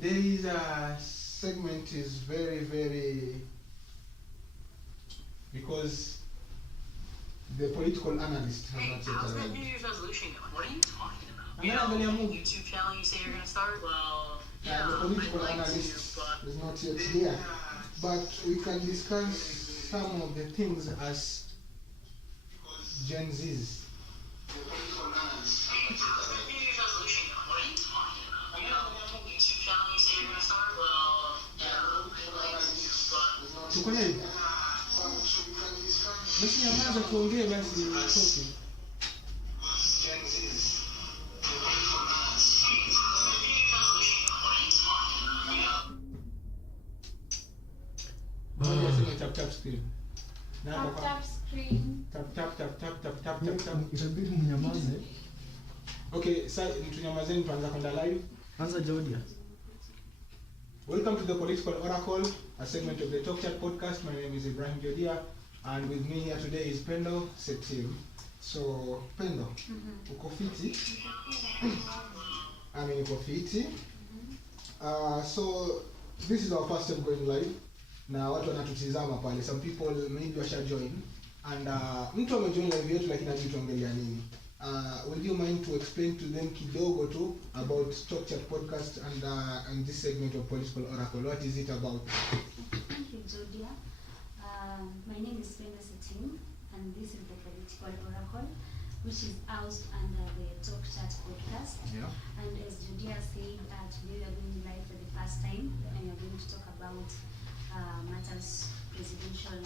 Today's segment is very because the political analyst has not yet how's that arrived. New Year's resolution going? What are you talking about? You know, YouTube channel you say you're going to start? Well, yeah, the political I'd like analyst to, but is not yet here. But we can discuss some of the things as Gen Zs. how's that New Year's resolution going? What are you talking about? YouTube channel you say you're going to start? Well, yeah, I'd like to, but Tuko live? Basi nyamaza tuongee basi toki. Gen Z's. How's that New Year's resolution going? What are you talking about? Ngoja sema tap tap screen. Na Tap hapa tap screen. tap tap tap tap tap tap tap tap. Itabidi mnyamaze. Okay, sasa tunyamazeni tuanza kwenda live. Anza Jodia. Welcome to the Political Oracle, a segment of the Talk Chat podcast. My name is Ibrahim Jodia, and with me here today is Pendo Setim. So, Pendo, uko fiti? I mean, uko fiti. So, this is our first time going live. Na watu wanatutizama pale. Some people maybe washa join. And mtu amejoin live yetu lakini hajui tuongelea nini. Would you mind to explain to them kidogo tu about Talk Chat podcast and this segment of Political Oracle? What is it about? Thank you, Jodia. My name is Fringe, and this is the Political Oracle, which is housed under the Talk Chat podcast. Yeah. And as Jodia said, today we are going live for the first time, and we are going to talk about matters presidential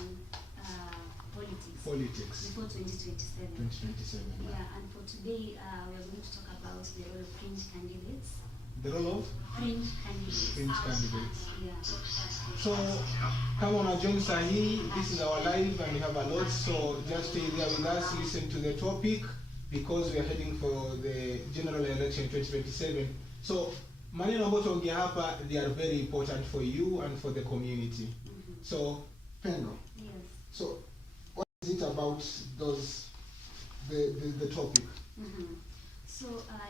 politics before 2027. 2027. Yeah, and for today, we are going to talk about the role of fringe candidates. The role of Fringe candidates. Fringe candidates. Yeah. So, come on, join Sahi. This is our live and we have a lot. So, just stay there with us, listen to the topic because we are heading for the general election 2027. So, maneno ambayo tuongea hapa, they are very important for you and for the community. So, Pendo. Yes. So, what is it about the topic? So,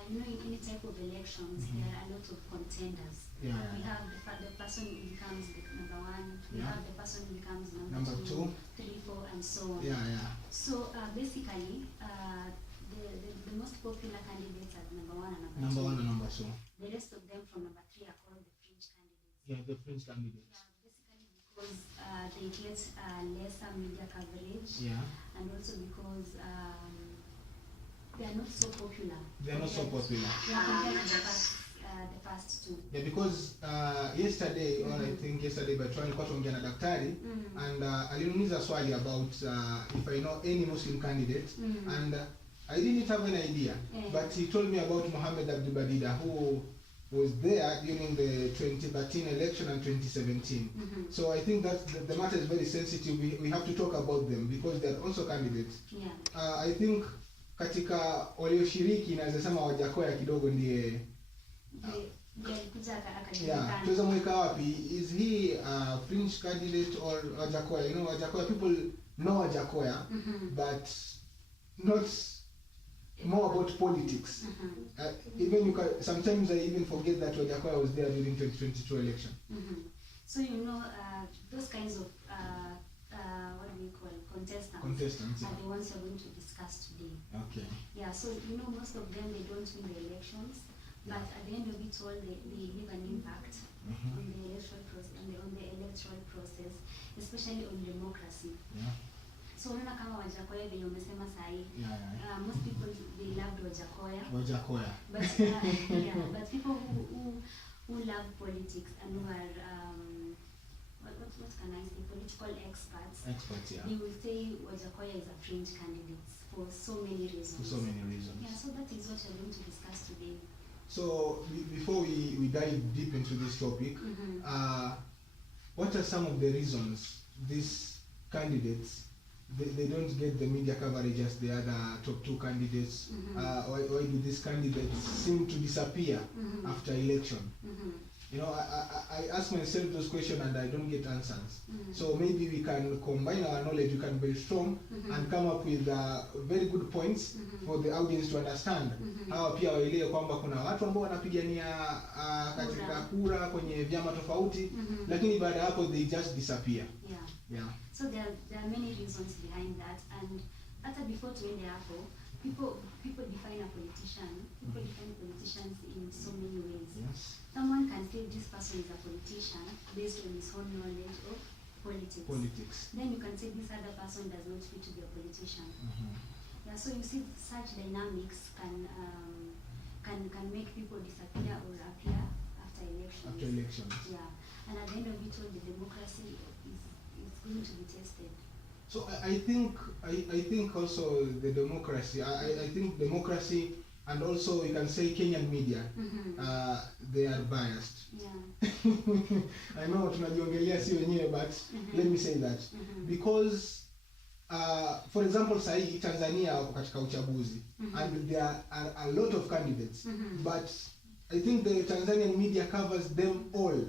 in any type of elections, there are a lot of contenders. Yeah. We have the person who becomes the number one, we Yeah. have the person who becomes Number two. 3, 4, and so on. Yeah. So, basically, the most popular candidates are number 1 and Number two. one and number two. The rest of them from number 3 are called the fringe candidates. Yeah, the French candidates. Basically because they get lesser media coverage, Yeah. and also because they are not so popular. They are not so popular. Yeah, compared to the first two. Yeah, because yesterday, or I think yesterday by trying to get a daktari, and aliniuliza swali about if I know any Muslim candidate, and I didn't have an idea, but he told me about Mohammed Abdul Badida, who was there during the 2013 election and 2017. So I think that the matter is very sensitive. We have to talk about them because they are also candidates. Yeah. I think katika walioshiriki naweza sema Wajakoya kidogo ndiye yeah, tuweza mweka wapi? Is he a fringe candidate or Wajakoya? You know, Wajakoya, people know Wajakoya, but not more about politics. Even you can, sometimes I even forget that Wajakoya was there during 2022 election. So those kinds of what do we call contestants are the ones we're going to discuss today. Okay. Yeah, so most of them they don't win the elections, but at the end of it all they leave an impact on the electoral process, on the electoral process, especially on democracy. Yeah. So unaona kama Wajakoya venye umesema sahi. Yeah. Most people they loved Wajakoya. Wajakoya. But but people who love politics and who are what can I say, political experts, Yeah. they will say Gachagua is a fringe candidate for so many reasons. Yeah, so that is what we're going to discuss today. So before we dive deep into this topic, what are some of the reasons these candidates they don't get the media coverage as the other top two candidates? Why do these candidates seem to disappear after election? you know, I ask myself those questions and I don't get answers. So maybe we can combine our knowledge, we can be strong and come up with very good points for the audience to understand. Hawa pia waelewe kwamba kuna watu ambao wanapigania katika kura kwenye vyama tofauti, lakini baada ya hapo they just disappear. Yeah. So there are many reasons behind that, and hata before tuende hapo, people define a politician. People define politicians in so many ways. Yes. Someone can say this person is a politician based on his own knowledge of politics. Then you can say this other person does not fit to be a politician. Yeah. So you see, such dynamics can make people disappear or appear after elections. Yeah. And at the end of it all, the democracy is going to be tested. So I think also the democracy. I think democracy, and also you can say Kenyan media, they are biased. Yeah. I know tunajiongelea si wenyewe, but let me say that because for example sahi Tanzania wako katika uchaguzi and there are a lot of candidates, but I think the Tanzanian media covers them all.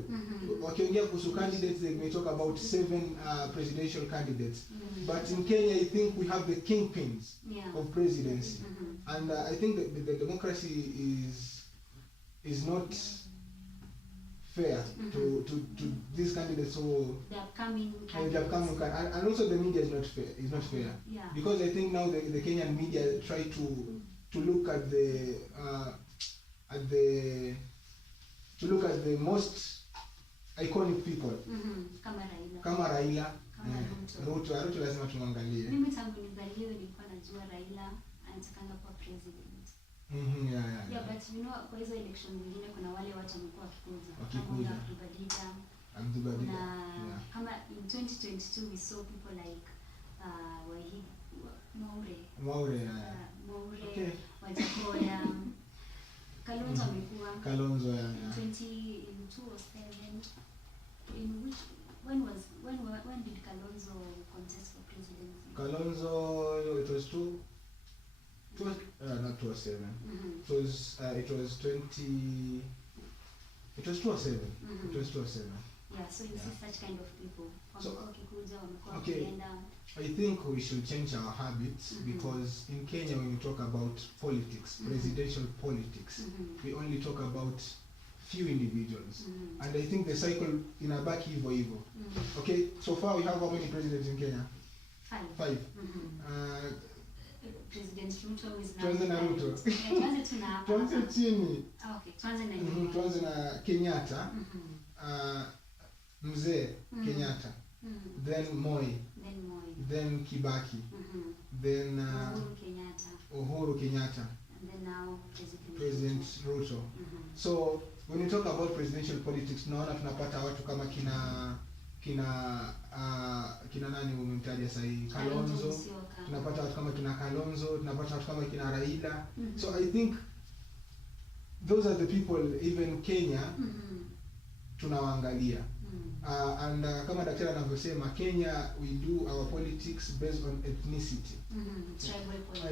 Wakiongea kuhusu candidates, they may talk about 7 presidential candidates. But in Kenya, I think we have the kingpins of presidency. And I think that the democracy is not fair to these candidates who the upcoming and also the media is not fair. Yeah. Because I think now the Kenyan media try to look at the most iconic people. Kama Raila. Ruto lazima tumwangalie. Mimi tangu nizaliwe nilikuwa najua Raila anatakanga kuwa president. Yeah, but you know, kwa hizo election zingine kuna wale watu wamekuwa wakikuja. Kama kama in 2022 we saw people like Maure, Gachagua, Kalonzo amekuwa. In 2007 in which when did Kalonzo contest for presidency? Kalonzo, it was not 2007. It was 2007. It was 2007. Yeah, so you see such kind of people. Okay, I think we should change our habits because in Kenya when we talk about politics, presidential politics, we only talk about few individuals. And I think the cycle in a back hivyo. Okay, so far we have how many presidents in Kenya? 5. President Ruto is now. Tuanze na Ruto. Tuanze chini. Okay, tuanze na Kenyatta. Mzee Kenyatta. Then Moi. Then Kibaki. Then Uhuru Kenyatta. And then now President Ruto. So when you talk about presidential politics, naona tunapata watu kama kina nani umemtaja sahi, Kalonzo. Tunapata watu kama kina Kalonzo, tunapata watu kama kina Raila. So I think those are the people even Kenya tunawaangalia. And kama daktari anavyosema, Kenya we do our politics based on ethnicity.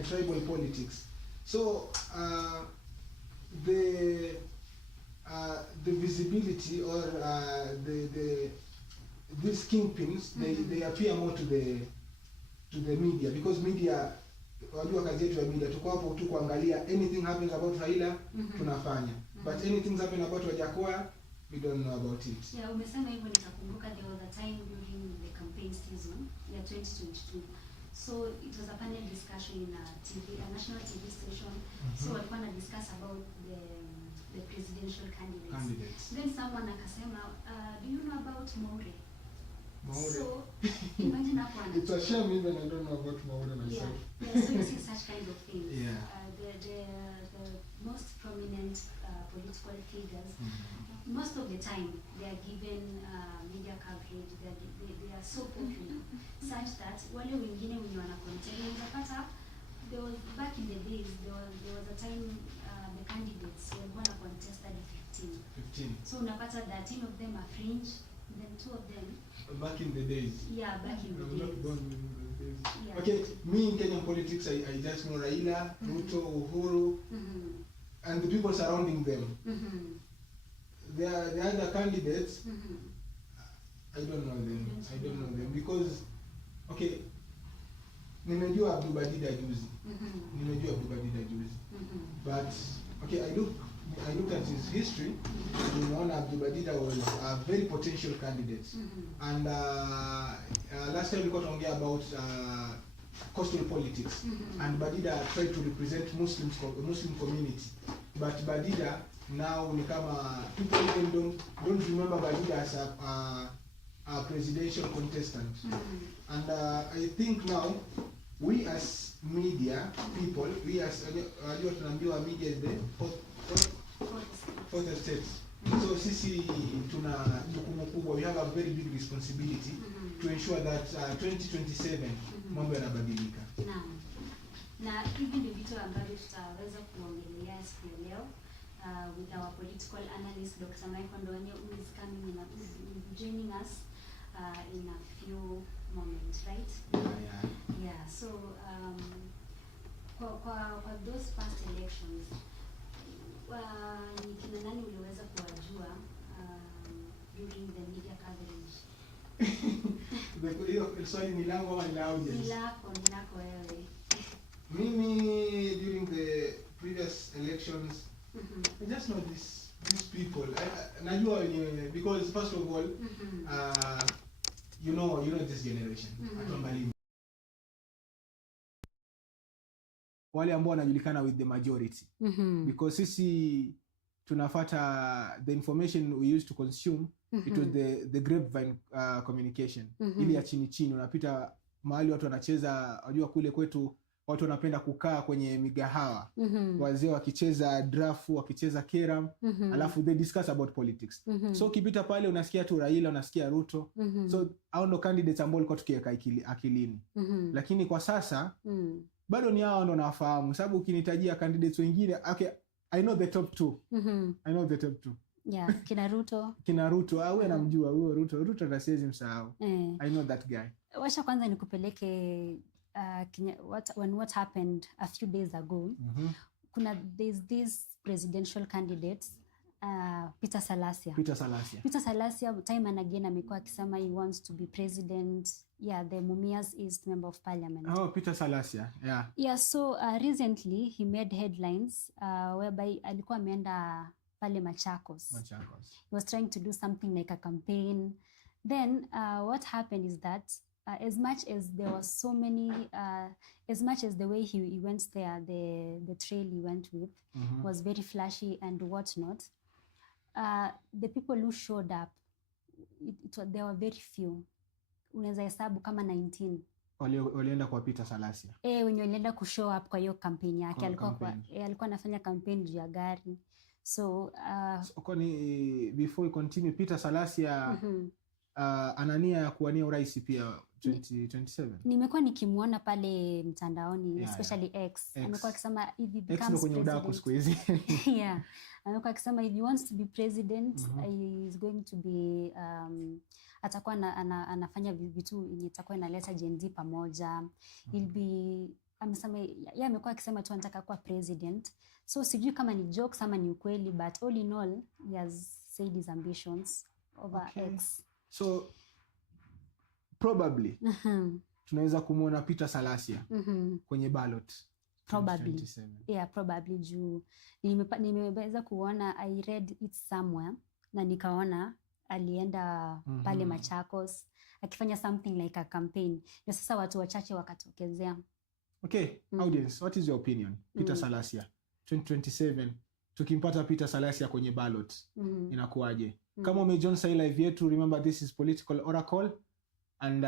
Tribal politics. So the visibility or these kingpins, they appear more to the media, because media, wajua kazi yetu ya media tuko hapo tu kuangalia anything happens about Raila tunafanya, but anything happen about Gachagua we don't know about it. Yeah, umesema hivyo nikakumbuka there was a time during the campaign season ya 2022. So it was a panel discussion in a national TV station. So walikuwa na discuss about the presidential candidates. Then someone akasema, do you know about Maure? So imagine that one. It's a shame even I don't know about Maure myself. Yeah, so you see such kind of things. Yeah. The most prominent political figures, most of the time they are given media coverage. They are so popular, such that wale wengine wenye wana content unapata. There was back in the days there was a time the candidates walikuwa na contested 15. So unapata 13 of them are Fringe, then 2 of them. Back in the days. Yeah, back in the days. Not born in the days. Yeah. Okay, me in Kenyan politics, I just know Raila, Ruto, Uhuru, and the people surrounding them. the other candidates, I don't know them because okay, nimejua Abdul Badida juzi. But okay, I looked at his history and Nimeona Abdul Badida was a very potential candidate. And last time we got on about coastal politics, and Badida tried to represent Muslim community, but Badida now ni kama people even don't remember Badida as a presidential contestant. And I think now we as media people, we as tunaambiwa media is the fourth estate. So sisi tuna jukumu kubwa, we have a very big responsibility to ensure that 2027 mambo yanabadilika. Na hivi ndio vitu ambavyo tutaweza kuongelea siku ya leo with our political analyst Dr. Michael Ndonye, who is coming in joining us in a few moments, right? Yeah. So for those past elections, ni kina nani uliweza kuwajua during the media coverage? Hiyo swali ni langu ama ni la audience? Ni lako wewe. Mimi during the previous elections, I just know these people. Najua wenyewe because first of all, you know this generation. Atuangalie wale ambao wanajulikana with the majority, because sisi tunafuata the information we used to consume. It was the grapevine communication, ili ya chini unapita mahali watu wanacheza. Unajua kule kwetu watu wanapenda kukaa kwenye migahawa, wazee wakicheza draft, wakicheza keram, alafu they discuss about politics. So ukipita pale unasikia tu Raila, unasikia Ruto. So hao ndo candidates ambao walikuwa tukiweka akilini. Lakini kwa sasa bado ni hao ndo nawafahamu, sababu ukinitajia candidates wengine, okay, I know the top two. Yeah, kina Ruto. Wewe namjua huyo Ruto na siwezi msahau. I know that guy. Washa kwanza nikupeleke what happened a few days ago. There's this presidential candidate Peter Salasya time and again amekuwa akisema he wants to be president. Yeah, the Mumias East member of parliament. Peter Salasya, yeah. Yeah, so recently he made headlines whereby alikuwa ameenda pale Machakos. He was trying to do something like a campaign. Then what happened is that as much as there was so many, as much as the way he went there, the trail he went with was very flashy and whatnot, the people who showed up, there were very few. Unaweza hesabu kama 19 walienda kwa Peter Salasya. Wenye walienda kushow up kwa hiyo kampeni yake. Alikuwa anafanya kampeni juu ya gari. So before we continue, Peter Salasya anania ya kuwania urais pia 2027. Nimekuwa nikimuona pale mtandaoni, especially X. Amekuwa akisema if he becomes kwenye udaku siku hizi. Yeah. Amekuwa akisema if he wants to be president, he is going to be atakuwa anafanya vitu yenye itakuwa inaleta Gen Z pamoja. Amesema amekuwa akisema tu anataka kuwa president. So sijui kama ni jokes ama ni ukweli, but all in all he has said his ambitions over X. So probably tunaweza kumuona Peter Salasya kwenye ballot probably 2027. Yeah, probably juu nimeweza kuona, I read it somewhere na nikaona alienda pale Machakos akifanya something like a campaign. Na sasa watu wachache wakatokezea. Okay, audience, what is your opinion? Peter Salasya 2027, tukimpata Peter Salasya kwenye ballot inakuaje? Kama umejoin sai live yetu, remember this is Political Oracle and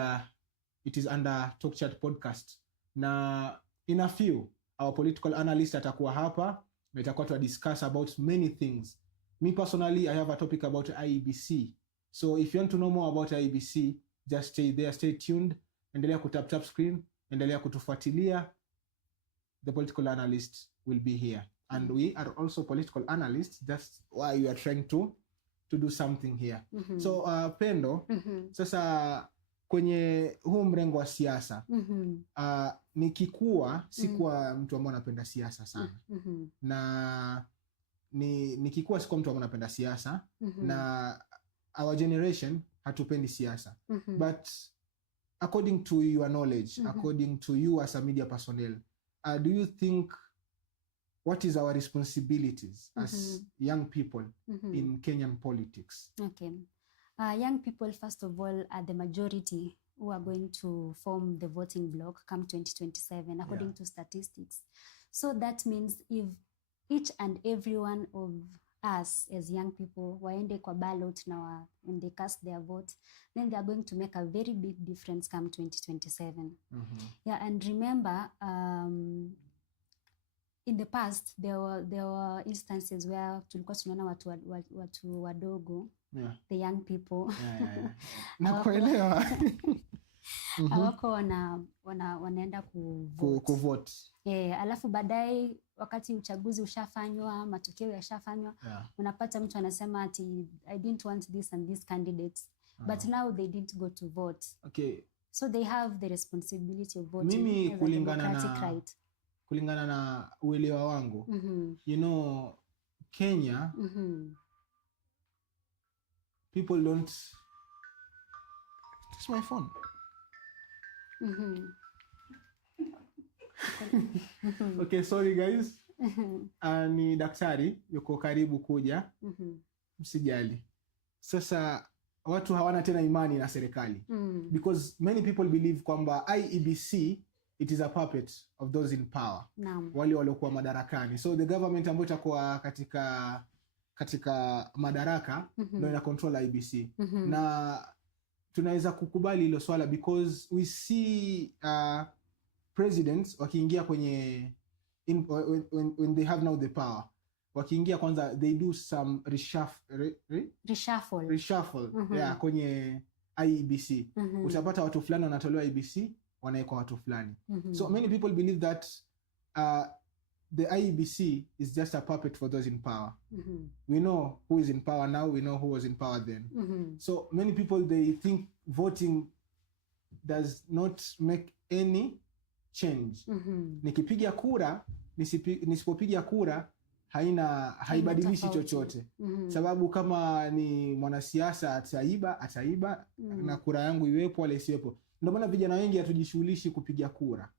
it is under Talk Chat podcast. Na in a few our political analyst atakuwa hapa, tutakuwa to discuss about many things. Me personally, I have a topic about IEBC. So if you want to know more about IEBC, just stay there, stay tuned. Endelea kutap screen, endelea kutufuatilia. The political analyst will be here. And we are also political analysts. That's why we are trying to do something here. So Pendo, sasa kwenye huu mrengo wa siasa, nikikuwa sikuwa mtu ambaye anapenda siasa sana. Na nikikuwa sikuwa mtu ambaye anapenda siasa na our generation hatupendi siasa. But according to your knowledge, according to you as a media personnel, do you think what is our responsibilities as young people in Kenyan politics? Okay. Young people, first of all, are the majority who are going to form the voting bloc come 2027, according to statistics. So that means if each and every one of us as young people waende kwa ballot na when they cast their vote, then they are going to make a very big difference come 2027. Yeah, and remember, in the past there were instances where tulikuwa tunaona watu wadogo, the young people, nakuelewa, hawako wanaenda kuvote. Alafu baadaye wakati uchaguzi ushafanywa, matokeo yashafanywa, unapata mtu anasema ati I didn't want this and this candidates, but now they didn't go to vote. Okay. So they have the responsibility of voting. Mimi kulingana na uelewa wangu, you know, Kenya, people don't... It's my phone. Okay, sorry guys. Ni daktari yuko karibu kuja. Msijali. Sasa watu hawana tena imani na serikali. Because many people believe kwamba IEBC, it is a puppet of those in power. Wale waliokuwa madarakani. So the government ambayo itakuwa katika madaraka ndio ina control IEBC. Na tunaweza kukubali hilo swala because we see presidents wakiingia kwenye when they have now the power, wakiingia kwanza they do some reshuffle kwenye IEBC. Utapata watu fulani wanatolewa IEBC, wanaekwa watu fulani. So many people believe that the IEBC is just a puppet for those in power. We know who is in power now, we know who was in power then. So many people, they think voting does not make any change. Nikipiga kura, nisipopiga kura, haibadilishi chochote. Sababu kama ni mwanasiasa ataiba, na kura yangu iwepo wala isiwepo. Ndio maana vijana wengi hatujishughulishi kupiga kura.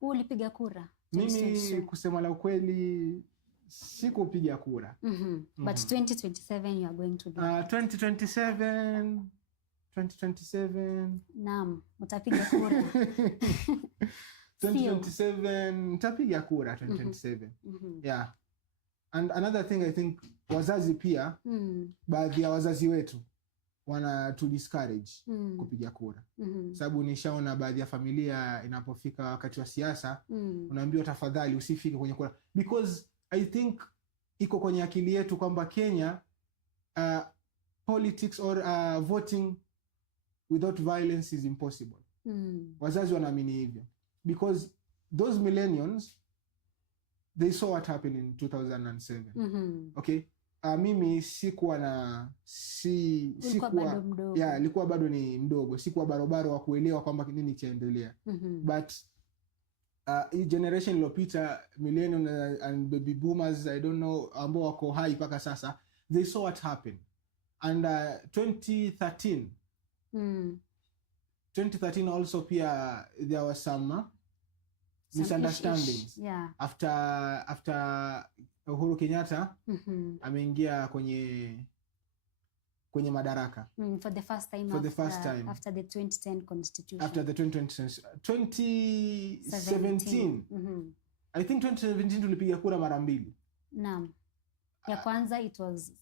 Ulipiga kura? Mimi kusema la ukweli sikupiga kura. But 2027 you are going to do. 2027 naam, utapiga kura. 2027 nitapiga kura 2027. Yeah. And another thing I think, wazazi pia, baadhi ya wazazi wetu wana to discourage kupiga kura. Sababu nishaona baadhi ya familia inapofika wakati wa siasa, unaambiwa tafadhali usifike kwenye kura. Because I think iko kwenye akili yetu kwamba Kenya, politics or voting without violence is impossible. Wazazi wanaamini hivyo. Because those millennials, they saw what happened in 2007. Okay? Mimi sikuwa nilikuwa bado ni mdogo, sikuwa barobaro wa kuelewa kwamba nini chaendelea. But hii generation iliyopita, millennials and baby boomers, I don't know, ambao wako hai paka sasa, they saw what happened. And 2013 also pia there was some misunderstandings. After Uhuru Kenyatta ameingia kwenye madaraka for the first time after the 2010 constitution, after the 2017. I think 2017 tulipiga kura mara mbili. Naam. Ya kwanza it was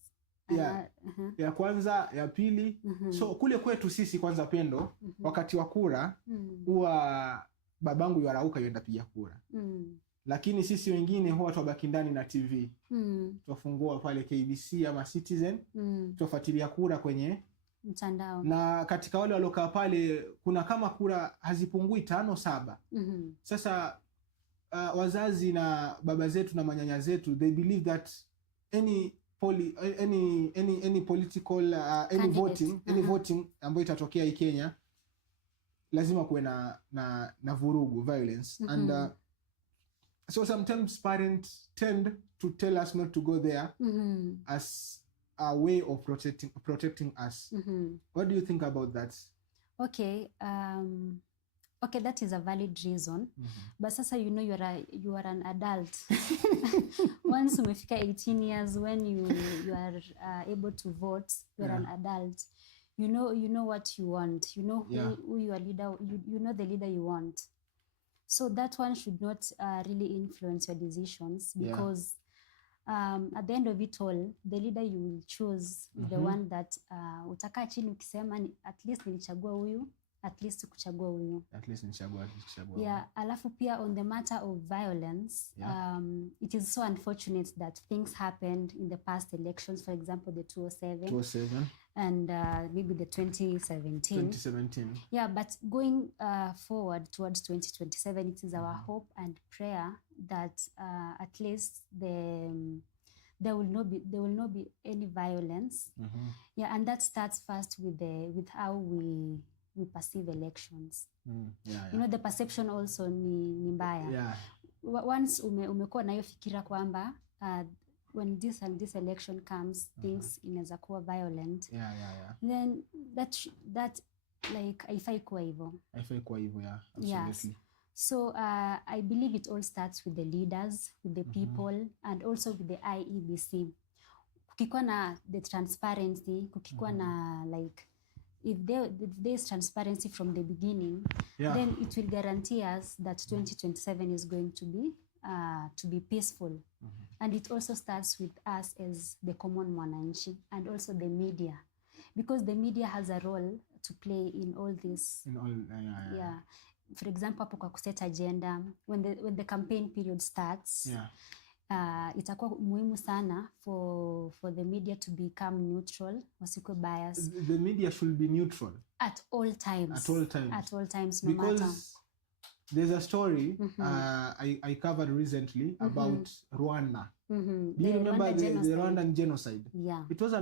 ya kwanza, ya pili. So kule kwetu sisi kwanza Pendo, wakati wa kura huwa babangu yarauka yenda piga kura. Lakini sisi wengine huwa tubaki ndani na TV. Tufungua pale KBC ama Citizen, tufuatilia kura kwenye mtandao. Na katika wale walokaa pale kuna kama kura hazipungui 5-7. Sasa wazazi na baba zetu na manyanya zetu, they believe that any political any voting ambayo itatokea hii Kenya lazima kuwe na vurugu, violence. And So sometimes parents tend to tell us not to go there as a way of protecting us. What do you think about that? Okay, okay, that is a valid reason. But sasa, you know, you are an adult. Once umefika 18 years, when you are able to vote, you are an adult. You know what you want. You know who your leader. You know the leader you want. So that one should not really influence your decisions, because at the end of it all, the leader you will choose is the one that utakaa chini ukisema at least nilichagua huyu, at least kuchagua huyu. At least nilichagua. Yeah, alafu pia on the matter of violence, it is so unfortunate that things happened in the past elections, for example, the 2007. And maybe the 2017. Yeah, but going forward towards 2027, it is our hope and prayer that at least there will not be any violence. Yeah, and that starts first with how we perceive elections. You know, the perception also ni mbaya. Yeah. Once umekuwa na hiyo fikira kwamba when this election comes, things inaweza kuwa violent. Then that like haifai kuwa hivyo. Yeah, absolutely. Yes. So I believe it all starts with the leaders, with the people, and also with the IEBC. Kukikuwa na the transparency, kukikuwa na like, if there is transparency from the beginning, then it will guarantee us that 2027 is going to be peaceful. And it also starts with us as the common mwananchi, and also the media, because the media has a role to play in all this. Yeah. For example, hapo kwa kuset agenda, when the campaign period starts, itakuwa muhimu sana for the media to become neutral, wasikuwe biased. The media should be neutral at all times. No because matter. There's a story I covered recently about Rwanda. Do you remember the Rwandan genocide? Yeah. It was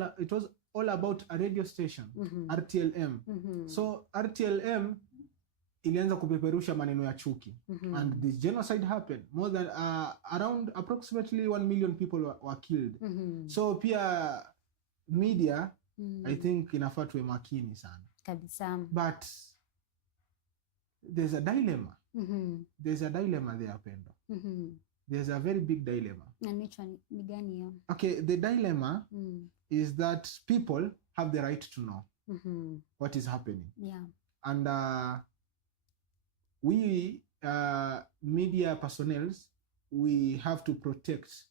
all about a radio station, RTLM. So RTLM ilianza kupeperusha maneno ya chuki. And the genocide happened. More than around approximately 1 million people were killed. So pia media, I think inafaa tuwe makini sana. Kabisa. But there's a dilemma. There's a dilemma there, Pendo. There's a very big dilemma. And which one? Migani hiyo? Okay, the dilemma is that people have the right to know what is happening. Yeah. And we media personnel, we have to protect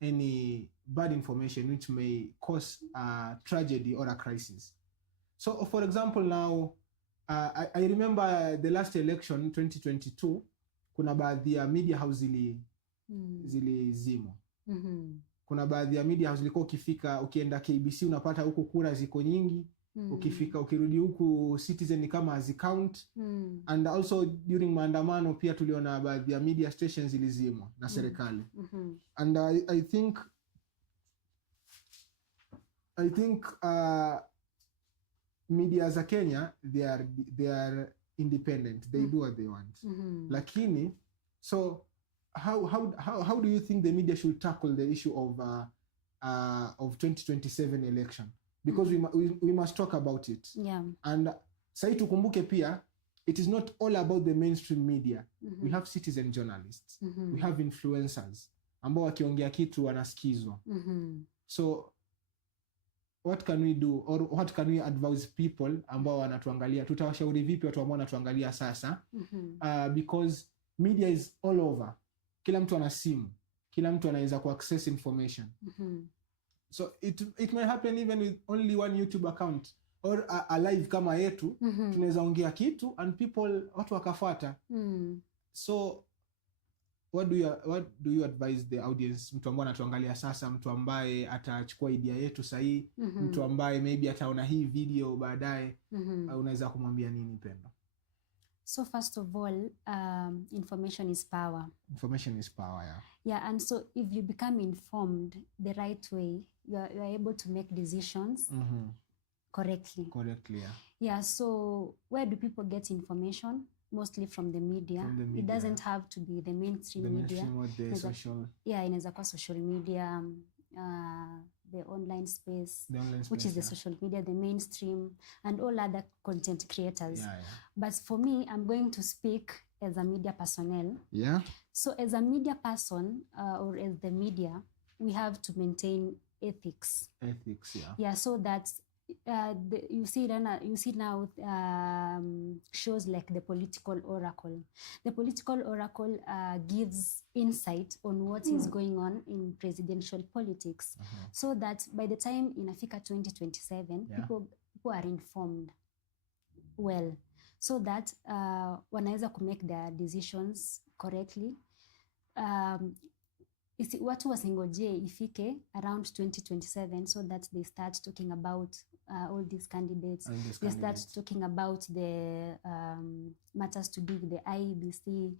any bad information which may cause a tragedy or a crisis. So for example now, I remember the last election 2022, kuna baadhi ya media house zilizimwa. Kuna baadhi ya media house ilikuwa ukienda KBC unapata huko kura ziko nyingi. Ukirudi huku Citizen kama hazicount. And also during maandamano pia tuliona baadhi ya media stations zilizimwa na serikali. And I think media za Kenya, they are independent. They do what they want. Lakini, so how do you think the media should tackle the issue of 2027 election? Because we must talk about it. Yeah. And sai tukumbuke pia, it is not all about the mainstream media. We have citizen journalists. We have influencers ambao wakiongea kitu wanasikizwa. So what can we do, or what can we advise people ambao wanatuangalia? Tutawashauri vipi watu ambao wanatuangalia sasa? Because media is all over. Kila mtu ana simu, kila mtu anaweza ku-access information. So it may happen even with only one YouTube account or a live kama yetu. Tunaweza ongea kitu and watu wakafuata. So what do you advise the audience, mtu ambaye anatuangalia sasa, mtu ambaye atachukua idea yetu sahihi, mtu ambaye maybe ataona hii video baadaye, unaweza kumwambia nini, Pendo? So first of all, information is power. Information is power, yeah. Yeah, and so if you become informed the right way, you are able to make decisions correctly. Correctly, yeah. Yeah, so where do people get information? mostly from the media. It doesn't have to be the mainstream media. Or the social. Yeah, inaweza kuwa social media, the online space, which is the social media, the mainstream, and all other content creators. But for me, I'm going to speak as a media personnel. Yeah. So as a media person, or as the media, we have to maintain ethics. Yeah, so that you see now shows like the Political Oracle. The Political Oracle gives insight on what is going on in presidential politics, so that by the time inafika 2027, people are informed well, so that wanaweza to make their decisions correctly. Watu wasingojee ifike around 2027 so that they start talking about all these candidates. They start talking about the matters to do with the IEBC.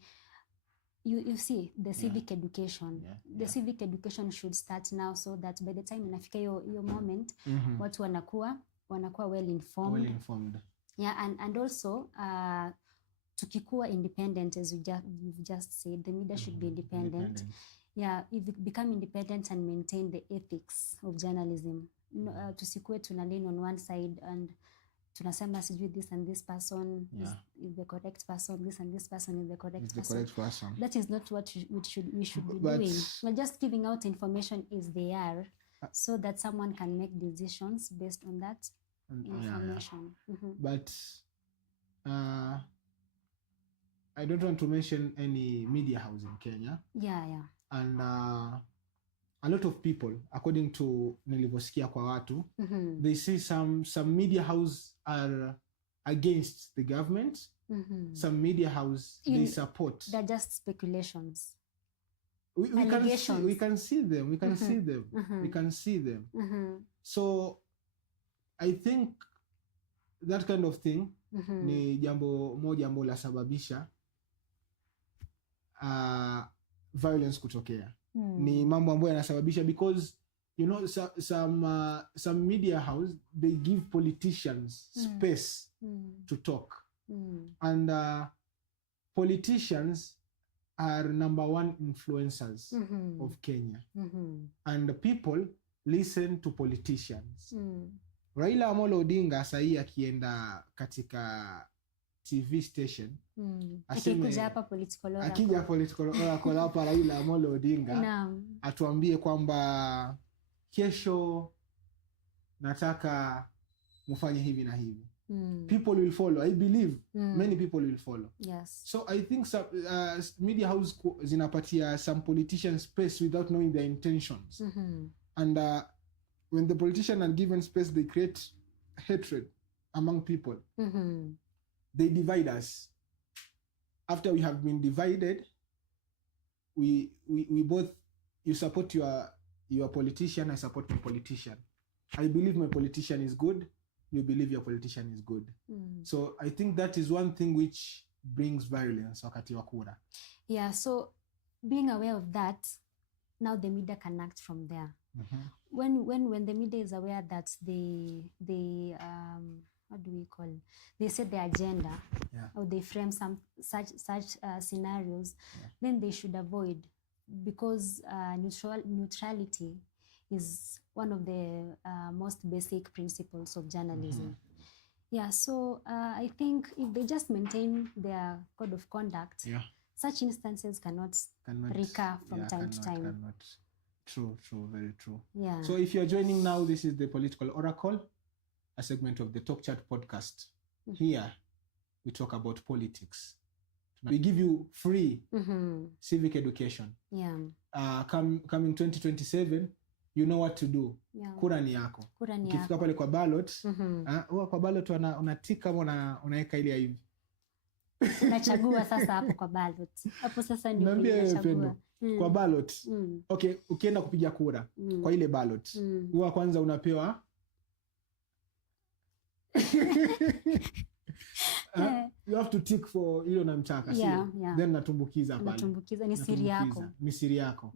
You see, the civic education. The civic education should start now, so that by the time inafika your moment, watu wanakuwa well informed. Yeah, and also tukikuwa independent, as you've just said, the media should be independent. Yeah, if we become independent and maintain the ethics of journalism, tusikue tuna lean on one side and tunasema sijui this and this person is the correct person, this and this person is the correct person. That is not what we should be doing. We're just giving out information as they are, so that someone can make decisions based on that information. But I don't want to mention any media house in Kenya. And a lot of people, according to nilivyosikia kwa watu, they say some media house are against the government. Some media house they support. They're just speculations. We can see them. So I think that kind of thing ni jambo moja ambalo la sababisha violence kutokea. Ni mambo ambayo yanasababisha, because you know some media house they give politicians space to talk. And politicians are number one influencers of Kenya. And people listen to politicians. Raila Amolo Odinga sahi akienda katika TV station, akija hapa Political Oracle hapa Raila Amolo Odinga atuambie kwamba kesho nataka mufanye hivi na hivi. People will follow. I believe many people will follow. Yes. So I think some media house zinapatia some politicians space without knowing their intentions. And when the politicians are given space, they create hatred among people. They divide us. After we have been divided, we both, you support your politician, I support my politician. I believe my politician is good, you believe your politician is good. So I think that is one thing which brings violence wakati wa kura. Yeah, so being aware of that, now the media can act from there. When the media is aware that they what do we call it? They set the agenda, or they frame some such scenarios, then they should avoid, because neutrality is one of the most basic principles of journalism. Yeah, so I think if they just maintain their code of conduct, such instances cannot recur from time to time. True, very true. Yeah. So if you're joining now, this is the Political Oracle, a segment of the Talk Chat podcast. Here, we talk about politics. We give you free civic education. Yeah. Coming 2027, you know what to do. Kura ni yako. Ukifika pale kwa ballot, kwa ballot unatika ama unaweka ile hivi. Unachagua sasa hapo kwa ballot. Hapo sasa ndio unachagua. Kwa ballot. Okay, ukienda kupiga kura kwa ile ballot, huwa kwanza unapewa you have to tick for ile unamtaka, then natumbukiza pale. Natumbukiza ni siri yako. Ni siri yako.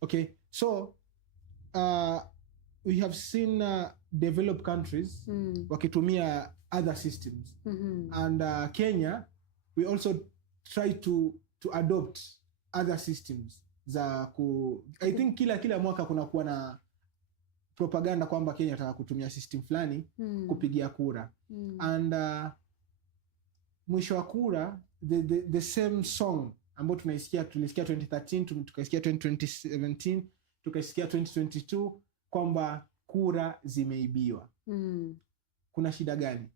Okay, so we have seen developed countries wakitumia other systems. And Kenya, we also try to adopt other systems za I think kila mwaka kuna kuwa na propaganda kwamba Kenya nataka kutumia system fulani kupigia kura. And mwisho wa kura the same song ambayo tulisikia 2013, tukaisikia 2017, tukaisikia 2022 kwamba kura zimeibiwa. Kuna shida gani?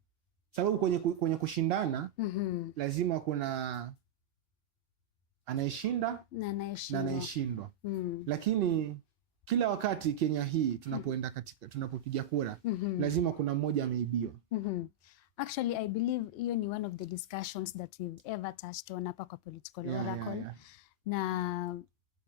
Sababu kwenye kushindana lazima kuna anayeshinda na anayeshindwa. Lakini kila wakati Kenya hii tunapopiga kura lazima kuna mmoja ameibiwa. Actually, I believe hiyo ni one of the discussions that we've ever touched on hapa kwa political oracle. Na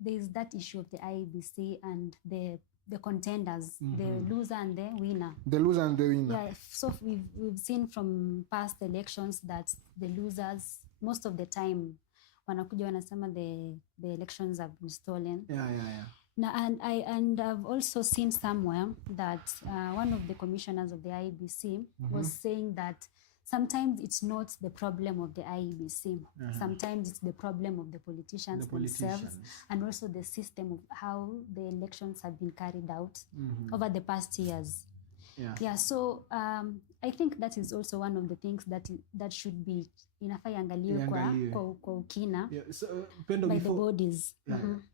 there is that issue of the IEBC and the contenders, the loser and the winner. The loser and the winner. Yeah, so we've seen from past elections that the losers most of the time wanakuja wanasema the elections have been stolen. Now, and I've also seen somewhere that one of the commissioners of the IEBC was saying that sometimes it's not the problem of the IEBC. Sometimes it's the problem of the politicians themselves, and also the system of how the elections have been carried out over the past years. So I think that is also one of the things that should be inafaa iangaliwe kwa ukina by the bodies.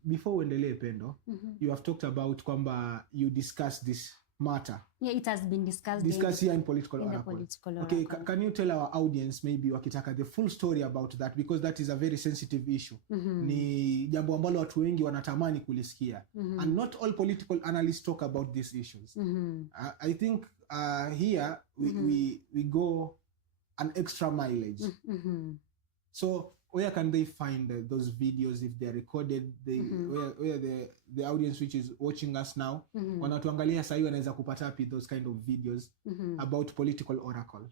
Before uendelee Pendo, you have talked about kwamba you discussed this matter. It has been discussed here in political oracle. Okay, can you tell our audience maybe wakitaka the full story about that, because that is a very sensitive issue. Ni jambo ambalo watu wengi wanatamani kulisikia. And not all political analysts talk about these issues. I think here we go an extra mileage. So where can they find those videos if they're recorded? Where the audience which is watching us now, wanatuangalia sasa hivi wanaweza kupata wapi those kind of videos about political oracle?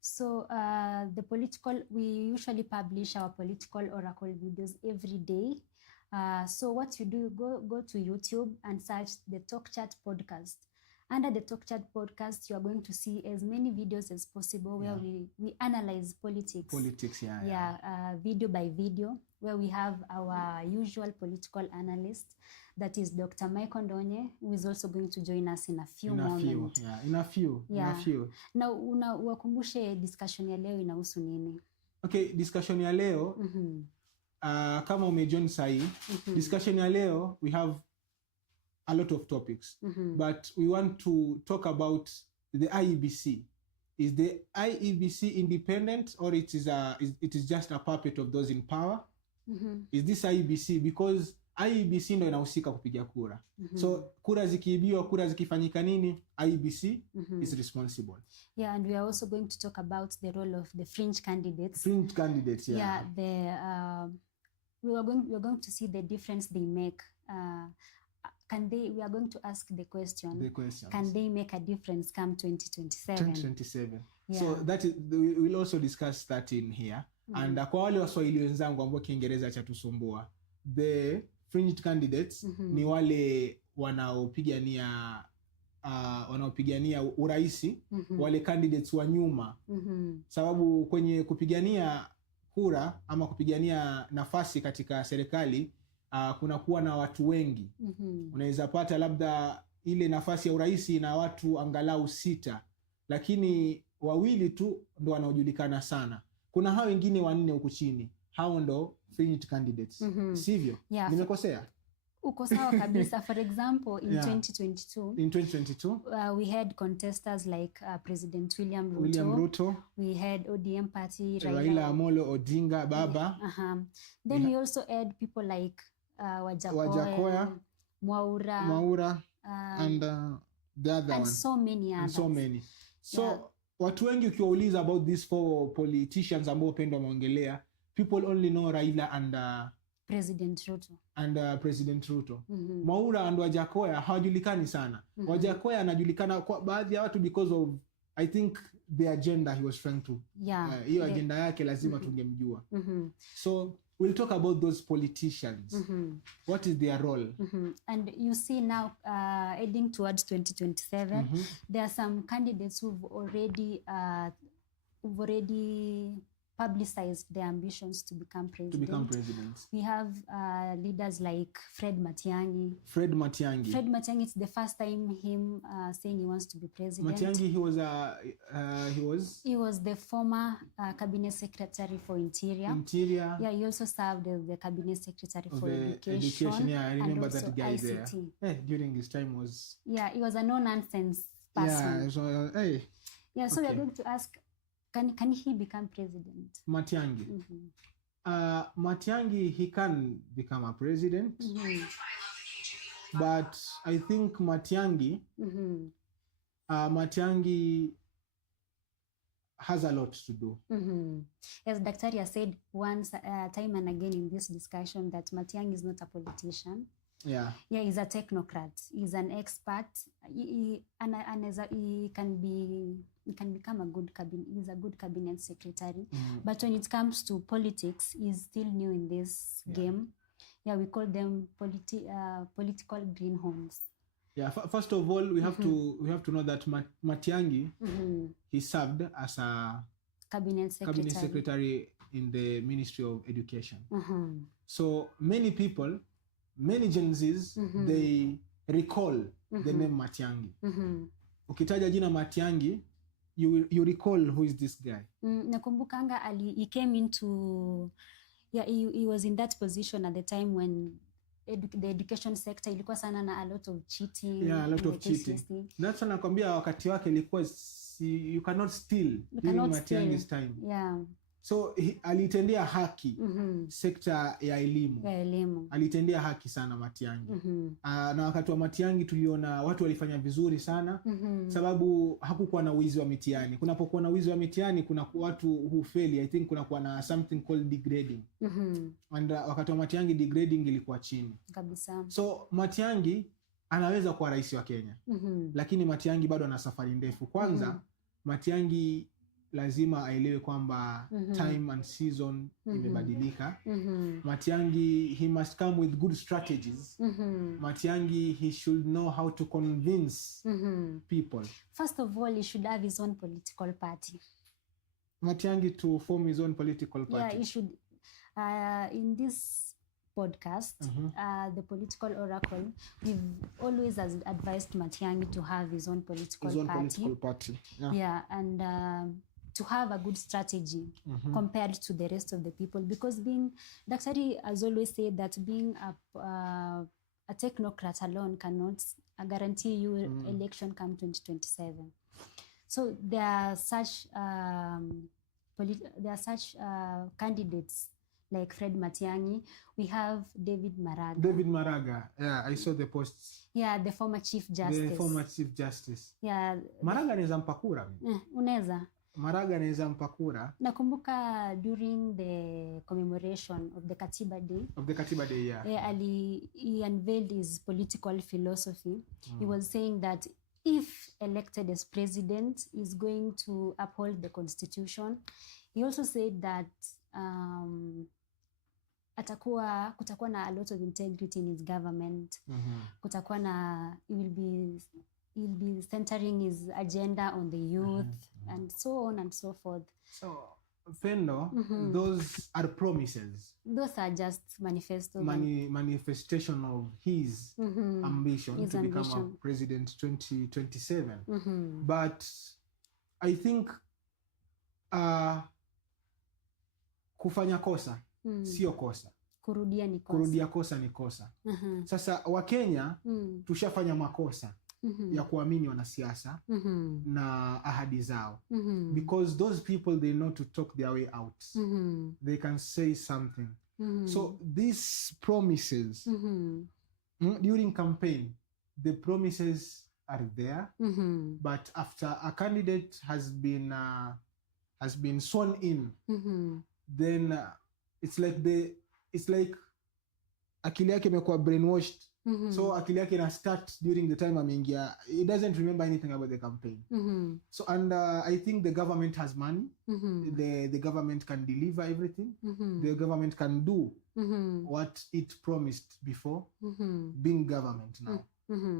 So we usually publish our political oracle videos every day. So what you do, go to YouTube and search the Talk Chat podcast. Under the Talk Chat podcast, you are going to see as many videos as possible where we analyze politics. Video by video, where we have our usual political analyst, that is Dr. Mike Ondonye, who is also going to join us in a few moments. In a few. Now, wakumbushe discussion ya leo inahusu nini? Okay, discussion ya leo, kama umejoin sahi, discussion ya leo, we have a lot of topics, but we want to talk about the IEBC. Is the IEBC independent, or it is just a puppet of those in power? Is this IEBC? Because IEBC ndo inahusika kupiga kura. So kura zikiibiwa, kura zikifanyika nini, IEBC is responsible. And we are also going to talk about the role of the fringe candidates. We are going to see the difference they make. We are going to ask the question, can they make a difference come 2027? So that is, we will also discuss that in here. And kwa wale Waswahili wenzangu ambao Kiingereza cha tusumbua, the fringe candidates ni wale wanaopigania uraisi, wale candidates wa nyuma. Sababu kwenye kupigania kura ama kupigania nafasi katika serikali, kuna kuwa na watu wengi. Unaweza pata labda ile nafasi ya uraisi na watu angalau 6, lakini 2 tu ndo wanaojulikana sana. Kuna hao wengine 4 huku chini, hao ndo fringe candidates. Sivyo? Nimekosea? Uko sawa kabisa. For example, in 2022, we had contestants like President William Ruto. We had ODM party Raila Amolo Odinga Baba. Then we also had people like Wajakoya, Mwaura, and the other one. So many others. So watu wengi ukiwauliza about these 4 politicians ambao Pendo wameongelea, people only know Raila and President Ruto. Mwaura and Wajakoya hawajulikani sana. Wajakoya anajulikana kwa baadhi ya watu because of, I think, the agenda he was trying to. Hiyo agenda yake lazima tungemjua. So we'll talk about those politicians. What is their role? And you see now, heading towards 2027, there are some candidates who've already publicized their ambitions to become president. We have leaders like Fred Matiangi. Fred Matiangi, it's the first time him saying he wants to be president. Matiangi, he was the former cabinet secretary for interior. Yeah, he also served as the cabinet secretary for education. Yeah, I remember that guy ICT. there. During his time was. Yeah, he was a no-nonsense person. Yeah, so Yeah, so we are going to ask, can he become president? Matiangi. Matiangi, he can become a president. But I think Matiangi, Matiangi has a lot to do. As Daktari has said once, time and again in this discussion, that Matiangi is not a politician. Yeah, he's a technocrat. He's an expert. He can become a good cabinet. He's a good cabinet secretary. But when it comes to politics, he's still new in this game. Yeah, we call them political greenhorns. Yeah. First of all, we have to know that Matiangi, he served as a cabinet secretary in the Ministry of Education. So many people, many Gen Zs, they recall the name Matiangi. Ukitaja jina Matiangi, you recall who is this guy. Nakumbukanga he came into, he was in that position at the time when the education sector ilikuwa sana na a lot of cheating. Yeah, a lot of cheating. That's why nakwambia wakati wake ilikuwa you cannot steal during Matiangi's time. Yeah. So alitendea haki sekta ya elimu. Alitendea haki sana Matiangi. Na wakati wa Matiangi tuliona watu walifanya vizuri sana sababu hakukuwa na wizi wa mitihani. Kunapokuwa na wizi wa mitihani kuna watu hufeli. I think kunakuwa na something called degrading. And wakati wa Matiangi degrading ilikuwa chini. Kabisa. So Matiangi anaweza kuwa rais wa Kenya. Lakini Matiangi bado ana safari ndefu. Kwanza Matiangi lazima aelewe kwamba time and season imebadilika. Matiangi, he must come with good strategies. Matiangi, he should know how to convince people. First of all, he should have his own political party. Matiangi to form his own political party. Yeah, he should. In this podcast, the political oracle, we've always advised Matiangi to have his own political party. Yeah, and to have a good strategy compared to the rest of the people, because Daktari has always said that being a technocrat alone cannot guarantee you election come 2027. So there are such candidates like Fred Matiangi. We have David Maraga. Yeah, I saw the posts. Yeah, the former Chief Justice. Yeah. Maraga anaweza mpakura. Unaweza. Maraga anaweza mpakura. Nakumbuka during the commemoration of the Katiba Day. Yeah, he unveiled his political philosophy. He was saying that if elected as president, he's going to uphold the constitution. He also said that kutakuwa na a lot of integrity in his government. Kutakuwa na he'll be centering his agenda on the youth and so on and so forth. So, Pendo, those are promises. Those are just manifestos. Manifestation of his ambition to become a president 2027. But I think kufanya kosa sio kosa. Kurudia kosa ni kosa. Sasa Wakenya tushafanya makosa ya kuamini wanasiasa na ahadi zao. Because those people, they know to talk their way out. They can say something. So these promises during campaign, the promises are there, but after a candidate has been sworn in, then it's like akili yake imekuwa brainwashed. So akili yake ina start during the time ameingia. It doesn't remember anything about the campaign. So and I think the government has money. The government can deliver everything. The government can do what it promised before being government now.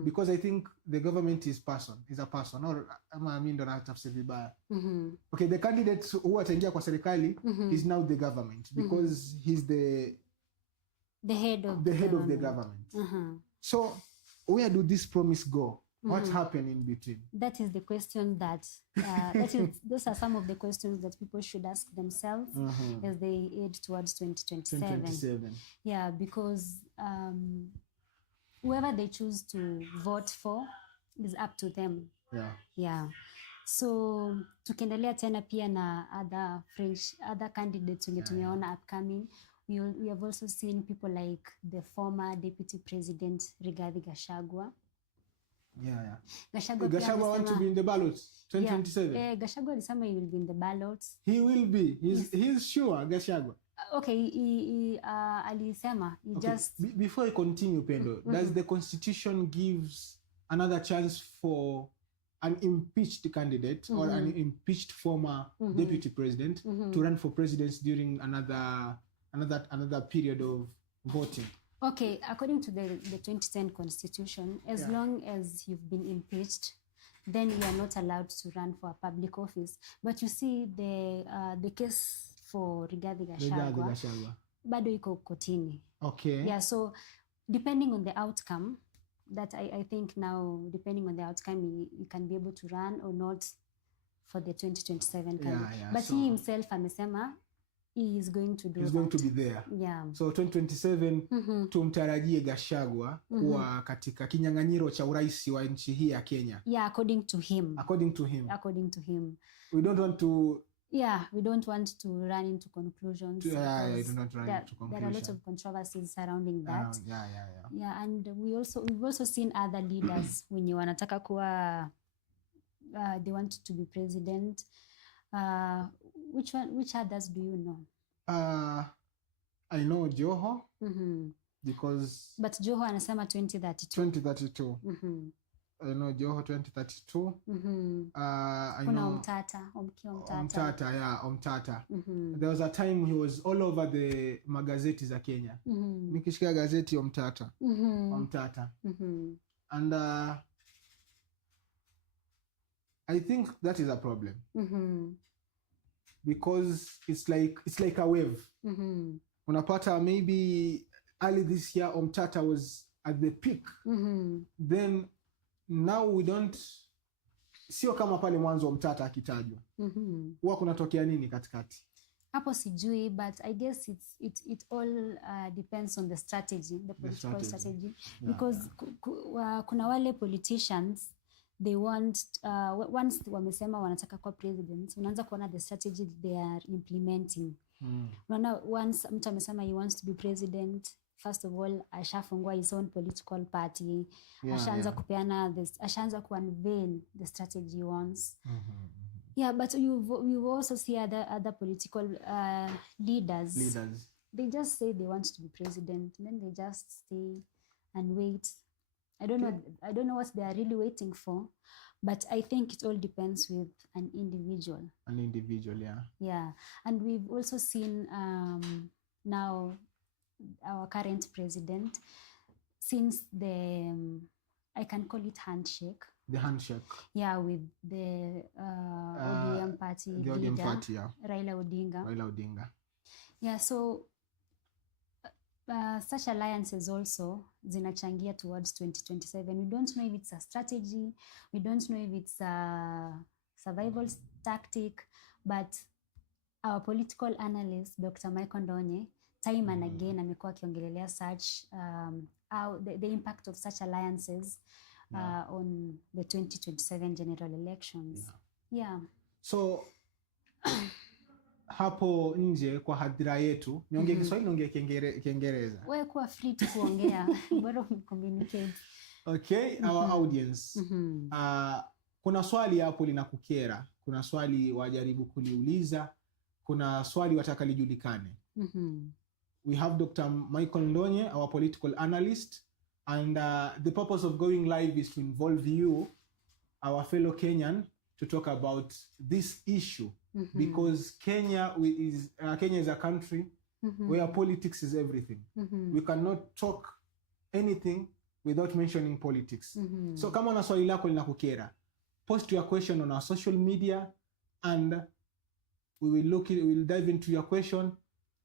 because I think the government is a person, or ama mimi ndo natafsiri vibaya. Okay, the candidate who ataingia kwa serikali is now the government, because he's the head of the government. So where do this promise go? What happened in between? That is the question that those are some of the questions that people should ask themselves as they head towards 2027. Yeah, because whoever they choose to vote for is up to them. Yeah. So tukiendelea tena pia na other candidates wenye tumeona upcoming, we have also seen people like the former deputy president Rigathi Gachagua. Gachagua want to be in the ballots 2027. Gachagua alisema he will be in the ballots. He will be. He's sure, Gachagua. Okay, alisema before I continue, Pendo, does the constitution gives another chance for an impeached candidate or an impeached former deputy president to run for president during another period of voting? Okay, according to the 2010 constitution, as long as you've been impeached, then you are not allowed to run for a public office. But you see the case for Rigathi Gachagua bado iko kotini. Okay. Yeah, so depending on the outcome, that I think now, depending on the outcome, he can be able to run or not for the 2027 campaign. But he himself amesema he is going to do He's going to be there. Yeah. So 2027 tumtarajie Gachagua kuwa katika kinyang'anyiro cha urais wa nchi hii ya Kenya. Yeah, according to him. According to him. We don't want to run into conclusions. We do not run into conclusions. There are a lot of controversies surrounding that. Yeah, and we've also seen other leaders wenye wanataka kuwa they want to be president. Which others do you know? I know Joho, because but Joho anasema 2032. I know Joho 2032. I Kuna know Omtata. There was a time he was all over the magazeti za Kenya. Nikishika gazeti Omtata. And I think that is a problem. Because it's like a wave. Unapata maybe early this year Omtata was at the peak. Then now we don't, sio kama pale mwanzo Omtata akitajwa. Huwa kunatokea nini katikati? Hapo sijui, but I guess it all depends on the strategy, the political strategy. Because kuna wale politicians, they want once wamesema wanataka kuwa president, unaanza kuona the strategy they are implementing. Unaona once mtu amesema he wants to be president, first of all ashafungua his own political party, ashaanza kuunveil the strategy he wants. But you also see other political leaders. They just say they want to be president, and then they just stay and wait. I don't know what they are really waiting for, but I think it all depends with an individual. Yeah. And we've also seen now our current president, since I can call it handshake. The handshake. Yeah, with the ODM party leader, Raila Odinga. Yeah, so such alliances also zinachangia towards 2027. We don't know if it's a strategy, we don't know if it's a survival tactic, but our political analyst Dr. Michael Ndonye time and again amekuwa akiongelelea such the impact of such alliances on the 2027 general elections. Yeah. So hapo nje kwa hadhira yetu niongee Kiswahili, niongee Kiingereza? Wewe kuwa free to kuongea, bora communicate. Okay, our audience. Kuna swali hapo linakukera, kuna swali wajaribu kuliuliza, kuna swali wataka lijulikane. We have Dr. Michael Ndonye, our political analyst, and the purpose of going live is to involve you, our fellow Kenyan, to talk about this issue. Because Kenya is a country where politics is everything. We cannot talk anything without mentioning politics. So kama una swali lako linakukera, post your question on our social media and we'll dive into your question,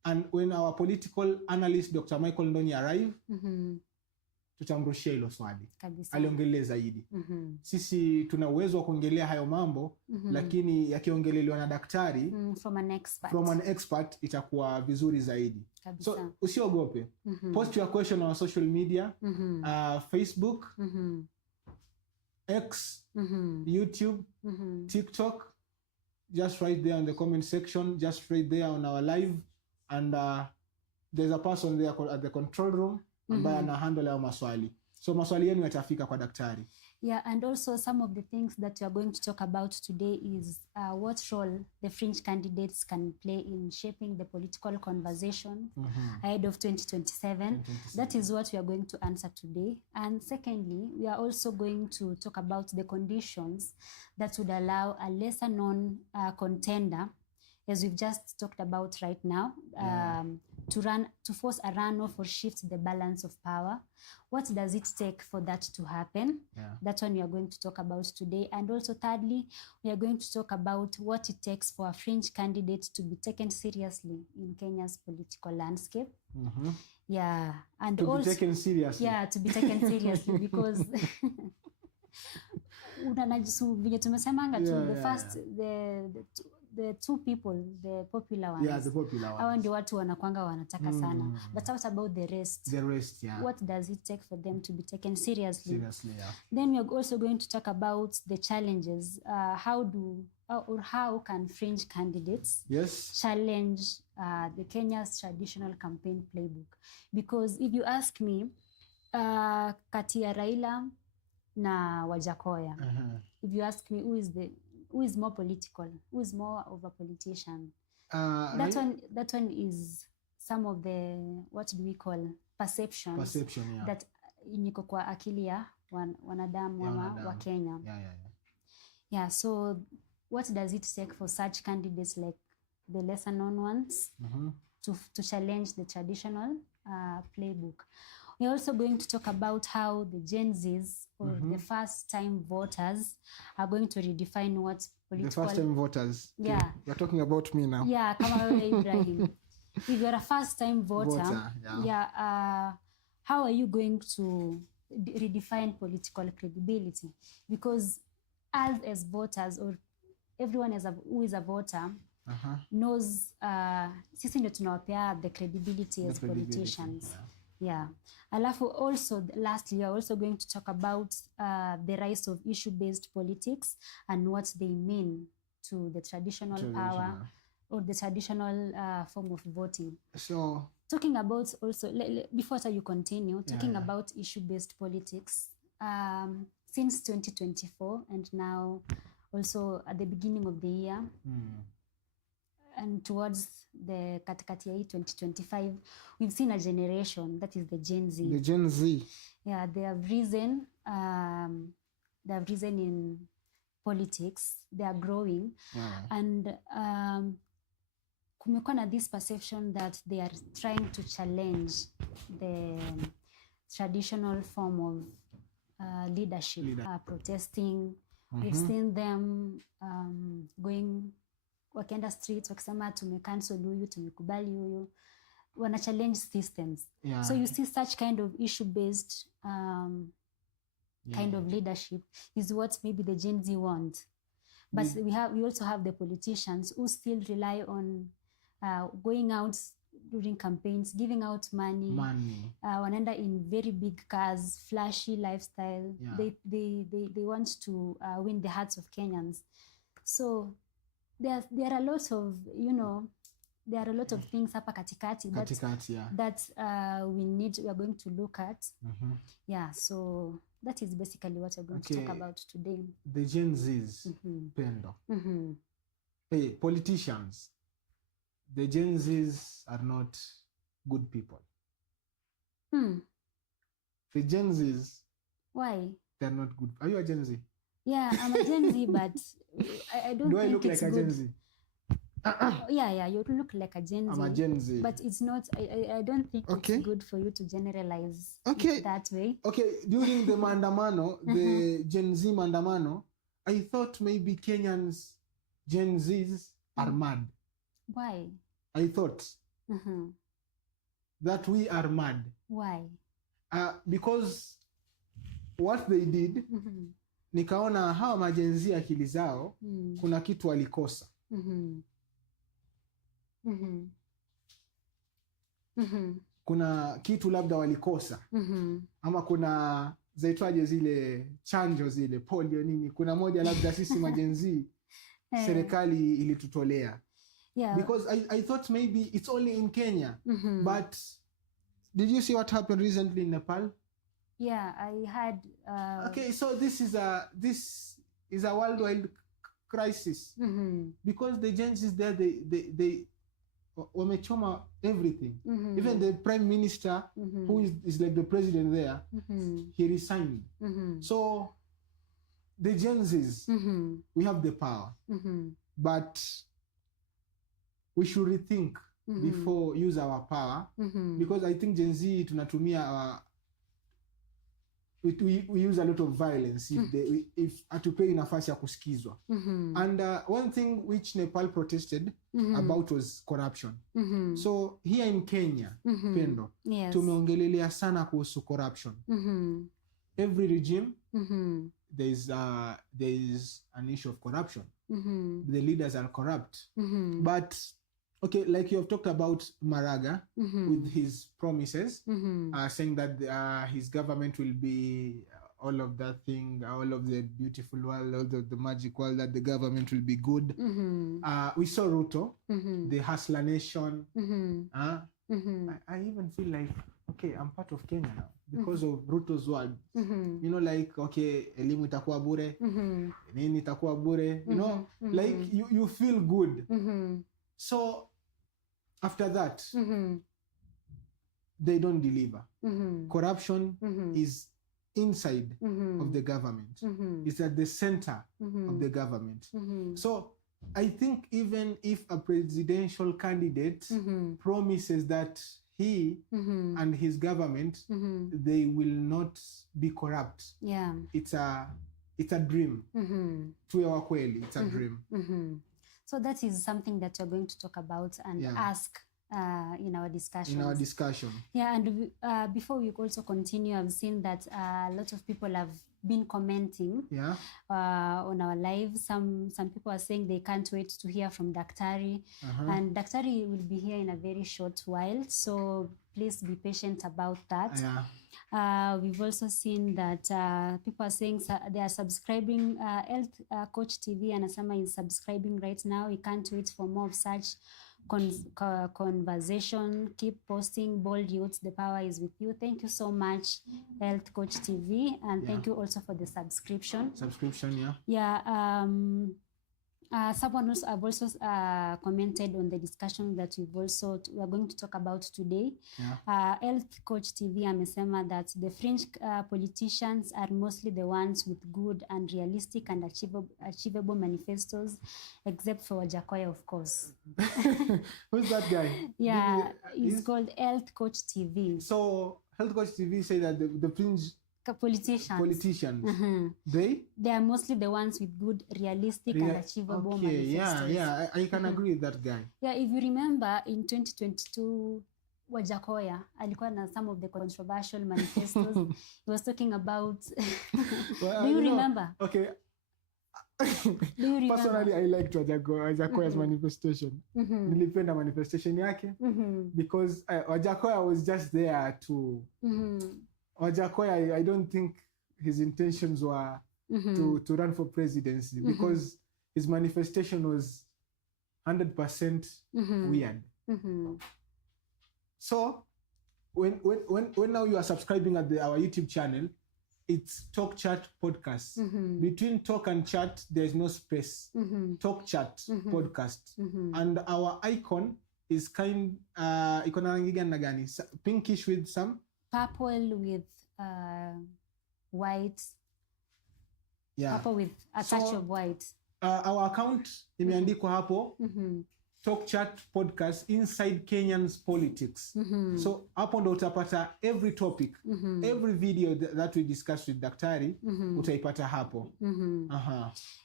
and when our political analyst Dr. Michael Ndoni arrive, tutamrushia hilo swali. Aliongelee zaidi. Sisi tuna uwezo wa kuongelea hayo mambo, lakini yakiongelelewa na daktari from an expert itakuwa vizuri zaidi. So usiogope. Post your question on our social media, Facebook, X, YouTube, TikTok. Just right there in the comment section, just right there on our live, and there's a person there at the control room ambaye ana handle hayo maswali. So maswali yenu yatafika kwa daktari. Yeah, and also some of the things that we are going to talk about today is what role the fringe candidates can play in shaping the political conversation ahead of 2027. That is what we are going to answer today. And secondly, we are also going to talk about the conditions that would allow a lesser known contender, as we've just talked about right now, to force a runoff or shift the balance of power. What does it take for that to happen? That's what we are going to talk about today. And also thirdly, we are going to talk about what it takes for a fringe candidate to be taken seriously in Kenya's political landscape. Yeah, and to be taken seriously. Yeah, to be taken seriously because the two people, the popular ones. Yeah, the popular ones. Hawa ndio watu wanakwanga wanataka sana. But what about the rest? The rest, yeah. What does it take for them to be taken seriously? Seriously, yeah. Then we are also going to talk about the challenges. How can fringe candidates challenge the Kenya's traditional campaign playbook? Because if you ask me, kati ya Raila na Wajakoya, if you ask me who is more political, who is more of a politician, that one is some of the, what do we call, perception, yeah, that niko kwa akili ya wanadamu wa Kenya. Yeah, so what does it take for such candidates like the lesser known ones to challenge the traditional playbook? We're also going to talk about how the Gen Zs or the first-time voters are going to redefine what political... The first-time voters. Okay. Yeah. You're talking about me now. Yeah, kama wewe Ibrahim. If you're a first-time voter, how are you going to redefine political credibility? Because as voters, or everyone who is a voter, knows sisi ndio tunawapea the credibility as politicians. Yeah. Alafu also, lastly, we are also going to talk about the rise of issue-based politics and what they mean to the traditional power or the traditional form of voting. So, talking about also, before you continue, talking about issue-based politics, since 2024 and now also at the beginning of the year, and towards the katikati ya 2025, we've seen a generation that is the Gen Z. The Gen Z. Yeah, they have risen in politics. They are growing, and kumekuwa na this perception that they are trying to challenge the traditional form of leadership, protesting. We've seen them going, wakienda streets wakisema tumecancel huyu, tumekubali huyu, wana challenge systems. So you see such kind of issue-based kind of leadership is what maybe the Gen Z want. But we also have the politicians who still rely on going out during campaigns, giving out money. Wanaenda in very big cars, flashy lifestyle. They want to win the hearts of Kenyans. So there are a lot of, there are a lot of things hapa katikati that we are going to look at. Yeah, so that is basically what we're going to talk about today. The Gen Zs, Pendo. Hey, politicians. The Gen Zs are not good people. The Gen Zs. Why? They're not good. Are you a Gen Z? Yeah, I'm a Gen Z, but I don't think it's good. Do I look like a Gen Z? Yeah, you look like a Gen Z. I'm a Gen Z. But it's not, I don't think it's good for you to generalize it that way. Okay, during the maandamano, the Gen Z maandamano, I thought maybe Kenyans, Gen Zs are mad. Why? I thought that we are mad. Why? Because what they did, nikaona hawa majenzi akili zao, kuna kitu walikosa. Kuna kitu labda walikosa. Ama kuna zaitwaje zile chanjo zile, polio nini. Kuna moja labda sisi majenzi, serikali ilitutolea. Yeah. Because I thought maybe it's only in Kenya. But did you see what happened recently in Nepal? Yeah, I had. Okay, so this is a worldwide crisis because the Gen Zs there they wamechoma everything. Even the prime minister who is like the president there, he resigned. So the Gen Zs, we have the power, but we should rethink before use our power because I think Gen Z tunatumia we use a lot of violence if atupei nafasi ya kusikizwa. And one thing which Nepal protested about was corruption. So here in Kenya, Pendo, tumeongelelea sana kuhusu corruption. Every regime, there is an issue of corruption. The leaders are corrupt. But okay, like you have talked about Maraga with his promises, saying that his government will be all of that thing, all of the beautiful world, all the magic world, that the government will be good. We saw Ruto, the Hustler Nation. I even feel like, okay, I'm part of Kenya now because of Ruto's word. You know, like, okay, elimu itakuwa bure, nini itakuwa bure, you know, like you feel good. So after that, they don't deliver. Corruption is inside of the government. It's at the center of the government. So I think even if a presidential candidate promises that he and his government, they will not be corrupt. Yeah. It's a dream. Tuwe kweli, it's a dream. So that is something that you're going to talk about and ask in our discussion. Yeah, and before we also continue, I've seen that a lot of people have been commenting on our live. Some people are saying they can't wait to hear from Daktari. And Daktari will be here in a very short while, so please be patient about that. We've also seen that people are saying they are subscribing. Health Coach TV anasema is subscribing right now. We can't wait for more of such conversation. Keep posting, bold youths. The power is with you. Thank you so much, Health Coach TV, and thank you also for the subscription. Someone else have also commented on the discussion that we are going to talk about today. Health Coach TV amesema that the fringe politicians are mostly the ones with good and realistic and achievable manifestos, except for Gachagua, of course. Who's that guy? He's called Health Coach TV. So Health Coach TV say that the fringe politicians they are mostly the ones with good, realistic and achievable manifestos. I can agree with that guy. If you remember in 2022 Gachagua alikuwa na some of the controversial manifestos. He was talking about do you remember? Okay. Personally, I liked Gachagua's manifestation. Nilipenda manifestation yake because Gachagua was just there to Gachagua, I don't think his intentions were to run for presidency because his manifestation was 100% weird. So when now you are subscribing at our YouTube channel, it's Talk Chat Podcast. Between talk and chat, there's no space. Talk Chat Podcast. And our icon is pinkish with some purple with white. Purple with a touch of white. Our account imeandikwa hapo Talk Chat podcast inside Kenyan's politics. So hapo ndo utapata every topic, every video that we discuss with Daktari, utaipata hapo.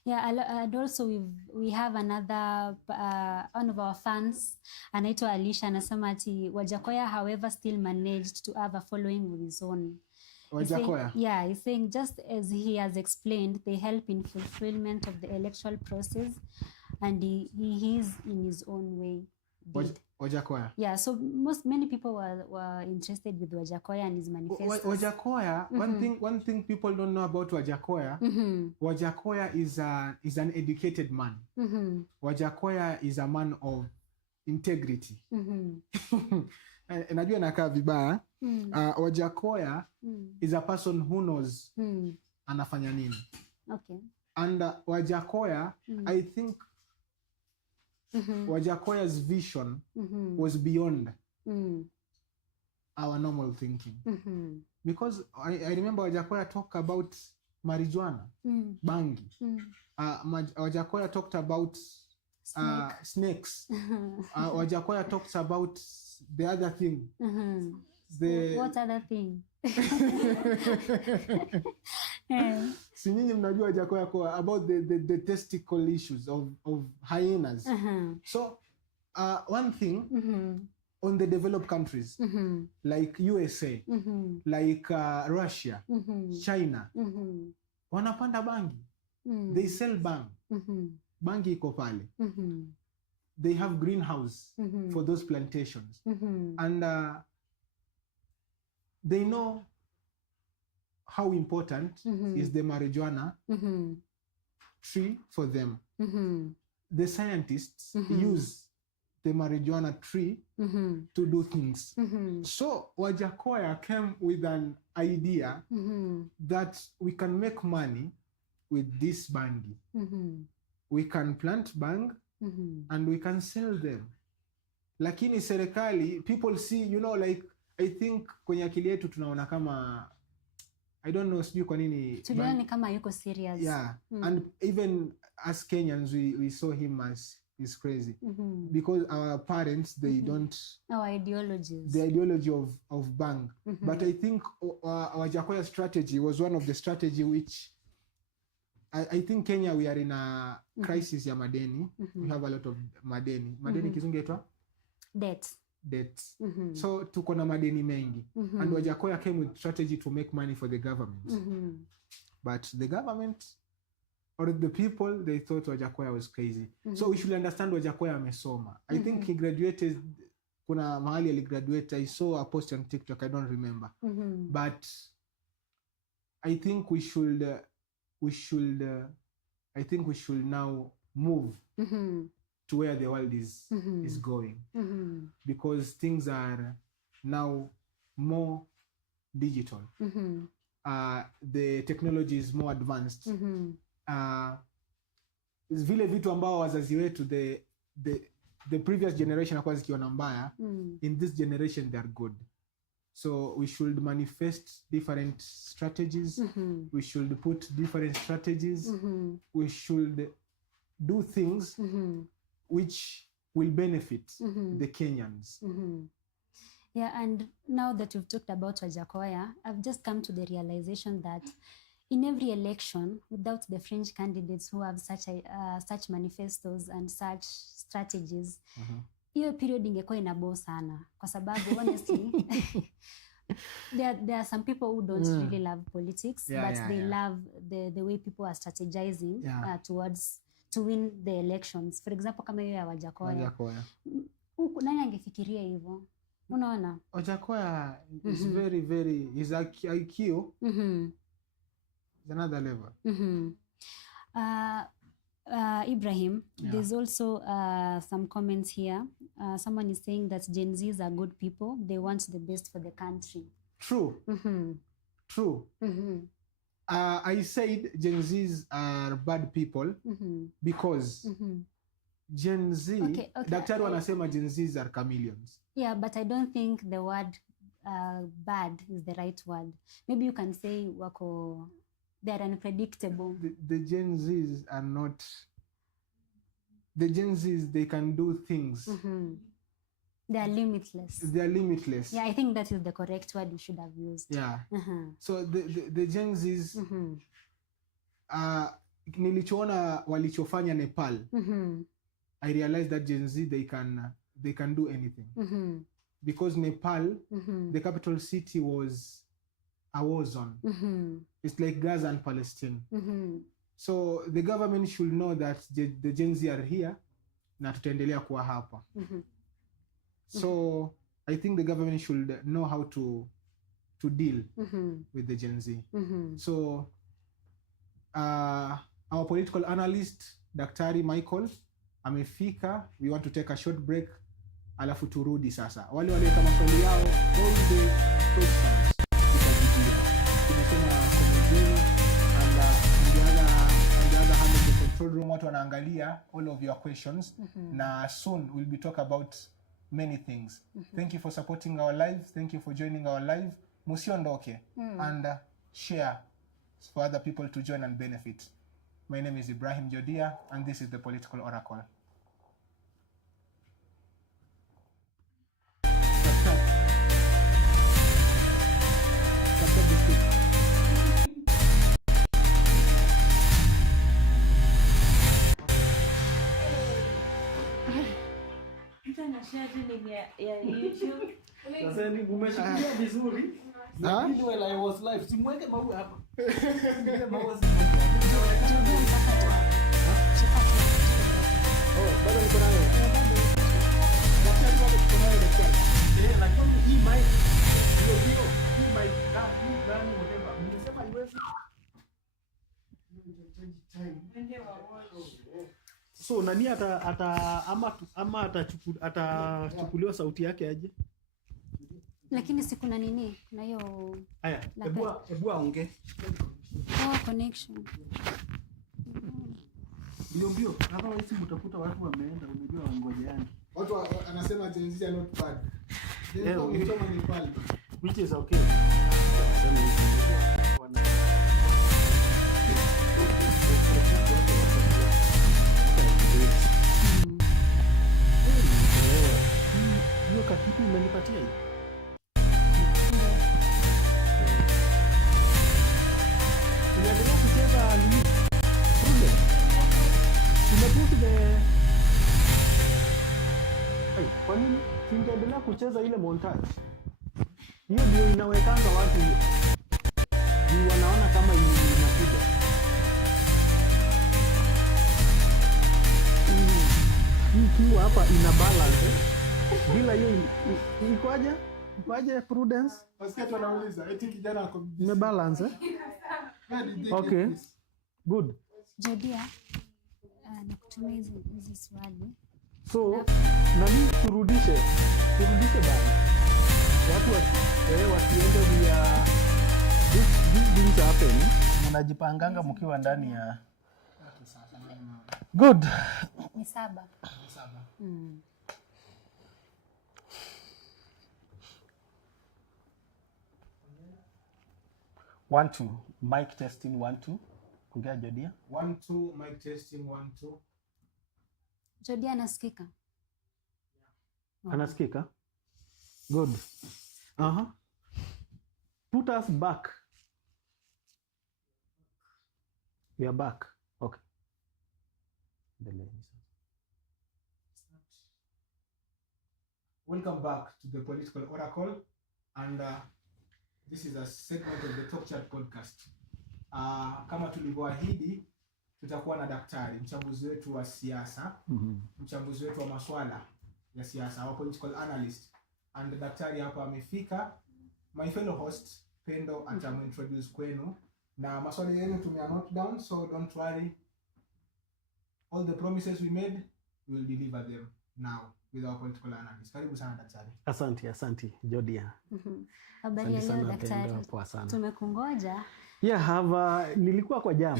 Yeah, and also we have another one of our fans anaitwa Alicia, anasema ati Wajakoya however still managed to have a following of his own. Wajakoya? He's saying just as he has explained, they help in fulfillment of the electoral process, and he is in his own way. Wajakoya? Yeah, so many people were interested with Wajakoya and his manifesto. Wajakoya, one thing people don't know about Wajakoya, Wajakoya is an educated man. Wajakoya is a man of integrity. Najua nakaa vibaya. Wajakoya is a person who knows anafanya nini. Okay. And Wajakoya, I think Wajakoya's vision was beyond our normal thinking. Because I remember Wajakoya talked about marijuana, bangi. Wajakoya talked about snakes. Wajakoya talks about the other thing. What other thing? Si nyinyi mnajua Wajakoya kwa about the testicle issues of hyenas. So one thing on the developed countries like USA, like Russia, China, wanapanda bangi. They sell bang. Bangi iko pale. They have greenhouse for those plantations. And they know how important is the marijuana tree for them. The scientists use the marijuana tree to do things. So Wajakoya came with an idea that we can make money with this bangi. We can plant bang and we can sell them. Lakini serikali, people see, like, I think kwenye akili yetu tunaona kama, I don't know, sijui kwa nini. Tuliona kama yuko serious. Yeah. And even as Kenyans, we saw him as he's crazy. Because our parents, they don't... Our ideologies. The ideology of bang. But I think Wajakoya's strategy was one of the strategy which... I think Kenya, we are in a crisis ya madeni. We have a lot of madeni. Madeni kizungu yaitwa? Debt. So tuko na madeni mengi. And Wajakoya came with strategy to make money for the government. But the government or the people, they thought Wajakoya was crazy. So we should understand Wajakoya amesoma. I think he graduated, kuna mahali aligraduate. I saw a post on TikTok, I don't remember. But I think we should now move to where the world is going, because things are now more digital. The technology is more advanced. Vile vitu ambao wazazi wetu the previous generation akwa zikiona mbaya, in this generation they are good. So we should manifest different strategies. We should put different strategies. We should do things which will benefit the Kenyans. Yeah, and now that we've talked about Wajakoya, I've just come to the realization that in every election, without the fringe candidates who have such manifestos and such strategies, hiyo period ingekuwa inabo sana, kwa sababu honestly there are some people who don't really love politics, but they love the way people are strategizing towards to win the elections. For example, kama hiyo ya Wajakoya. Nani angefikiria hivyo? Unaona? Wajakoya is very, very, his IQ is another level. Ibrahim, there's also some comments here. Someone is saying that Gen Zs are good people. They want the best for the country. True. True. I said Gen Zs are bad people because Gen Z, Daktari wanasema Gen Zs are chameleons. Yeah, but I don't think the word bad is the right word. Maybe you can say they are unpredictable. The Gen Zs are not the Gen Zs, they can do things. They are limitless. They are limitless. Yeah, I think that is the correct word you should have used. Yeah. So the Gen Zs, nilichoona walichofanya Nepal, I realized that Gen Z, they can do anything. Because Nepal, the capital city was a war zone. It's like Gaza and Palestine. So the government should know that the Gen Z are here na tutaendelea kuwa hapa. So I think the government should know how to deal with the Gen Z. So our political analyst Daktari Michael amefika. We want to take a short break, alafu turudi sasa. Wale waliweka maswali yao, all the questions tutajibu. Tumesema comment zenu, and on the other hand of the control room watu wanaangalia all of your questions. Na soon we'll be talk about many things. Thank you for supporting our live. Thank you for joining our live. Musiondoke and share for other people to join and benefit. My name is Ibrahim Jodia, and this is the Political Oracle. Sasa ni umeshikilia vizuri. Lakini while I was live, simweke maua hapa. Simweke maua bado niko nayo. Lakini hii mic ndio hii mic gani whatever. Nimesema iwezi. So nani atachukuliwa sauti yake aje? Lakini si kuna nini? Kuna hiyo haya, hebu aongee. Connection. Ndio hapa wisi mtakuta watu wameenda, unajua wangojeani. Watu anasema Gen Z are not bad. Ni pale. Which is okay. Hiyo kakitu umenipatia hii. Unaendelea kucheza nini? Fringe. Tumepush the kwa nini tunaendelea kucheza ile montage? Hiyo ndio inawekanga watu ni wanaona kama inakuja. Hii hapa ina balance. Bila hiyo ikoje prudence? Wasikia wanauliza eti kijana ako ime balance. Okay. Good. Jodia, nakutumia hizi swali. So, nani turudishe bali. Watu wasiende via this things happen. Mnajipanganga mkiwa ndani ya good. Ni saba. 1 2 mic testing 1 2. Ongea Jodia. 1 2 mic testing 1 2. Jodia anasikika? Anasikika? Good. Put us back. We are back. Okay. Welcome back to the Political Oracle, and this is a segment of the Talk Chat podcast. Kama tulivyoahidi, tutakuwa na daktari, mchambuzi wetu wa siasa, mchambuzi wetu wa masuala ya siasa, our political analyst. And daktari hapa amefika. My fellow host Pendo atamintroduce kwenu, na maswali yenu tumea note down, so don't worry. All the promises we made, we will deliver them now with our political analyst. Karibu sana daktari. Asante Jodia. Habari ya leo daktari. Tumekungoja. Yeah, nilikuwa kwa jam.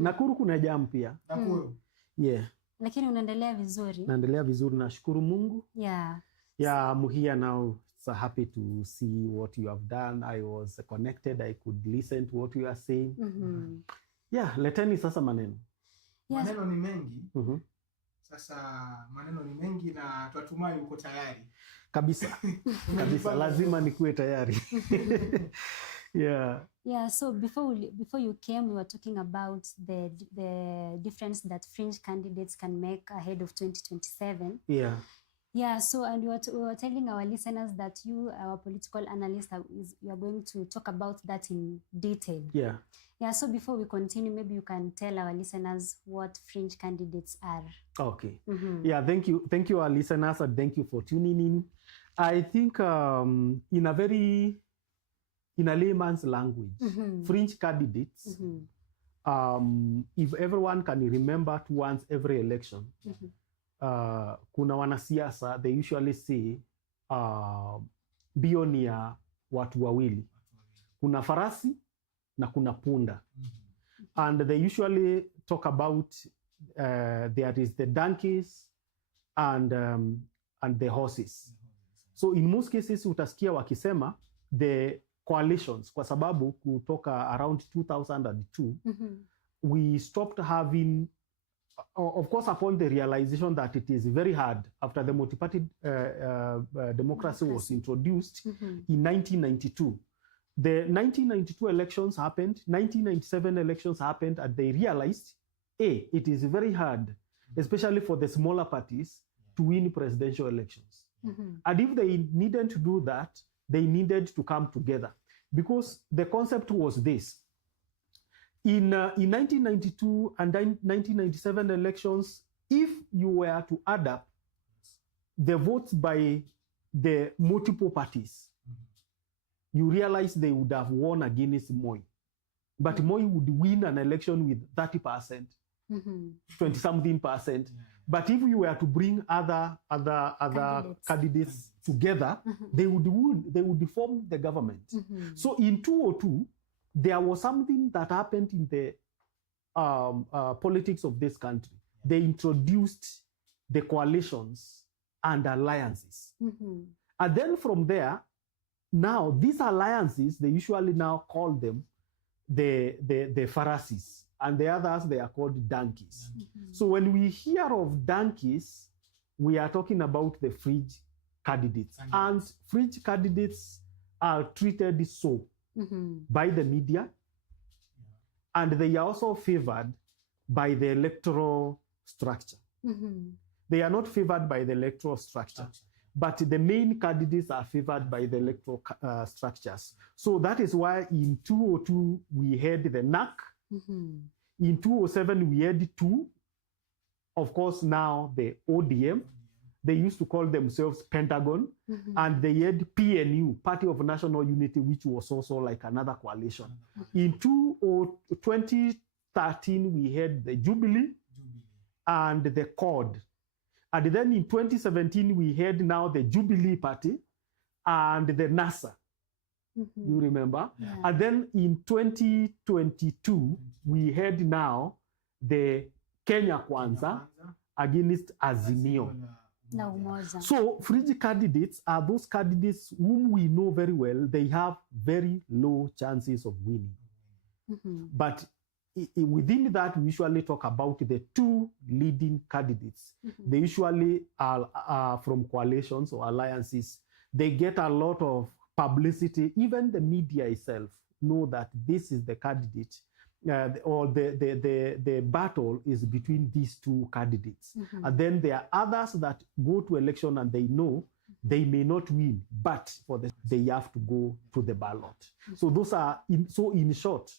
Nakuru kuna jam pia. Nakuru. Yeah. Lakini unaendelea vizuri. Naendelea vizuri, nashukuru Mungu. Yeah. Yeah, I'm here now. So happy to see what you have done. I was connected. I could listen to what you are saying. Yeah, leteni sasa maneno. Yes. Maneno ni mengi. Sasa maneno ni mengi na tunatumai uko tayari. Kabisa. Kabisa, lazima nikuwe tayari. Yeah. Yeah, so before you came, we were talking about the difference that fringe candidates can make ahead of 2027. Yeah. Yeah, so and we were telling our listeners that you, our political analyst, you are going to talk about that in detail. Yeah. Yeah, so before we continue, maybe you can tell our listeners what fringe candidates are. Okay. Yeah, thank you, our listeners, and thank you for tuning in. I think in a layman's language, fringe candidates, if everyone can remember towards every election, kuna wanasiasa, they usually say mbio ni ya watu wawili. Kuna farasi na kuna punda. And they usually talk about there is the donkeys and the horses. So in most cases utasikia wakisema the coalitions, kwa sababu kutoka around 2002 we stopped having, of course, upon the realization that it is very hard after the multi-party democracy was introduced in 1992. The 1992 elections happened, 1997 elections happened, and they realized, it is very hard, especially for the smaller parties, to win presidential elections. And if they needed to do that, they needed to come together. Because the concept was this. In 1992 and 1997 elections, if you were to add up the votes by the multiple parties, you realize they would have won against Moi. But Moi would win an election with 30%, 20-something%. But if you were to bring other candidates together, they would win. They would form the government. So in 2002, there was something that happened in the politics of this country. They introduced the coalitions and alliances. And then from there, now these alliances, they usually now call them the pharisees, and the others, they are called donkeys. So when we hear of donkeys, we are talking about the fringe candidates. And fringe candidates are treated so by the media, and they are also favored by the electoral structure. They are not favored by the electoral structure, but the main candidates are favored by the electoral structures. So that is why in 2002 we had the NAC. In 2007 we had two. Of course, now the ODM. They used to call themselves Pentagon, and they had PNU, Party of National Unity, which was also like another coalition. In 2013, we had the Jubilee and the CORD. And then in 2017, we had now the Jubilee Party and the NASA. You remember? Yeah. And then in 2022, we had now the Kenya Kwanza against Azimio. So fringe candidates are those candidates whom we know very well. They have very low chances of winning. But within that, we usually talk about the two leading candidates. They usually are from coalitions or alliances. They get a lot of publicity. Even the media itself know that this is the candidate, or the battle is between these two candidates. And then there are others that go to election and they know they may not win, but they have to go to the ballot. So those are, in short,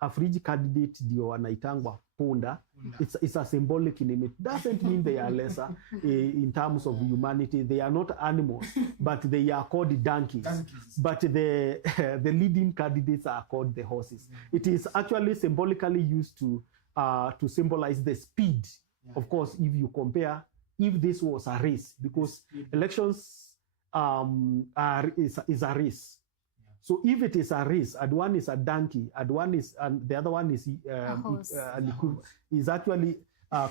a fringe candidate ndio wanaitangwa punda. It's a symbolic name. It doesn't mean they are lesser in terms of humanity. They are not animals, but they are called donkeys. But the leading candidates are called the horses. It is actually symbolically used to symbolize the speed. Of course, if you compare, if this was a race, because elections is a race. So if it is a race, and one is a donkey, and the other one is actually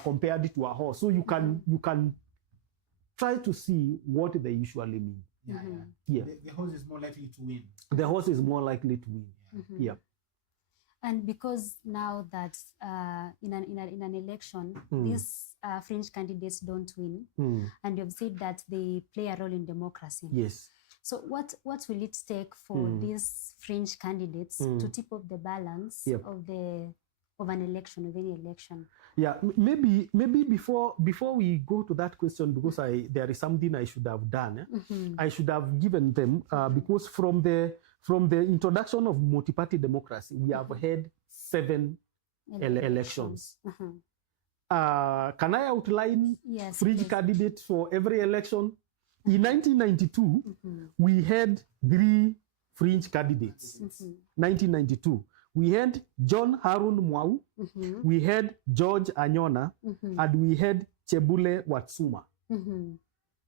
compared to a horse. So you can try to see what they usually mean. The horse is more likely to win. The horse is more likely to win. And because now that in an election, this fringe candidates don't win, and you've said that they play a role in democracy. Yes. So what will it take for these fringe candidates to tip up the balance of an election, of any election? Yeah, maybe before we go to that question, because there is something I should have done. I should have given them because from the introduction of multi-party democracy, we have had 7 elections. Can I outline fringe candidates for every election? In 1992, we had 3 fringe candidates. 1992. We had John Harun Mwau, we had George Anyona, and we had Chebule Watsuma.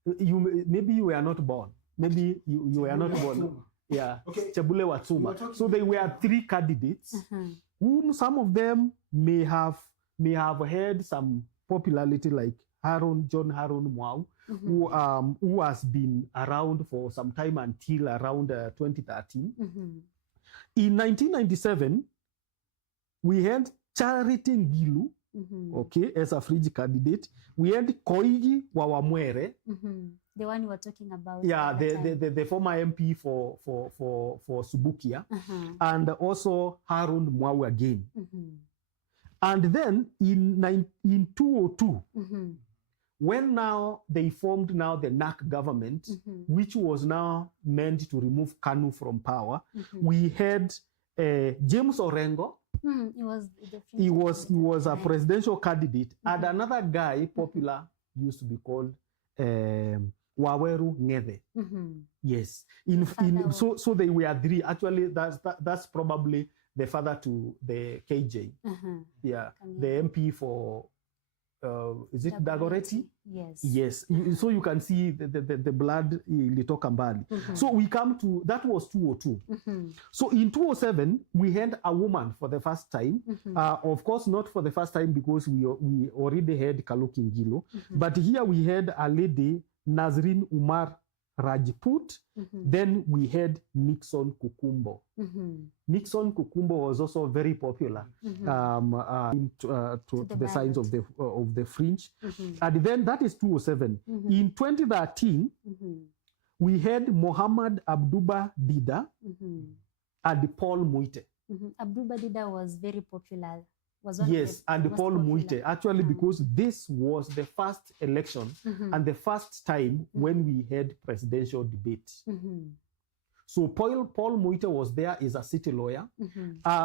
Maybe you were not born. Maybe you were not born. Yeah, okay. Chebule Watsuma. So they were 3 candidates, whom some of them may have had some popularity, like John Harun Mwau, who has been around for some time until around 2013. In 1997, we had Charity Ngilu, okay, as a fringe candidate. We had Koigi Wawamwere. The one you were talking about. Yeah, the former MP for Subukia, and also Harun Mwau again. And then in 2002, when now they formed now the NAC government, which was now meant to remove KANU from power, we had James Orengo. He was a presidential candidate, and another guy popular used to be called Waweru Ng'ethe. Yes. So they were 3. Actually, that's probably the father to the KJ. Yeah, the MP for. Is it Dagoretti? Yes. Yes. So you can see the blood ilitoka mbali. So we come to, that was 2002. So in 2007, we had a woman for the first time. Of course, not for the first time because we already had Kaluki Ngilo. But here we had a lady, Nazrin Umar Rajput. Then we had Nixon Kukumbo. Nixon Kukumbo was also very popular to the signs of the fringe. And then that is 2007. In 2013, we had Mohammed Abduba Dida and Paul Muite. Abduba Dida was very popular. Yes, and Paul Muite, actually, because this was the first election and the first time when we had presidential debate. So Paul Muite was there as a city lawyer.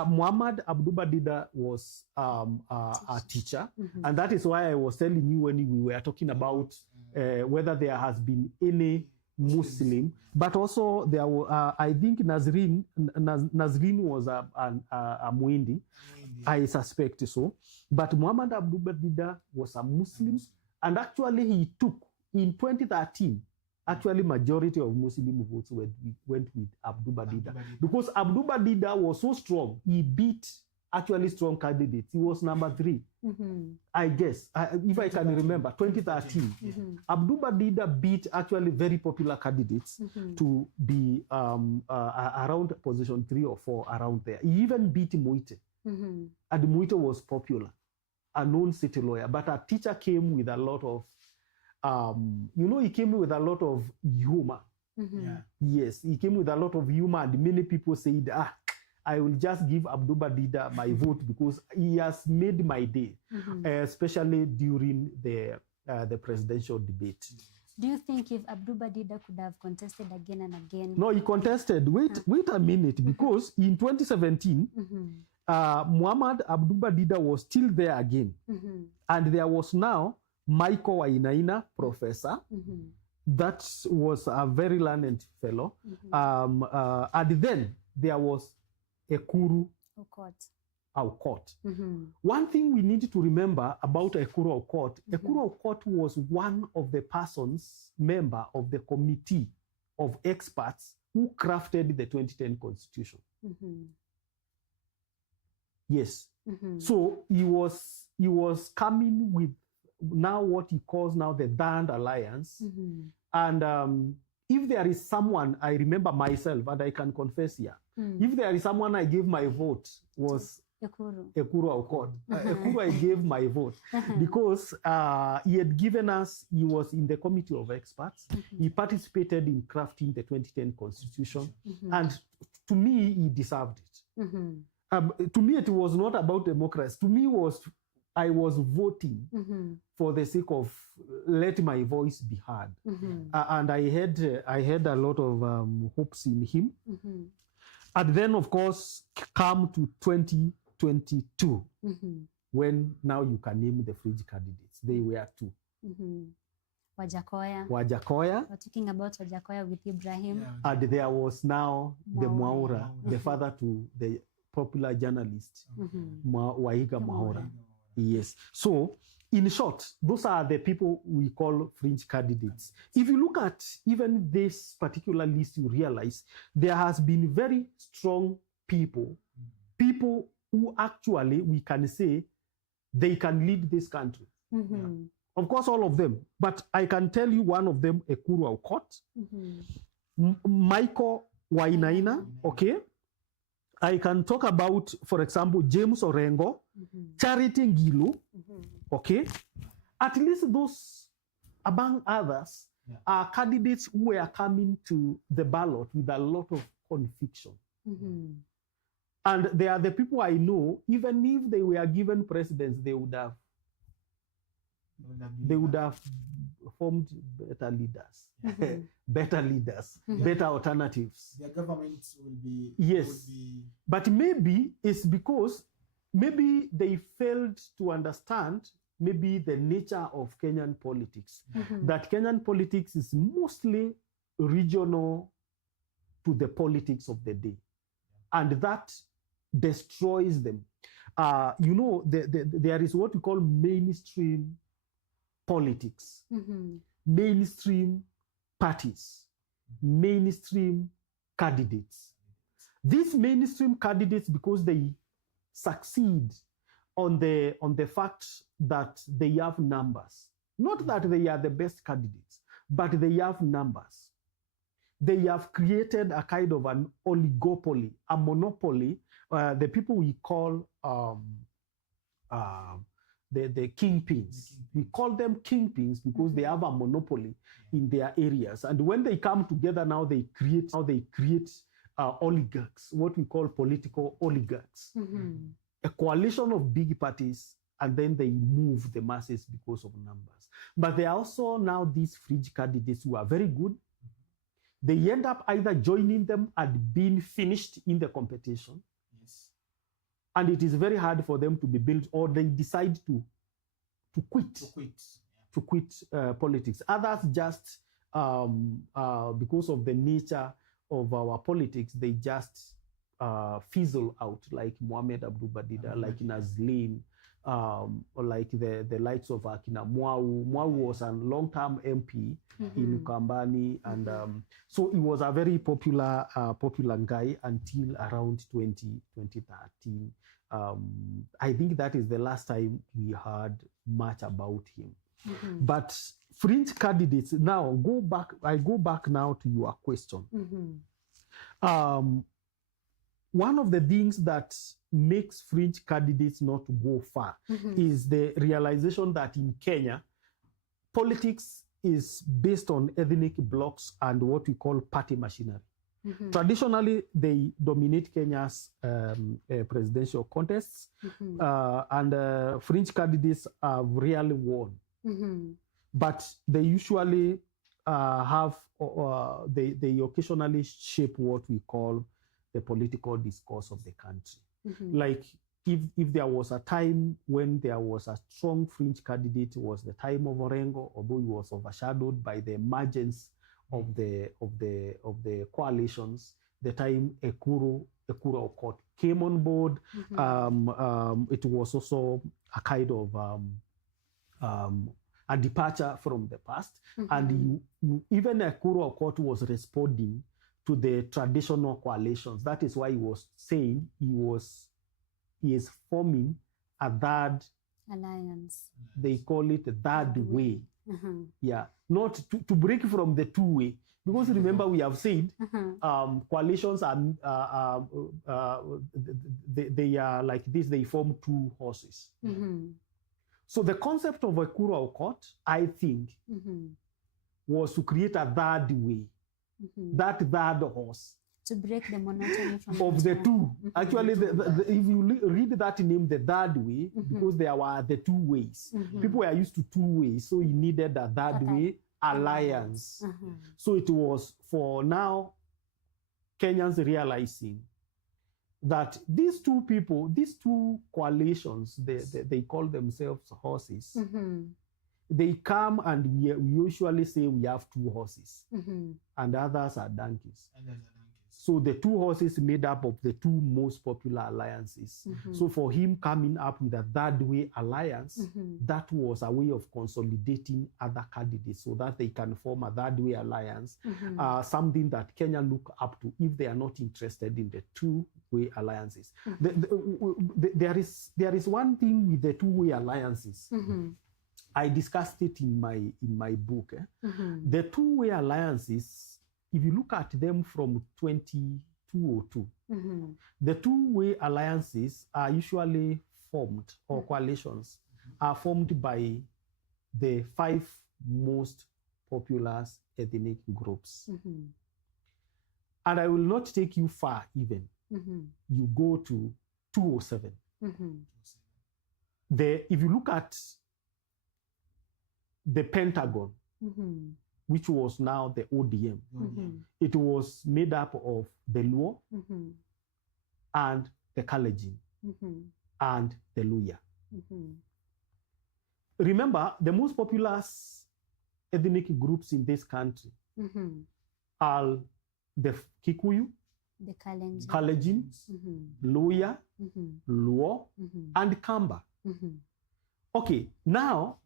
Muhammad Abduba Dida was a teacher. And that is why I was telling you when we were talking about whether there has been any Muslim, but also there were, I think Nazrin was a Muindi. I suspect so. But Muhammad Abduba Dida was a Muslim, and actually he took, in 2013, actually majority of Muslim votes went with Abduba Dida. Because Abduba Dida was so strong, he beat actually strong candidates. He was number 3, I guess, if I can remember, 2013. Abduba Dida beat actually very popular candidates to be around position 3 or 4 around there. He even beat Muite. And Muite was popular, a known city lawyer, but a teacher came with a lot of, he came with a lot of humor. Yes, he came with a lot of humor, and many people said, I will just give Abduba Dida my vote because he has made my day, especially during the presidential debate. Do you think if Abduba Dida could have contested again and again? No, he contested. Wait a minute, because in 2017, Muhammad Abduba Dida was still there again. And there was now Michael Wainaina, professor. That was a very learned fellow. And then there was Ekuru Aukot. One thing we need to remember about Ekuru Aukot, Ekuru Aukot was one of the persons, member of the committee of experts who crafted the 2010 constitution. Yes. So he was coming with now what he calls now the Third Alliance. And if there is someone, I remember myself, and I can confess here, if there is someone I gave my vote, was Ekuru. Ekuru Aukot. Ekuru, I gave my vote because he had given us, he was in the committee of experts. He participated in crafting the 2010 constitution. And to me, he deserved it. To me, it was not about democracy. To me, I was voting for the sake of let my voice be heard. And I had a lot of hopes in him. And then, of course, come to 2022, when now you can name the Fringe candidates. They were two. Wajakoya. We're talking about Wajakoya with Ibrahim. Yeah. And there was now the Mwaura, the father to the popular journalist, Waiga Mwaura. Yes. So, in short, those are the people we call Fringe candidates. If you look at even this particular list, you realize there has been very strong people who actually, we can say, they can lead this country. Of course, all of them. But I can tell you one of them, Ekuru Aukot, Michael Wainaina, okay? I can talk about, for example, James Orengo, Charity Ngilu, okay? At least those, among others, are candidates who are coming to the ballot with a lot of conviction. And they are the people I know, even if they were given presidents, they would have formed better leaders, better leaders, better alternatives. Their governments will be... Yes, but maybe it's because maybe they failed to understand maybe the nature of Kenyan politics. That Kenyan politics is mostly regional to the politics of the day. And that destroys them. You know, there is what we call mainstream politics, mainstream parties, mainstream candidates. These mainstream candidates, because they succeed on the fact that they have numbers. Not that they are the best candidates, but they have numbers. They have created a kind of an oligopoly, a monopoly. The people we call the kingpins. We call them kingpins because they have a monopoly in their areas. And when they come together now, they create oligarchs, what we call political oligarchs. A coalition of big parties, and then they move the masses because of numbers. But there are also now these Fringe candidates who are very good. They end up either joining them and being finished in the competition. Yes. And it is very hard for them to be built, or they decide to quit politics. Others just, because of the nature of our politics, they just fizzle out, like Mohamed Abdul Badida, like Nazlin, or like the likes of Akina Mwau. Mwau was a long-term MP in Ukambani, and so he was a very popular guy until around 2013. I think that is the last time we heard much about him. But Fringe candidates, now I go back now to your question. One of the things that makes Fringe candidates not go far is the realization that in Kenya, politics is based on ethnic blocks and what we call party machinery. Traditionally, they dominate Kenya's presidential contests, and Fringe candidates have rarely won. But they usually they occasionally shape what we call the political discourse of the country. Like if there was a time when there was a strong Fringe candidate, it was the time of Orengo, although he was overshadowed by the emergence of the coalitions. The time Ekuru Aukot came on board, it was also a kind of a departure from the past, and even Ekuru Aukot was responding to the traditional coalitions. That is why he was saying he is forming a third alliance. They call it the third way. Yeah, not to break from the two-way. Because remember, we have said coalitions are they are like this. They form two horses. So the concept of a Kura court, I think, was to create a third way, that third horse. To break the monotony from of the two. Actually, if you read that name, the third way, because there were the two ways. People were used to two ways, so you needed a third way alliance. So it was for now Kenyans realizing that these two people, these two coalitions, they call themselves horses. They come and we usually say we have two horses, and others are donkeys. So the two horses made up of the two most popular alliances. So for him coming up with a third way alliance, that was a way of consolidating other candidates so that they can form a third way alliance, something that Kenya look up to if they are not interested in the two way alliances. There is one thing with the two way alliances. I discussed it in my book. The two way alliances, if you look at them from 2002, the two-way alliances are usually formed, or coalitions are formed by the 5 most popular ethnic groups. And I will not take you far even. You go to 2007. If you look at the Pentagon, which was now the ODM. It was made up of the Luo and the Kalenjin and the Luya. Remember, the most popular ethnic groups in this country are the Kikuyu, the Kalenjin, Luya, Luo, and Kamba. Okay, now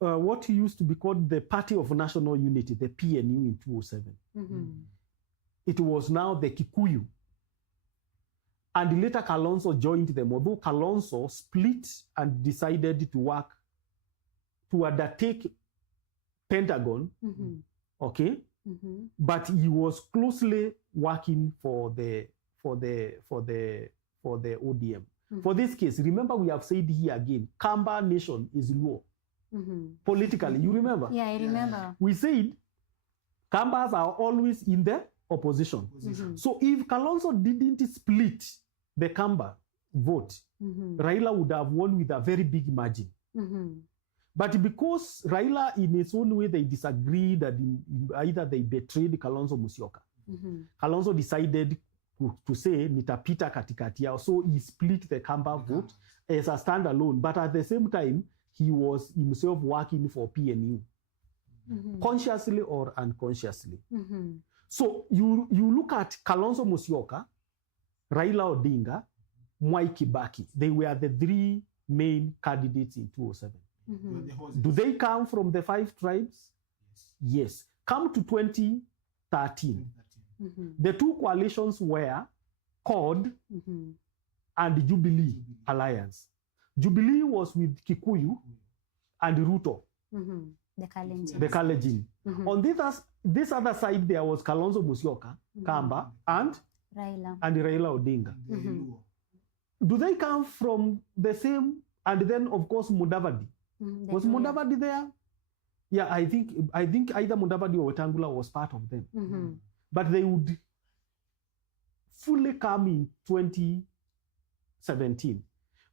what used to be called the Party of National Unity, the PNU in 2007. It was now the Kikuyu. And later Kalonzo joined them, although Kalonzo split and decided to work to undertake Pentagon, okay? But he was closely working for the ODM. For this case, remember we have said here again, Kamba Nation is Luo. Politically, you remember? Yeah, I remember. We said Kambas are always in the opposition. So if Kalonzo didn't split the Kamba vote, Raila would have won with a very big margin. But because Raila, in his own way, they disagreed that either they betrayed Kalonzo Musyoka. Kalonzo decided to say nitapita katikati yao, so he split the Kamba vote as a standalone. But at the same time, he was himself working for PNU, consciously or unconsciously. So you look at Kalonzo Musyoka, Raila Odinga, Mwai Kibaki. They were the 3 main candidates in 2007. Do they come from the 5 tribes? Yes. Come to 2013. The 2 coalitions were CORD and Jubilee Alliance. Jubilee was with Kikuyu and Ruto, the Kalenjin. On this other side, there was Kalonzo Musyoka, Kamba, and Raila Odinga. Do they come from the same? And then, of course, Mudavadi. Was Mudavadi there? Yeah, I think either Mudavadi or Wetangula was part of them. But they would fully come in 2017.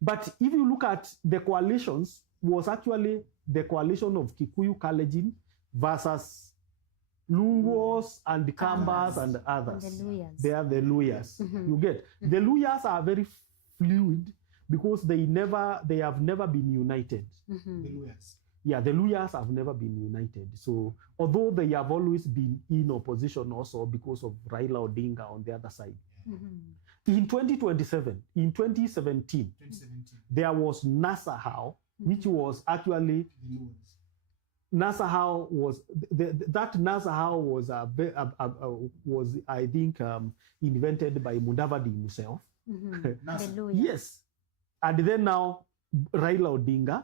But if you look at the coalitions, was actually the coalition of Kikuyu, Kalenjin versus Luos and Kambas and others. They are the Luyas. You get? The Luyas are very fluid because they have never been united. The Luyas. Yeah, the Luyas have never been united. So although they have always been in opposition also because of Raila Odinga on the other side. In 2017, there was Nasahau, which was actually Nasahau was that Nasahau was I think invented by Mudavadi himself. The Yes, and then now Raila Odinga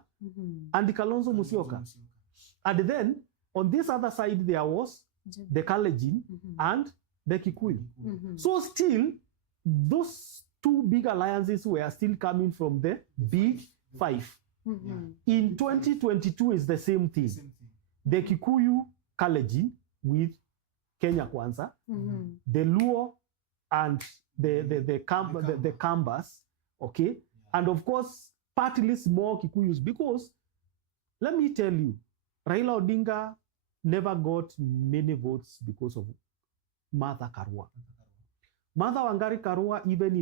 and Kalonzo Musyoka. And then on this other side, there was the Kalenjin and the Kikuyu. So still, those two big alliances were still coming from the big five. In 2022 is the same thing. The Kikuyu Kalenjin with Kenya Kwanza, the Luo and the Kambas, okay? And of course, partly small Kikuyus, because let me tell you, Raila Odinga never got many votes because of Martha Karua. Martha Wangari Karua, even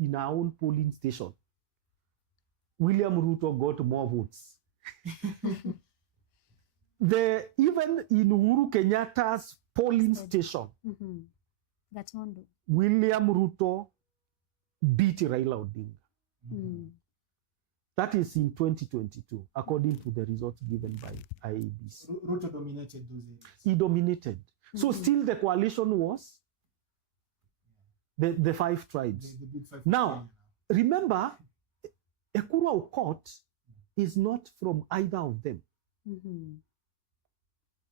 in our own polling station, William Ruto got more votes. Even in Uhuru Kenyatta's polling station, William Ruto beat Raila Odinga. That is in 2022, according to the results given by IEBC. Ruto dominated those areas. He dominated. So still the coalition was the five tribes. The big five Now, remember, Ekuru Aukot is not from either of them.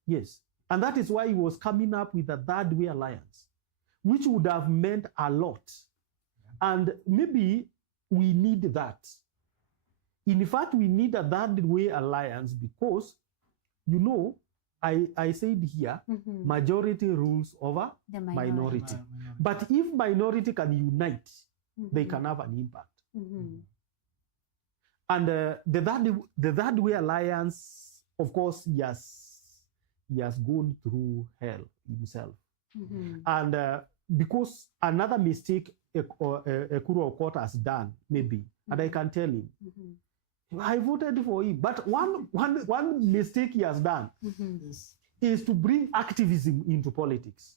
Yes. And that is why he was coming up with a third way alliance, which would have meant a lot. And maybe we need that. In fact, we need a third way alliance because, you know, I said here, majority rules over The minority. But if minority can unite, they can have an impact. And the third way alliance, of course, he has gone through hell himself. And because another mistake Ekuru Aukot has done, maybe, and I can tell him, I voted for him. But one mistake he has done is to bring activism into politics.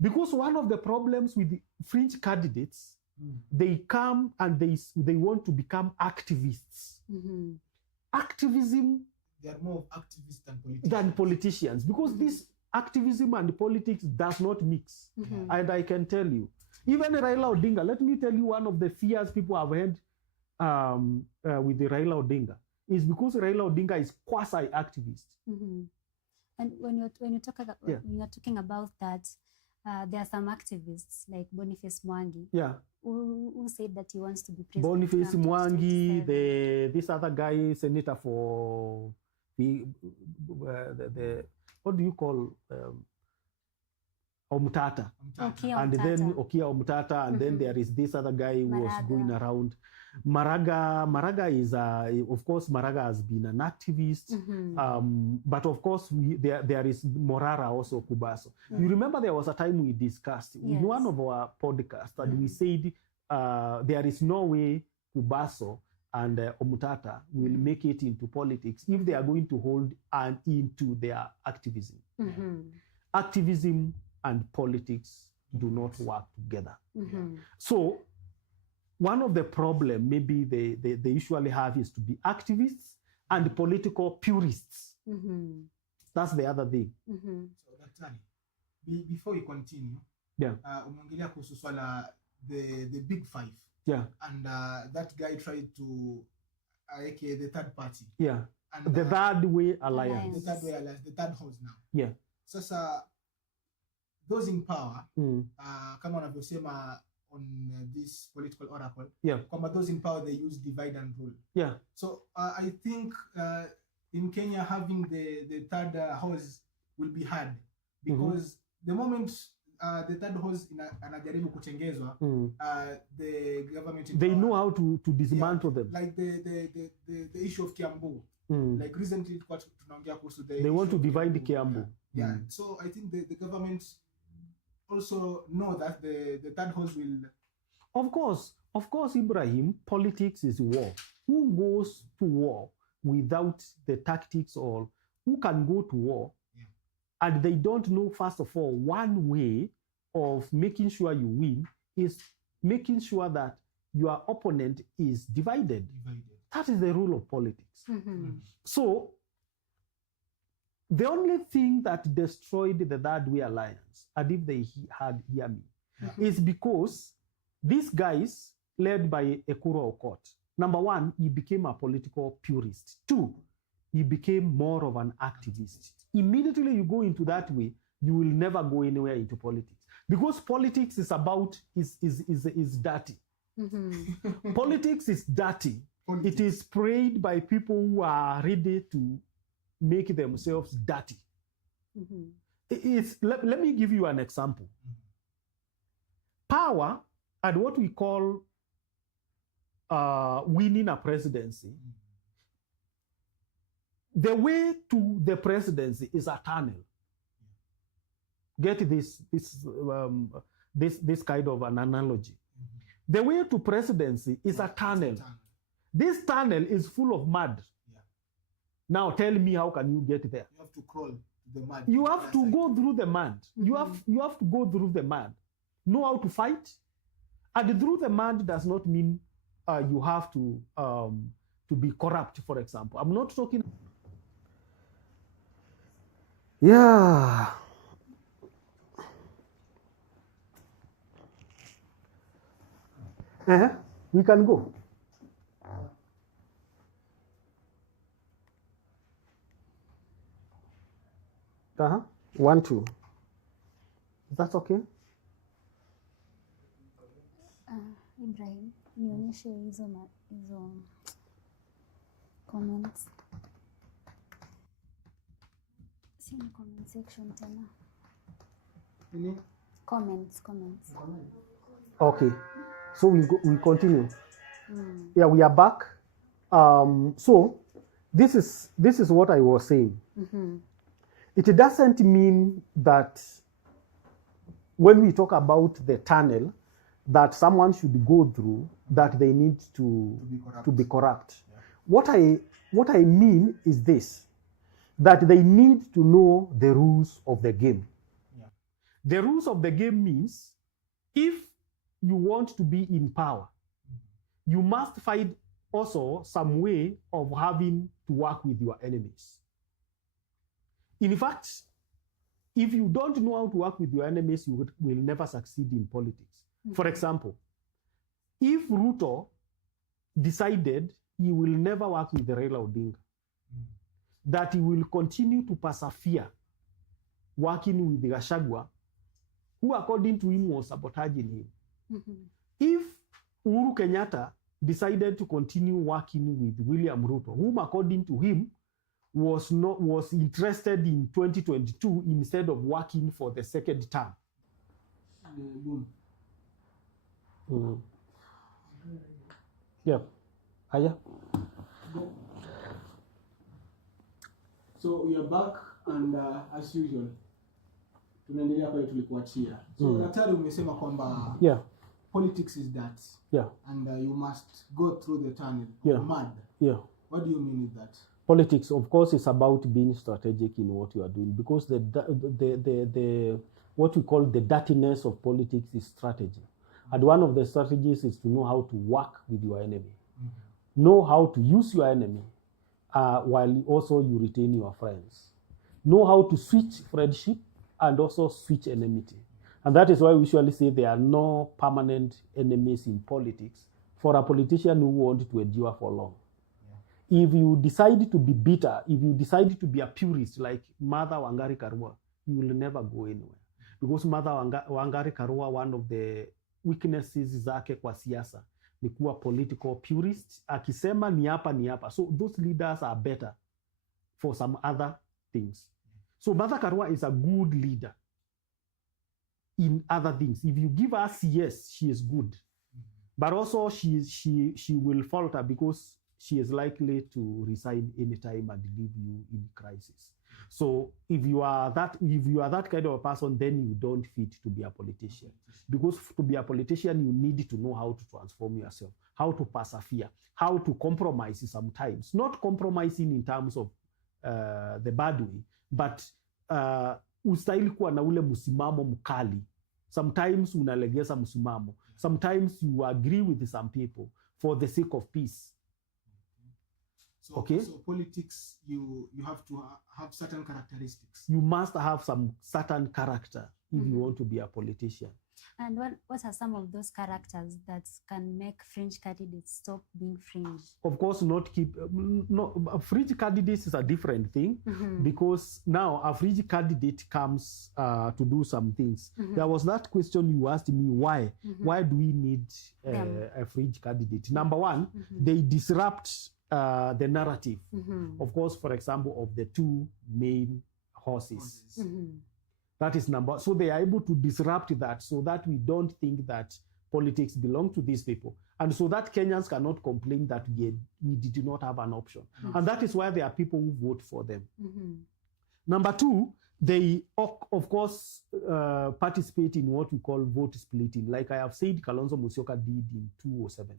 Because one of the problems with the fringe candidates, they come and they want to become activists. Activism, they are more activists than politicians, because this activism and politics does not mix. And I can tell you, even Raila Odinga, let me tell you, one of the fears people have had with the Raila Odinga is because Raila Odinga is quasi-activist. And when you're talking about that, there are some activists like Boniface Mwangi, who said that he wants to be president. Boniface Mwangi, this other guy, senator for the what do you call Omtata? And then Okia Omtata, and then there is this other guy who was going around. Maraga is, of course, Maraga has been an activist, but of course, there is Morara also, Kubaso. You remember there was a time we discussed in one of our podcasts, and we said there is no way Kubaso and Omutata will make it into politics if they are going to hold into their activism. Activism and politics do not work together. So one of the problems maybe they usually have is to be activists and political purists. That's the other thing. So Daktari, before you continue, umeongelea kuhusu swala the big five. And that guy tried to aka the third party. And the third way alliance. The third way alliance, the third house now. Sasa those in power, kama wanavyosema on this political oracle, kwamba those in power, they use divide and rule. So I think in Kenya having the third house will be hard because the moment the third house anajaribu kuchengezwa, the government they know how to dismantle them. Like the issue of Kiambu. Like recently tunaongea kuhusu they want to divide Kiambu. So I think the government also know that the third house will. Of course, Ibrahim, politics is war. Who goes to war without the tactics, or who can go to war and they don't know, first of all, one way of making sure you win is making sure that your opponent is divided. That is the rule of politics. So the only thing that destroyed the third way alliance, and if they had hear me, is because these guys led by Ekuru Aukot, Number one, he became a political purist. Two, he became more of an activist. Immediately you go into that way, you will never go anywhere into politics. Because politics is about, is dirty. Mm-hmm. Politics is dirty. Politics. It is prayed by people who are ready to make themselves dirty. Mm-hmm. Let me give you an example. Power and what we call winning a presidency, the way to the presidency is a tunnel. Get this kind of an analogy. Mm-hmm. The way to presidency is a tunnel. This tunnel is full of mud. Yeah. Now tell me, how can you get there? You have to crawl to the mud. You have to go through the mud. Mm-hmm. You have to go through the mud. Know how to fight. And through the mud does not mean you have to be corrupt, for example. I'm not talking. Yeah. We can go. 1, 2. Is that okay? Ibrahim, nionyeshe hizo comments. Si ni comment section tena. Comments. Okay. So we continue. Yeah, we are back. So this is what I was saying. Mm-hmm. It doesn't mean that when we talk about the tunnel that someone should go through, that they need to be corrupt. Yeah. What I mean is this, that they need to know the rules of the game. Yeah. The rules of the game means if you want to be in power, you must find also some way of having to work with your enemies. In fact, if you don't know how to work with your enemies, you will never succeed in politics. Mm-hmm. For example, if Ruto decided he will never work with Raila Odinga, that he will continue to persevere working with Gachagua, who according to him was sabotaging him. Mm-hmm. If Uhuru Kenyatta decided to continue working with William Ruto, whom according to him was interested in 2022 instead of working for the second term. Yeah. Aya. So we are back and as usual tunaendelea pale tulikuachia. So daktari umesema kwamba politics is that. Yeah. And you must go through the tunnel of mud. Yeah. What do you mean with that? Politics, of course, is about being strategic in what you are doing, because the what we call the dirtiness of politics is strategy. Mm-hmm. And one of the strategies is to know how to work with your enemy. Mm-hmm. Know how to use your enemy while also you retain your friends. Know how to switch friendship and also switch enmity. And that is why we usually say there are no permanent enemies in politics for a politician who wants to endure for long. If you decide to be bitter, if you decide to be a purist like Mother Wangari Karua, you will never go anywhere. Because Mother Wangari Karua, one of the weaknesses zake kwa siasa ni kuwa political purist. Akisema ni hapa ni hapa. So those leaders are better for some other things. So Mother Karua is a good leader in other things. If you give her CS, she is good. But also she will falter because she is likely to resign anytime and leave you in crisis. So if you are that kind of a person, then you don't fit to be a politician. Because to be a politician, you need to know how to transform yourself, how to persevere, how to compromise sometimes. Not compromising in terms of the bad way, but ustahili kuwa na ule msimamo mkali. Sometimes unalegeza msimamo. Sometimes you agree with some people for the sake of peace. So, okay. So politics, you have to have certain characteristics. You must have some certain character if you want to be a politician. And what are some of those characters that can make fringe candidates stop being fringe? Of course, fringe candidates is a different thing because now a fringe candidate comes to do some things. There was that question you asked me, why? Why do we need a fringe candidate? Number one, they disrupt the narrative. Of course, for example, of the two main horses. That is number. So they are able to disrupt that so that we don't think that politics belong to these people. And so that Kenyans cannot complain that we did not have an option. And that is why there are people who vote for them. Number two, they, of course, participate in what we call vote splitting. Like I have said, Kalonzo Musyoka did in 2007.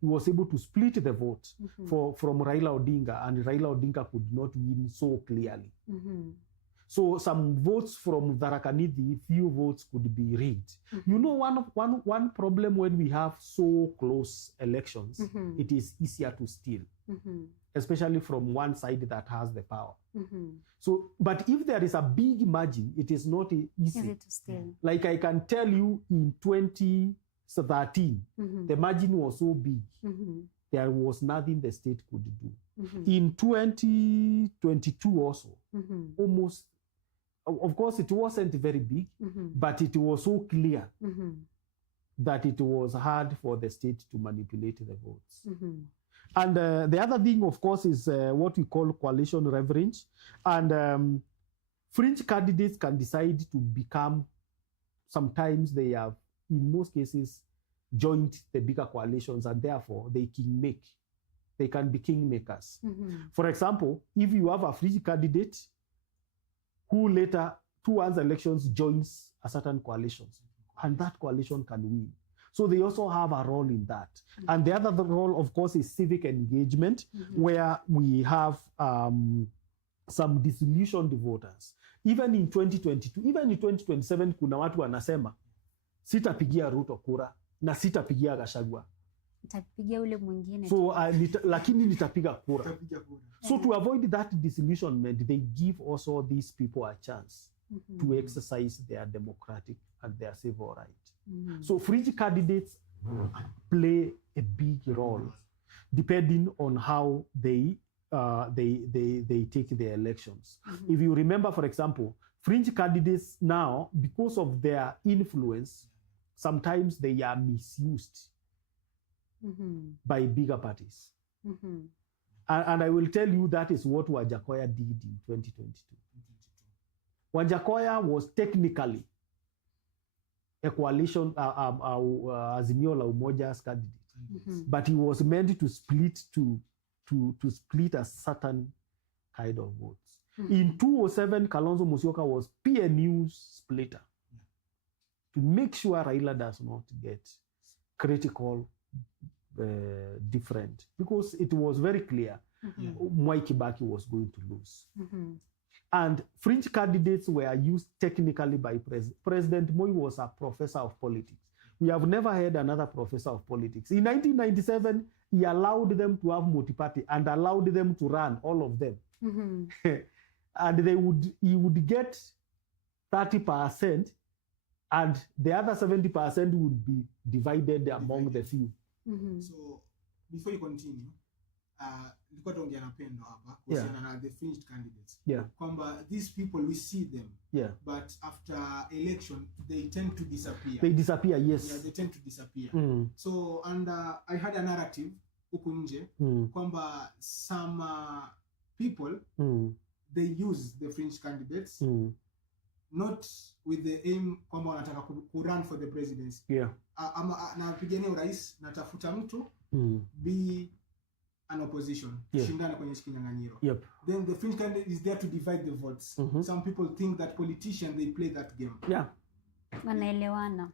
He was able to split the vote from Raila Odinga, and Raila Odinga could not win so clearly. So some votes from Tharaka Nithi, few votes could be rigged. You know, one problem when we have so close elections, it is easier to steal, especially from one side that has the power. So, but if there is a big margin, it is not easy to steal. Like I can tell you in 2013, the margin was so big, there was nothing the state could do. In 2022 also, almost, of course, it wasn't very big, but it was so clear that it was hard for the state to manipulate the votes. And the other thing, of course, is what we call coalition leverage. And fringe candidates can decide to become, sometimes they have, in most cases, joined the bigger coalitions, and therefore they can be kingmakers. For example, if you have a fringe candidate who later, towards elections, joins a certain coalition, and that coalition can win. So they also have a role in that. And the other role, of course, is civic engagement, where we have some disillusioned voters. Even in 2022, even in 2027, kuna watu wanasema, sitapigia Ruto kura, na sitapigia Gachagua. Nitapigia ule mwingine. So, lakini nitapiga kura. So to avoid that disillusionment, they give also these people a chance to exercise their democratic and their civil right. So fringe candidates play a big role depending on how they take their elections. If you remember, for example, fringe candidates now, because of their influence, sometimes they are misused by bigger parties. And I will tell you that is what Gachagua did in 2022. Gachagua was technically a coalition, Azimio la Umoja's candidate, but he was meant to split to split a certain kind of votes. In 2007, Kalonzo Musyoka was PNU's splitter to make sure Raila does not get critical different, because it was very clear Mwai Kibaki was going to lose. And fringe candidates were used technically by President Moi was a professor of politics. We have never had another professor of politics. In 1997, he allowed them to have multi-party and allowed them to run, all of them. And he would get 30%, and the other 70% would be divided among the few. So before you continue, nilikuwa tuongea na Pendo hapa kuhusiana na the fringe candidates. Kwamba these people, we see them, but after election they tend to disappear. They disappear, yes. Yeah, they tend to disappear. So, and I had a narrative huku nje kwamba some people they use the fringe candidates not with the aim kwamba wanataka kurun for the presidency. Ama napigania urais, natafuta mtu be an opposition, shindana kwenye kinyang'anyiro. Then the fringe candidate is there to divide the votes. Some people think that politicians, they play that game. Wanaelewana.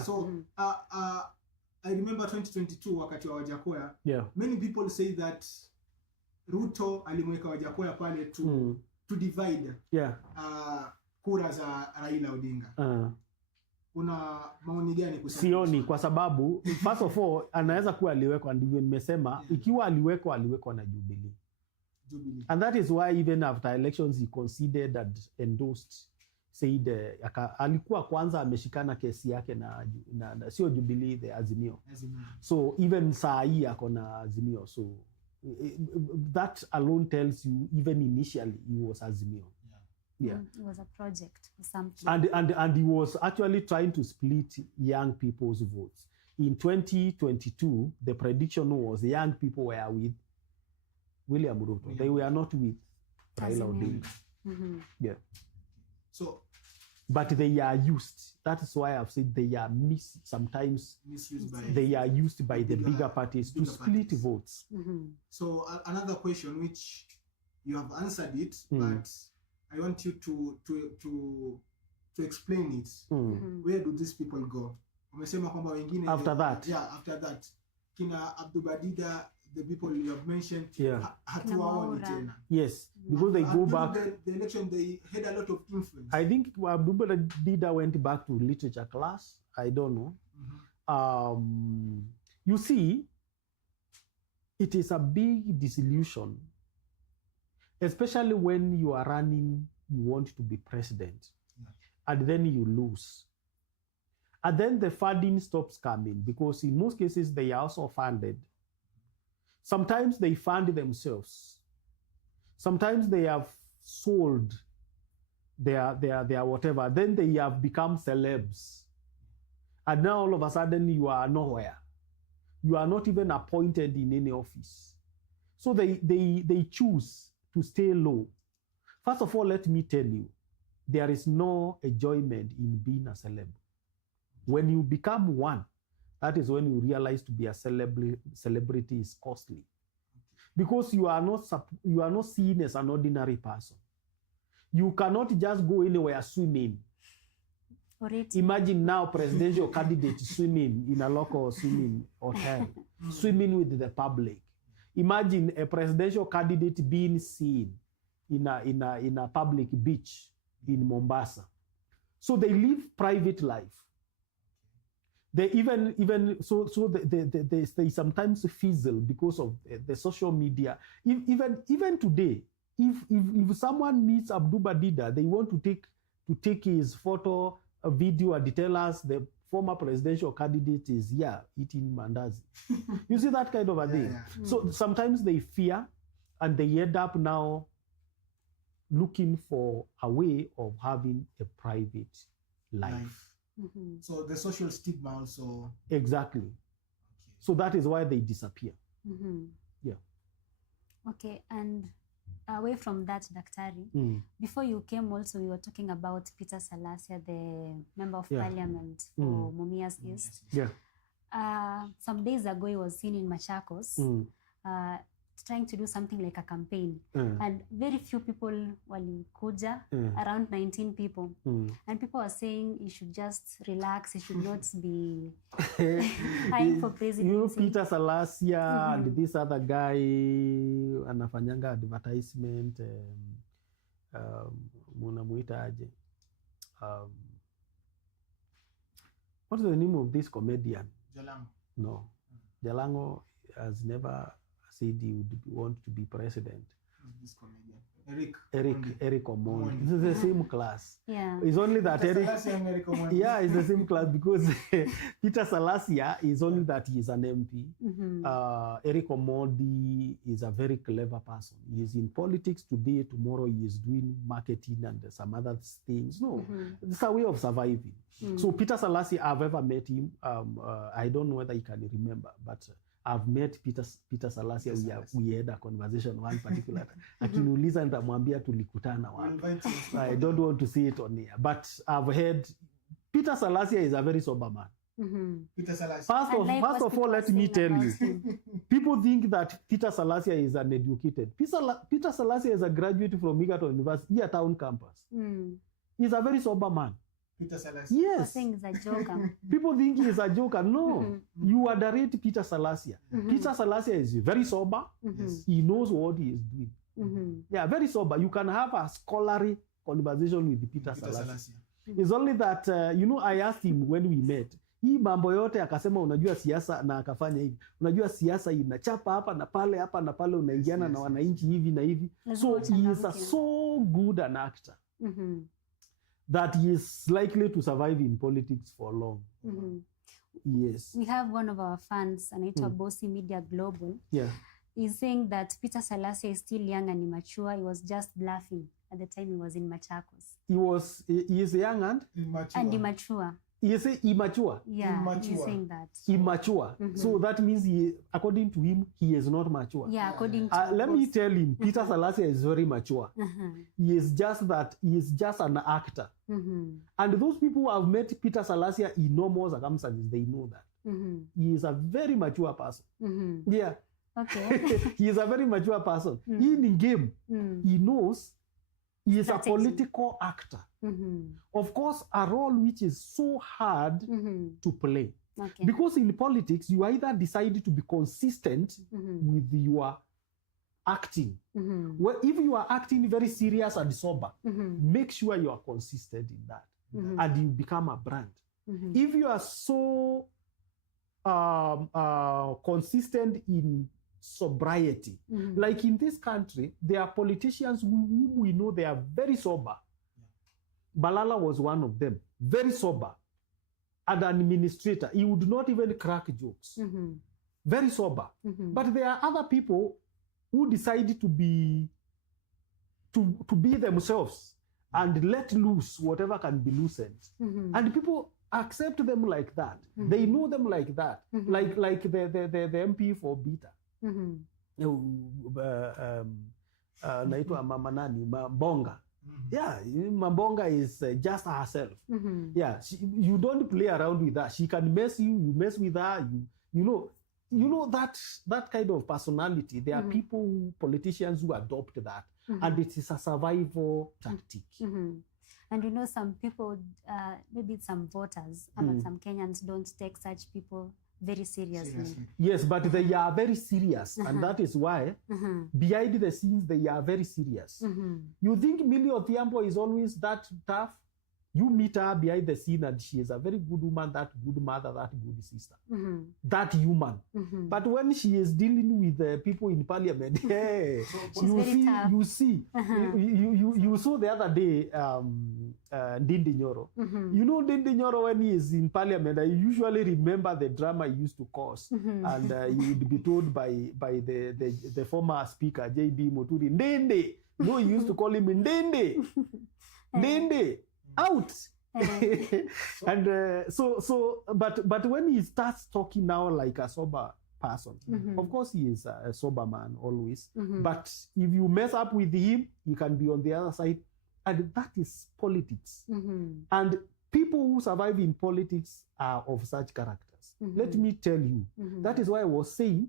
So I remember 2022 wakati wa Gachagua, many people say that Ruto alimweka Gachagua pale to divide kura za Raila Odinga. Una maoni gani kusema? Sioni, kwa sababu first of all anaweza kuwa aliwekwa, ndivyo nimesema, ikiwa aliwekwa na Jubilee. And that is why even after elections he considered and endorsed, said alikuwa kwanza ameshikana kesi yake na sio Jubilee, the Azimio. So even saa hii ako na Azimio. So that alone tells you even initially he was Azimio. Yeah. It was a project or something. And he was actually trying to split young people's votes. In 2022, the prediction was the young people were with William Ruto. They were not with Raila Odinga. Yeah. So, but they are used. That is why I've said they are sometimes misused by the bigger parties to split votes. So another question which you have answered it, but I want you to explain it. Where do these people go? After that? Yeah, after that. Kina Abdubadida, the people you have mentioned, yes, because they go back. The election, they had a lot of influence. I think Abdubadida went back to literature class. I don't know. You see, it is a big disillusion, especially when you are running, you want to be president, and then you lose. And then the funding stops coming, because in most cases, they are also funded. Sometimes they fund themselves. Sometimes they have sold their whatever. Then they have become celebs. And now all of a sudden you are nowhere. You are not even appointed in any office. So they choose to stay low. First of all, let me tell you, there is no enjoyment in being a celeb. When you become one, that is when you realize to be a celebrity is costly, because you are not seen as an ordinary person. You cannot just go anywhere swimming. Imagine now presidential candidate swimming in a local swimming hotel, swimming with the public. Imagine a presidential candidate being seen in a public beach in Mombasa. So they live private life. They they sometimes fizzle because of the social media. Even today, if someone meets Abdubadida, they want to take his photo, a video, and tell us the former presidential candidate is eating mandazi. You see that kind of a thing. Yeah. So sometimes they fear, and they end up now looking for a way of having a private life. So the social stigma also. Exactly. Okay. So that is why they disappear. Yeah. Okay, and away from that, Daktari, before you came also, we were talking about Peter Salasia, the member of parliament for Mumias East. Yeah. Some days ago, he was seen in Machakos trying to do something like a campaign. And very few people walikuja, around 19 people. And people are saying he should just relax, he should not be vying for presidency. You know, Peter Salasia and this other guy, anafanyanga advertisement, munamuita aje. What is the name of this comedian? Jalango. No. Jalango has never said he would want to be president. This comedian. Eric Omondi. It's the same class. Yeah. It's only that Eric it's the same class, because Peter Salasia is only that he is an MP. Eric Omondi is a very clever person. He is in politics today, tomorrow he is doing marketing and some other things. No, it's a way of surviving. So Peter Salasia, I've ever met him. I don't know whether you can remember, but I've met Peter Salasia. We had a conversation one particular time. Akiniuliza nitamwambia tulikutana wapi. I don't want to say it on here, but I've heard Peter Salasia is a very sober man. Peter Salasia. First of all, let me tell you, people think that Peter Salasia is uneducated. Peter Salasia is a graduate from Egerton University, here town campus. He's a very sober man. Peter Salasia. Yes. Saying he's a joker. People think he's a joker. No, you underrate Peter Salasia. Peter Salasia is very sober. He knows what he is doing. Yeah, very sober. You can have a scholarly conversation with Peter Salasia. It's only that, I asked him when we met, hii mambo yote akasema unajua siasa, na akafanya hivi. Unajua siasa inachapa hapa na pale unaingiana na wananchi hivi na hivi. So he is so good an actor that he is likely to survive in politics for long. Yes. We have one of our fans, anaitwa Bossy Media Global. Yeah. He's saying that Peter Salasya is still young and immature. He was just bluffing at the time he was in Machakos. He is young and immature. He say immature. Yeah, Immature. he's saying that. Immature. So that means according to him, he is not mature. Yeah, according to Let me tell him, Peter Salasya is very mature. He is just an actor. And those people who have met Peter Salasya in normal circumstances, they know that. He is a very mature person. Yeah. Okay. He is a very mature person. In game, he knows he is a political actor. Of course, a role which is so hard to play. Okay. Because in politics, you either decide to be consistent with your acting. Well, if you are acting very serious and sober, make sure you are consistent in that. And you become a brand. If you are so consistent in sobriety, like in this country, there are politicians whom we know they are very sober. Balala was one of them, very sober. And an administrator, he would not even crack jokes. Very sober. But there are other people who decide to be themselves and let loose whatever can be loosened. And people accept them like that. They know them like that. Like the MP for Bita. Naitwa Mama Nani, Bonga. Yeah, Mambonga is just herself. Yeah, you don't play around with her. She can mess you, you mess with her. You know that kind of personality. There are people, politicians who adopt that, and it is a survival tactic. And some people, maybe some voters, but some Kenyans don't take such people very seriously. Yes, but they are very serious, and that is why behind the scenes they are very serious. You think Millie Odhiambo is always that tough? You meet her behind the scene and she is a very good woman, that good mother, that good sister, that human. But when she is dealing with people in parliament, hey, you saw the other day Ndindi Nyoro. You know Ndindi Nyoro, when he is in parliament, I usually remember the drama he used to cause. And he would be told by the former speaker, J.B. Muturi, Ndende. No, he used to call him Ndende. Ndende. Out. And but when he starts talking now like a sober person, of course he is a sober man always, but if you mess up with him, he can be on the other side, and that is politics. And people who survive in politics are of such characters. Let me tell you, that is why I was saying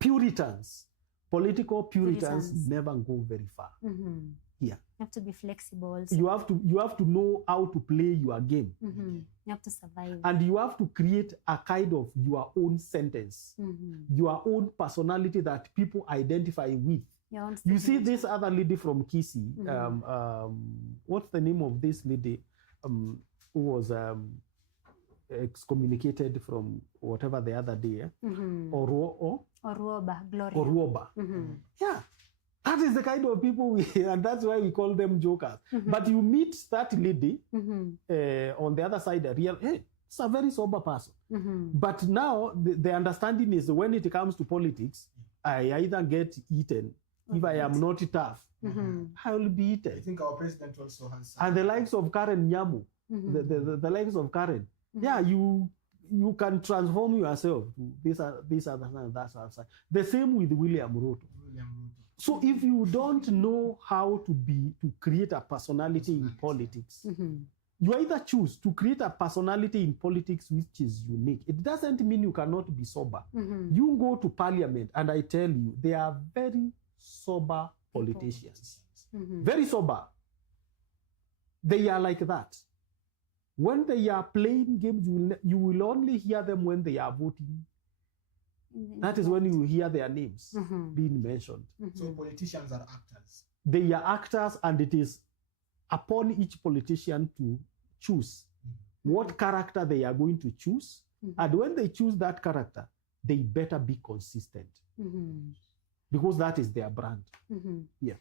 political Puritans never go very far. Yeah. You have to be flexible also. You have to know how to play your game. You have to survive. And you have to create a kind of your own sentence, your own personality that people identify with. You see this other lady from Kisii, what's the name of this lady who was excommunicated from whatever the other day? Oruoba, Gloria. Oruoba. Yeah. That is the kind of people and that's why we call them jokers. But you meet that lady on the other side, it's a very sober person. But now the understanding is when it comes to politics, I either get eaten. If I am not tough, I will be eaten. I think our president also has. And the likes of Karen Nyamu, the likes of Karen, yeah, you can transform yourself to this other side, that other side. The same with William Ruto. So if you don't know how to create a personality in politics, you either choose to create a personality in politics which is unique. It doesn't mean you cannot be sober. You go to parliament and I tell you, they are very sober politicians. Very sober. They are like that. When they are playing games, you will only hear them when they are voting. That is when you hear their names being mentioned. So politicians are actors. They are actors, and it is upon each politician to choose what character they are going to choose. And when they choose that character, they better be consistent. Because that is their brand. Yeah.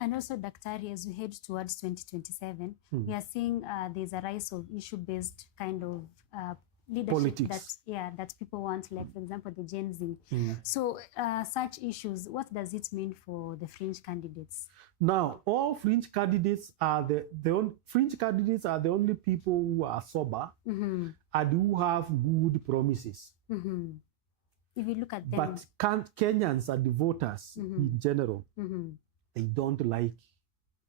And also, Daktari, as we head towards 2027, we are seeing there's a rise of issue-based kind of leadership that people want, like, for example, the Gen Z. So such issues, what does it mean for the fringe candidates? Now, all fringe candidates are the only people who are sober and who have good promises. If you look at them. But Kenyans and the voters in general, they don't like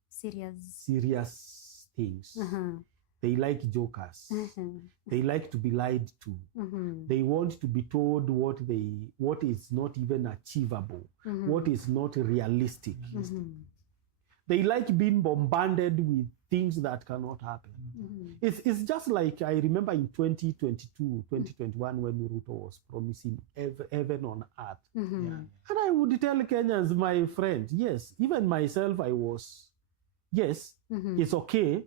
serious things. They like jokers. They like to be lied to. They want to be told what is not even achievable, what is not realistic. They like being bombarded with things that cannot happen. It's just like, I remember in 2022, 2021, when Ruto was promising heaven on earth. And I would tell Kenyans, my friend, yes, even myself, I was, yes, it's okay.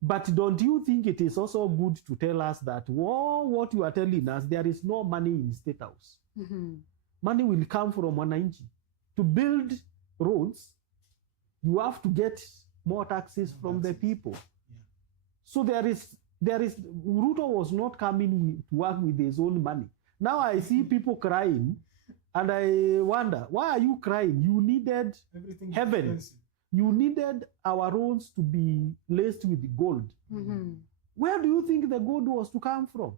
But don't you think it is also good to tell us that, whoa, what you are telling us, there is no money in State House. Money will come from Wananchi. To build roads, you have to get more taxes from the people. So there is Ruto was not coming to work with his own money. Now I see people crying, and I wonder, why are you crying? You needed heaven. Expensive. You needed our roads to be laced with gold. Where do you think the gold was to come from?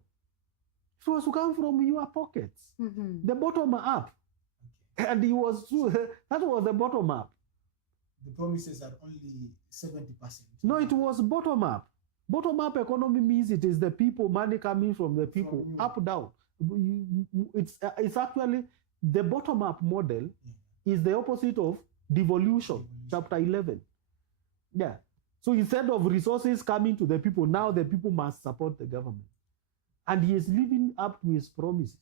It was to come from your pockets. The bottom up. And that was the bottom up. The promises are only 70%. No, it was bottom up. Bottom up economy means it is the people, money coming from the people, up, down. It's actually, the bottom up model is the opposite of devolution, chapter 11. Yeah. So instead of resources coming to the people, now the people must support the government. And he is living up to his promises.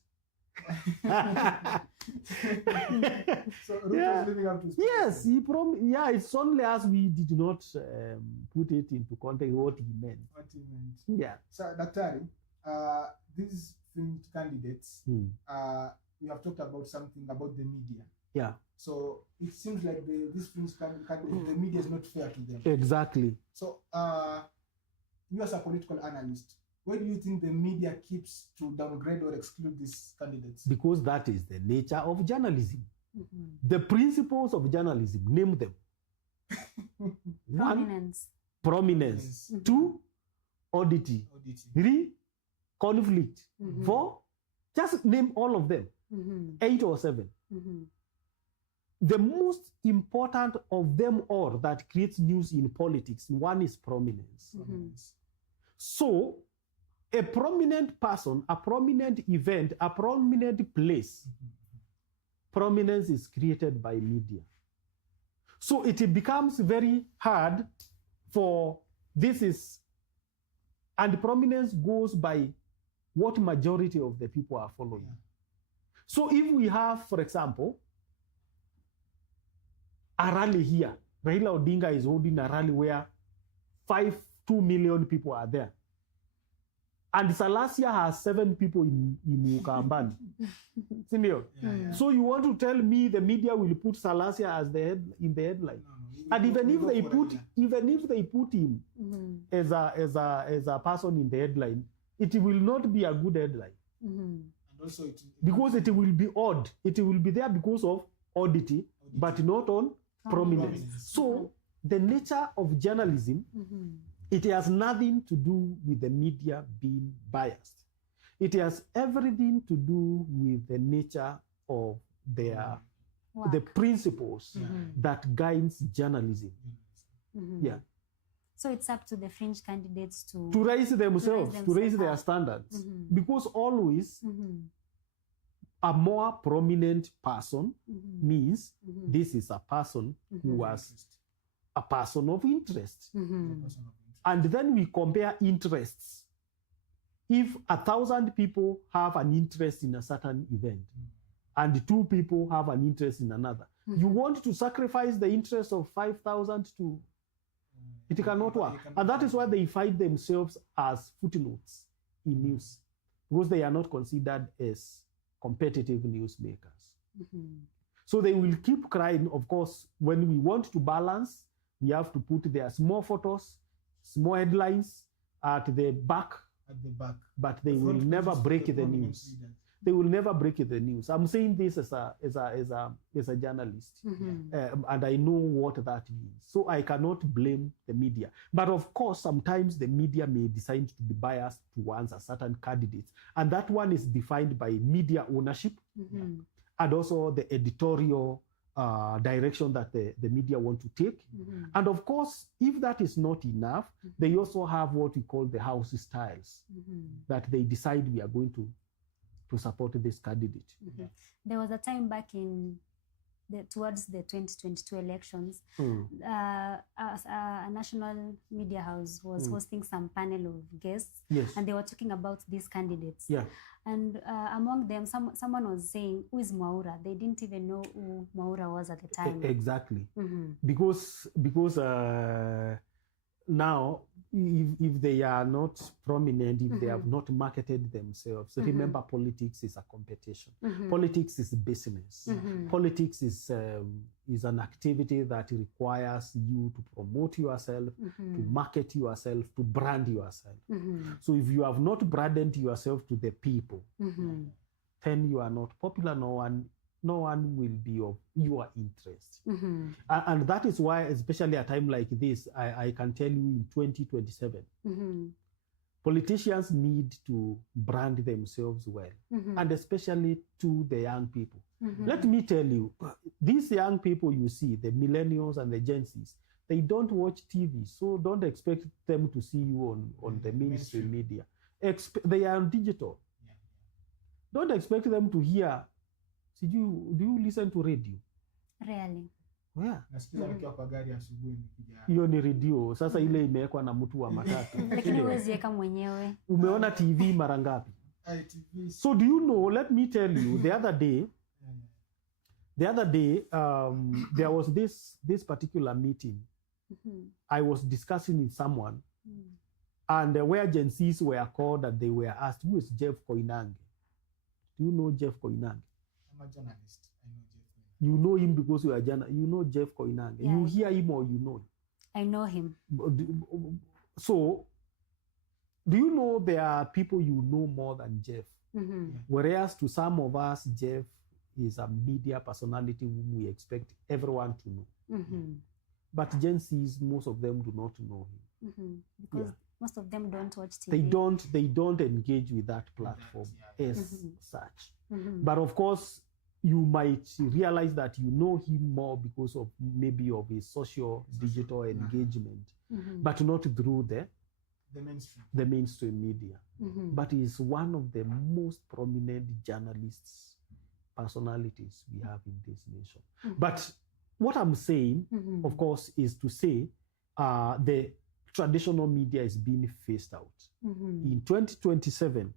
So Ruto is living up to his promises. Yes, it's only as we did not put it into context what he meant. Yeah. So, Daktari, these fringe candidates, we have talked about something about the media. Yeah. So it seems like this fringe candidates, the media is not fair to them. Exactly. So you as a political analyst, why do you think the media keeps to downgrade or exclude these candidates? Because that is the nature of journalism. The principles of journalism, name them. Prominence. 2, oddity. 3, conflict. 4, just name all of them. 8 or 7. The most important of them all that creates news in politics, one is prominence. So, a prominent person, a prominent event, a prominent place, prominence is created by media. So it becomes very hard for and prominence goes by what majority of the people are following. So if we have, for example, a rally here, Raila Odinga is holding a rally where 2 million people are there. And Salasia has 7 people in Ukambani. So you want to tell me the media will put Salasia as in the headline? No, and even if they put him as a person in the headline, it will not be a good headline. And also because it will be odd. It will be there because of oddity, but not on prominence. So the nature of journalism, it has nothing to do with the media being biased. It has everything to do with the nature of the principles that guides journalism. Yeah. So it's up to the fringe candidates to raise themselves, to raise their standards. Because always a more prominent person means this is a person who was a person of interest. And then we compare interests. If 1,000 people have an interest in a certain event, and 2 people have an interest in another, you want to sacrifice the interest of 5,000 to It cannot work. And that is why they find themselves as footnotes in news, because they are not considered as competitive newsmakers. So they will keep crying. Of course, when we want to balance, we have to put their small photos, small headlines at the back, but they will never break the news. They will never break the news. I'm saying this as a journalist, and I know what that means. So I cannot blame the media. But of course, sometimes the media may decide to be biased towards a certain candidate, and that one is defined by media ownership and also the editorial direction that the media want to take. And of course, if that is not enough, they also have what we call the house styles that they decide we are going to support this candidate. There was a time back towards the 2022 elections, a national media house was hosting some panel of guests, and they were talking about these candidates. And among them, someone was saying, who is Mwaura? They didn't even know who Mwaura was at the time. Exactly. Because now, if they are not prominent, if they have not marketed themselves, remember, politics is a competition. Politics is business. Politics is an activity that requires you to promote yourself, to market yourself, to brand yourself. So if you have not branded yourself to the people, then you are not popular. No one will be of your interest. And that is why, especially at a time like this, I can tell you in 2027, politicians need to brand themselves well, and especially to the young people. Let me tell you, these young people you see, the millennials and the Gen Zs, they don't watch TV, so don't expect them to see you on the mainstream media. They are digital. Don't expect them to hear. Do you listen to radio? Rarely. Yeah. Nasikiza nikiwa kwa gari asubuhi nikija. Hiyo ni radio. Sasa ile imewekwa na mtu wa matatu. Lakini huwezi weka mwenyewe. Umeona TV mara ngapi? So do you know, let me tell you, the other day, there was this particular meeting. I was discussing with someone, and where Gen Zs were called and they were asked, who is Jeff Koinange? Do you know Jeff Koinange? I'm a journalist. I know Jeff Koinange. You know him because you are journalist. You know Jeff Koinange. Yeah, you hear him or you know him? I know him. So, do you know there are people you know more than Jeff? Whereas to some of us, Jeff is a media personality whom we expect everyone to know. But Gen Zs, most of them do not know him. Because most of them don't watch TV. They don't engage with that platform as such. But of course, you might realize that you know him more because of maybe of his social digital engagement, but not through the mainstream media. But he's one of the most prominent journalists, personalities we have in this nation. But what I'm saying, of course, is to say the traditional media is being phased out. In 2027,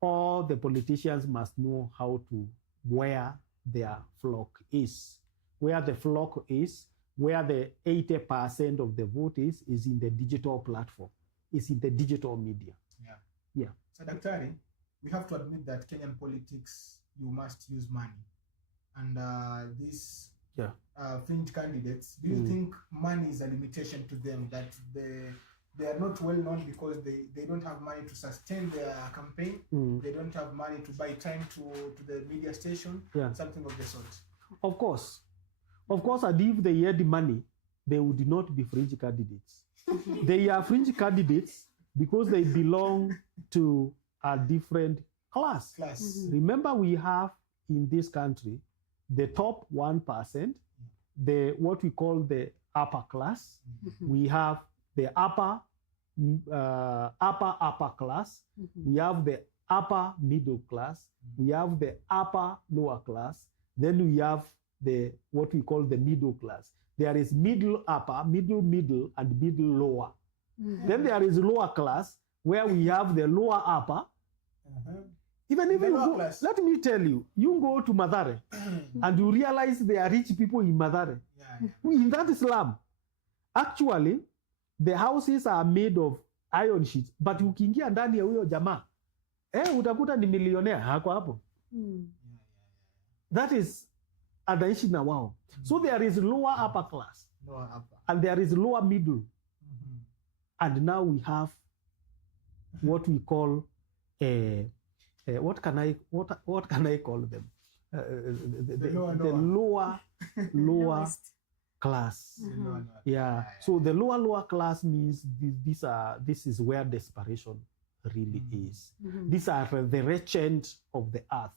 all the politicians must know how to where their flock is. Where the flock is, where the 80% of the vote is in the digital platform, is in the digital media. Yeah. So, Daktari, we have to admit that Kenyan politics, you must use money. And these fringe candidates, do you think money is a limitation to them, that they are not well known because they don't have money to sustain their campaign, they don't have money to buy time to the media station, something of the sort? Of course, and if they had money, they would not be fringe candidates. They are fringe candidates because they belong to a different class. Remember, we have in this country the top 1%, what we call the upper class. We have the upper class. We have the upper middle class. We have the upper lower class. Then we have the what we call the middle class. There is middle upper, middle, and middle lower. Then there is lower class, where we have the lower upper. Even if you go, let me tell you, you go to Mathare and you realize there are rich people in Mathare. In that slum, actually, the houses are made of iron sheets, but ukiingia ndani ya huyo jamaa utakuta ni millionaire hako hapo. That is anaishi na wao. So there is lower upper class, and there is lower middle, and now we have what we call what can I call them? The lower class. Yeah. So the lower class means this is where desperation really is. These are the wretched of the earth.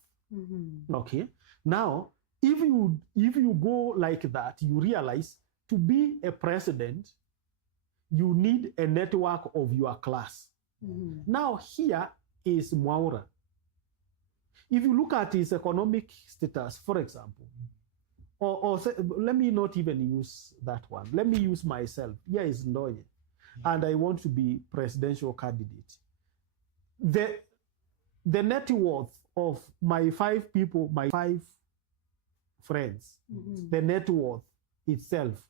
Okay. Now, if you go like that, you realize to be a president, you need a network of your class. Now here is Mwaura. If you look at his economic status, for example, or say, let me not even use that one. Let me use myself. Here is Ndonye, and I want to be presidential candidate. The net worth of my 5 people, my 5 friends, the net worth itself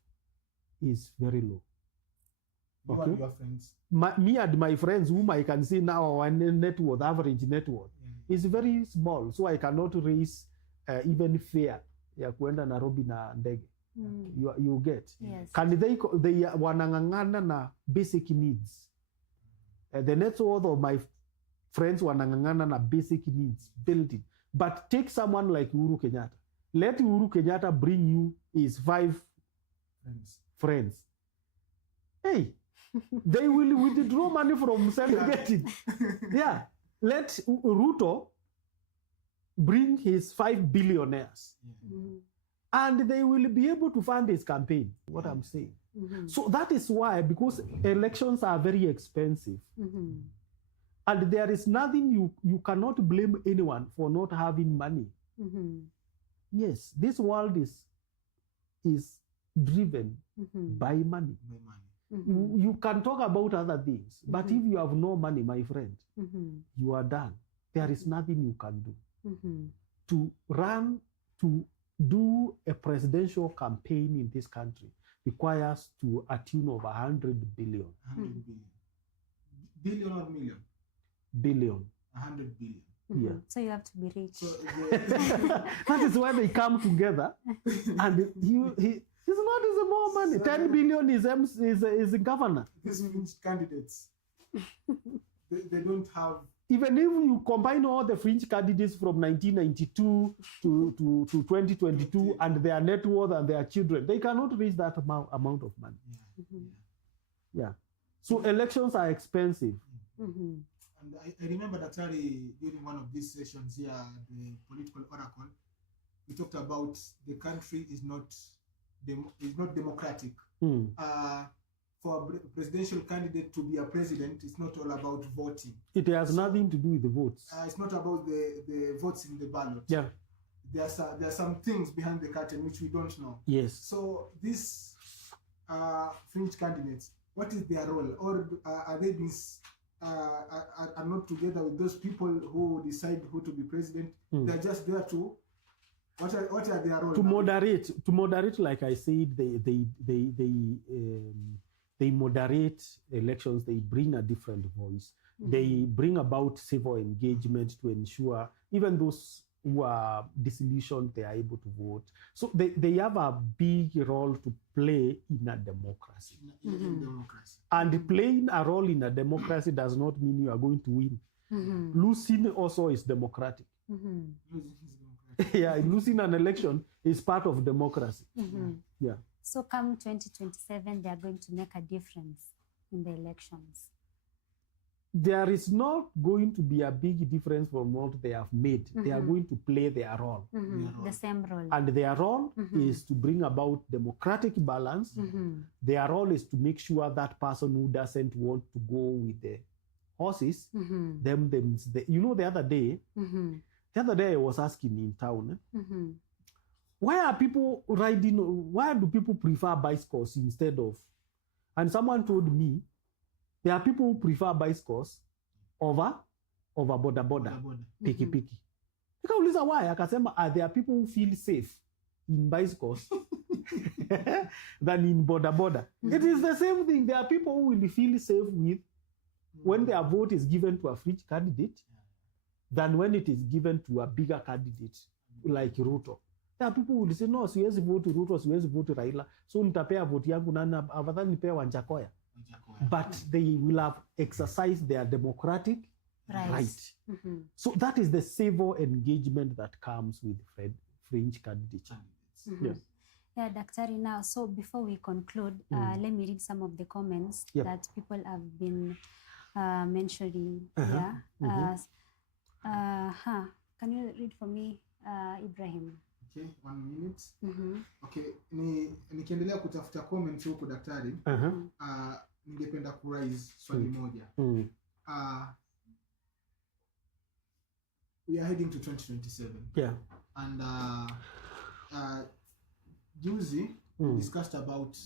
is very low. You and your friends. Me and my friends, whom I can see now, our net worth, average net worth, is very small. So I cannot raise even fare ya kuenda Nairobi na ndege. You get. Yes. Can they wanangangana na basic needs. The net worth of my friends wanangangana na basic needs, building. But take someone like Uhuru Kenyatta. Let Uhuru Kenyatta bring you his 5 friends. Hey, they will withdraw money from segregated. Yeah. Let Ruto bring his 5 billionaires. And they will be able to fund his campaign, what I'm saying. So that is why, because elections are very expensive. And there is nothing you cannot blame anyone for not having money. Yes, this world is driven by money. You can talk about other things, but if you have no money, my friend, you are done. There is nothing you can do. To do a presidential campaign in this country requires to a tune of 100 billion. 100 billion. Billion or million? Billion. 100 billion. Yeah. So you have to be rich. So, That is why they come together, and it's not more money. 10 billion is a governor. These candidates, they don't have. Even if you combine all the fringe candidates from 1992 to 2022 and their net worth and their children, they cannot raise that amount of money. Yeah. So elections are expensive. And I remember that during one of these sessions here, the political oracle, we talked about the country is not democratic. For a presidential candidate to be a president, it's not all about voting. It has nothing to do with the votes. It's not about the votes in the ballot. Yeah. There are some things behind the curtain which we don't know. Yes. So these fringe candidates, what is their role? Or are they are not together with those people who decide who to be president? They're just there to. What are their roles? To moderate, like I said, they moderate elections. They bring a different voice. They bring about civil engagement to ensure even those who are disillusioned, they are able to vote. So they have a big role to play in a democracy. In democracy. And playing a role in a democracy does not mean you are going to win. Losing also is democratic. Yeah, losing an election is part of democracy. Yeah. So come 2027, they are going to make a difference in the elections. There is not going to be a big difference from what they have made. They are going to play their role. The same role. And their role is to bring about democratic balance. Their role is to make sure that person who doesn't want to go with the horses, the other day, I was asking in town, why do people prefer bicycles instead of, and someone told me, there are people who prefer bicycles over boda, piki. Nikauliza why, akasema, there are people who feel safe in bicycles than in border. It is the same thing. There are people who will feel safe with when their vote is given to a Fringe candidate than when it is given to a bigger candidate like Ruto. There are people who will say, no, siwezi vote Ruto, siwezi vote Raila, so nitapea vote yangu na afadhali nipea Gachagua. But they will have exercised their democratic right. So that is the civil engagement that comes with Fringe candidature. Yes. Yeah, Daktari, now, so before we conclude, let me read some of the comments that people have been mentioning here. Can you read for me, Ibrahim? Okay, 1 minute. Okay, nikiendelea kutafuta comments huko daktari, ningependa kuraise swali moja. We are heading to 2027. Yeah. And Juzi discussed about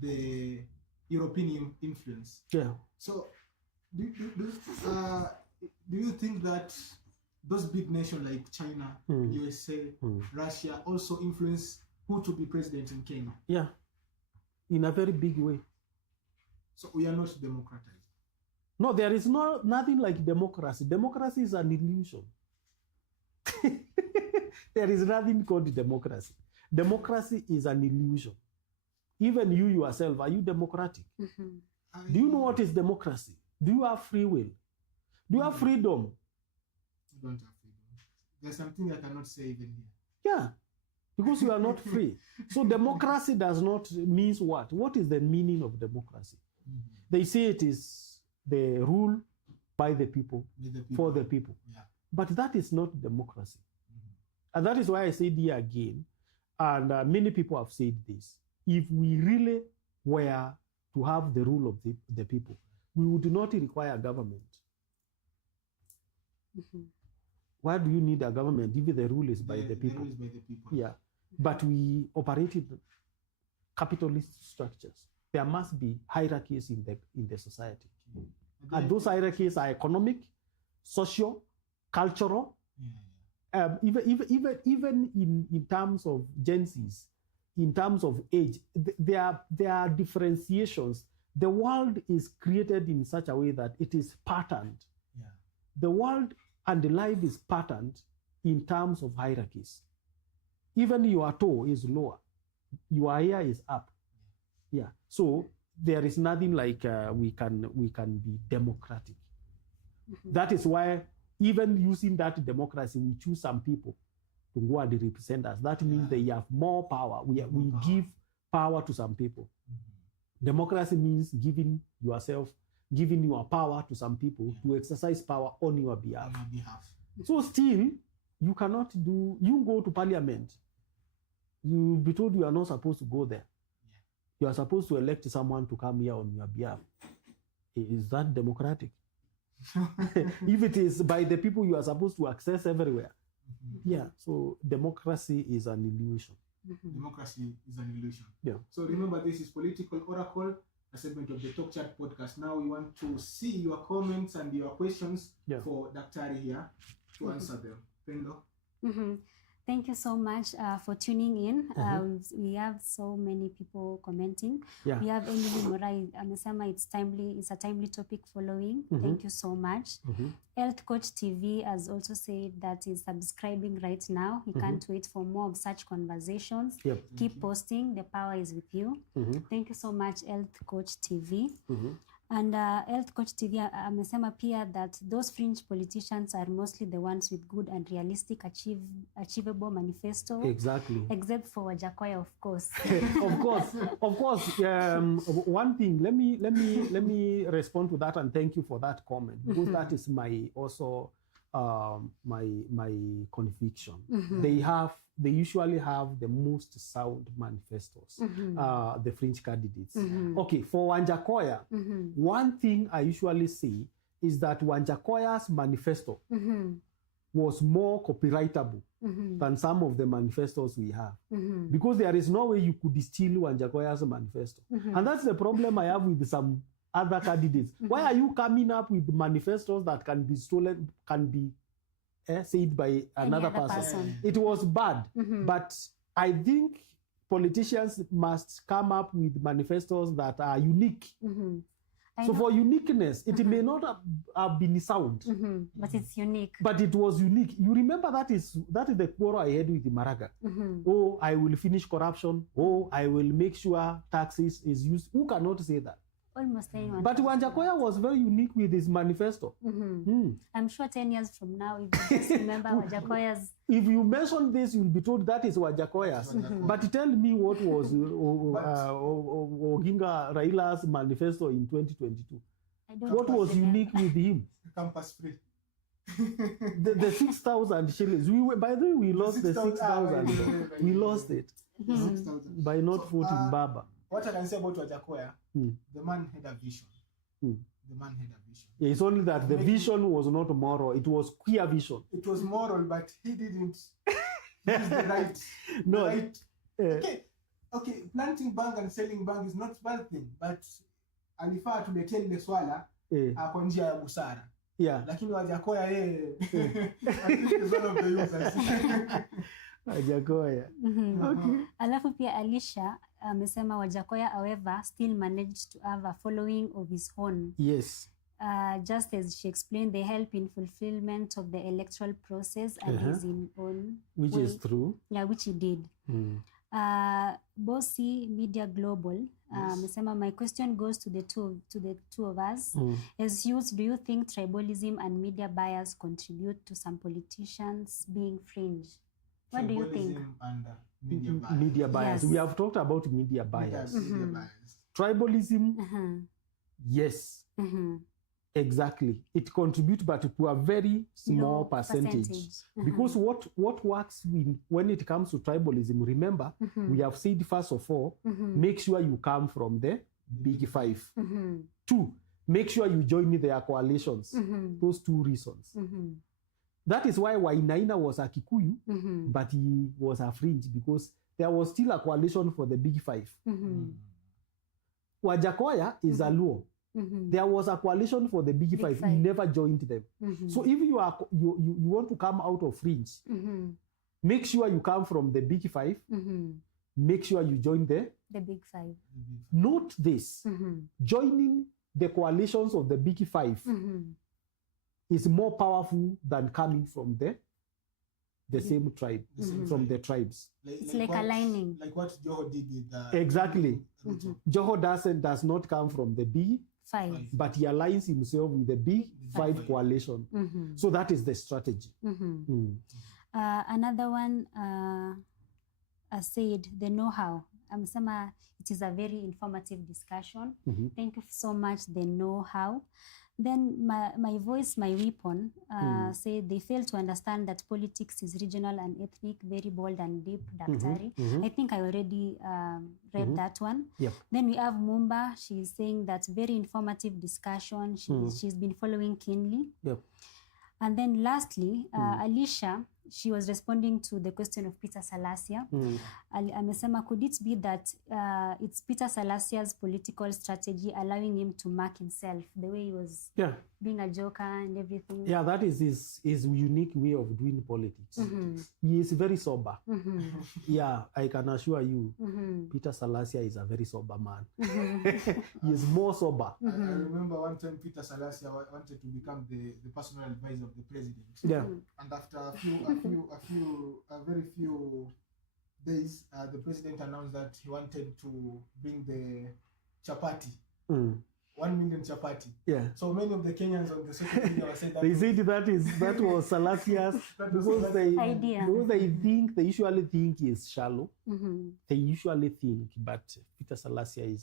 the European influence. Yeah. So do you think that those big nations like China, USA, Russia also influence who to be president in Kenya? Yeah, in a very big way. So we are not democratized. No, there is nothing like democracy. Democracy is an illusion. There is nothing called democracy. Democracy is an illusion. Even you yourself, are you democratic? Do you know what is democracy? Do you have free will? Do you have freedom? You don't have freedom. There's something I cannot say even here. Yeah, because you are not free. So democracy does not mean what? What is the meaning of democracy? They say it is the rule by the people, for the people. Yeah. But that is not democracy. And that is why I said here again, and many people have said this, if we really were to have the rule of the people, we would not require government. Why do you need a government if the rule is by the people? The rule is by the people. Yeah, but we operate in capitalist structures. There must be hierarchies in the society. And those hierarchies are economic, social, cultural, even in terms of genses, in terms of age, there are differentiations. The world is created in such a way that it is patterned. Yeah. The world and the life is patterned in terms of hierarchies. Even your toe is lower, your hair is up. Yeah. So there is nothing like we can be democratic. That is why even using that democracy, we choose some people to go and represent us. That means they have more power. We give power to some people. Democracy means giving your power to some people to exercise power on your behalf. So still, you cannot do, you go to parliament, you'll be told you are not supposed to go there. You are supposed to elect someone to come here on your behalf. Is that democratic? If it is by the people you are supposed to access everywhere. Yeah, so democracy is an illusion. Democracy is an illusion. Yeah. So remember, this is Political Oracle, a segment of the Talk Chat podcast. Now we want to see your comments and your questions for Daktari here to answer them. Pendo? Thank you so much for tuning in. We have so many people commenting. Yeah. We have Emily Morai, amesema it's a timely topic following. Thank you so much. Health Coach TV has also said that he's subscribing right now. He can't wait for more of such conversations. Keep posting. The power is with you. Thank you so much, Health Coach TV. And Health Coach TV amesema pia that those fringe politicians are mostly the ones with good and realistic achievable manifesto. Exactly. Except for Gachagua, of course. Of course. One thing, let me respond to that and thank you for that comment, because that is my conviction. They usually have the most sound manifestos, the fringe candidates. Okay, for Gachagua, one thing I usually say is that Gachagwa's manifesto was more copyrightable than some of the manifestos we have. Because there is no way you could steal Gachagwa's manifesto. And that's the problem I have with some other candidates. Why are you coming up with manifestos that can be stolen, can be said by another person? It was bad, but I think politicians must come up with manifestos that are unique. So for uniqueness, it may not have been sound, but it's unique. but it was unique. You remember that is the quarrel I had with Maraga. Oh, I will finish corruption. Oh, I will make sure taxes is used. Who cannot say that? Almost anyone. But Gachagua was very unique with his manifesto. I'm sure 10 years from now, if you just remember Gachagua's. If you mention this, you'll be told that is Gachagua's. But tell me what was Oginga Raila's manifesto in 2022. What was unique with him? Campus free. The 6,000 shillings. By the way, we lost the 6,000. We lost it by not voting Baba. What I can say about Gachagua, the man had a vision. The man had a vision. Yeah, it's only that the vision was not moral. It was queer vision. It was moral, but he didn't use the right. No. Right. Okay, planting bank and selling bank is not a bad thing, but alifaa tuletea ile swala kwa njia ya busara. Yeah. Lakini Gachagua yeye I think is one of the users. Gachagua. Okay. Alafu pia Alisha amesema Gachagua however still managed to have a following of his own. Yes. Just as she explained, they help in fulfillment of the electoral process and his own which way. is true. Yeah, which he did. Bossy Media Global amesema my question goes to the two of us. As youths, do you think tribalism and media bias contribute to some politicians being fringe? What do you think? And media bias. Media bias. Yes. We have talked about media bias. Media bias. Tribalism, yes, exactly. It contributes, but to a very small Low percentage. Because what works when it comes to tribalism, remember, we have said first of all, make sure you come from the big five. 2, make sure you join their coalitions. Those 2 reasons. That is why Wainaina was a Kikuyu, but he was a fringe because there was still a coalition for the big five. Gachagua is a Luo. There was a coalition for the big five. He never joined them. So if you want to come out of fringe, make sure you come from the big five. Make sure you join the big five. Note this: joining the coalitions of the big five is more powerful than coming from the same tribe, from the tribes. It's like aligning. Like what Joho did with exactly. Joho does not come from the big five, but he aligns himself with the big five coalition. So that is the strategy. Another one said the know-how. Amesema it is a very informative discussion. Thank you so much, the know-how. Then my voice, my weapon, said they fail to understand that politics is regional and ethnic, very bold and deep, Daktari. I think I already read that one. Yep. Then we have Mumba. She's saying that's very informative discussion. She's been following keenly. Yep. And then lastly, Alicia, she was responding to the question of Peter Salasia. Amesema, could it be that it's Peter Salasia's political strategy allowing him to mark himself the way he was being a joker and everything? Yeah, that is his unique way of doing politics. He is very sober. Yeah, I can assure you, Peter Salasia is a very sober man. He is more sober. I remember one time Peter Salasia wanted to become the personal advisor of the president. Yeah. And after a very few days, the president announced that he wanted to bring the chapati. 1 million chapati. Yeah. So many of the Kenyans on the social media were saying that they said that was Salasia's because they usually think is shallow. They usually think, but Peter Salasia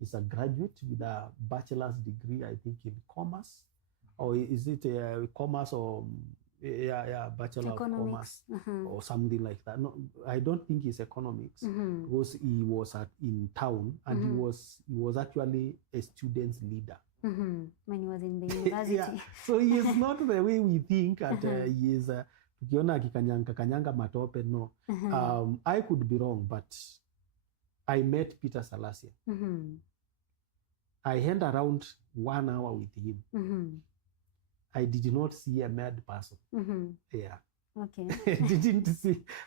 is a graduate with a bachelor's degree, I think, in commerce, or is it commerce or bachelor of commerce or something like that. No, I don't think it's economics because he was in town and he was actually a student's leader when he was in the university. Yeah. So he is not the way we think that he is tukiona akikanyanga matope. No. I could be wrong, but I met Peter Salasia. I held around 1 hour with him. I did not see a mad person. Yeah. Okay.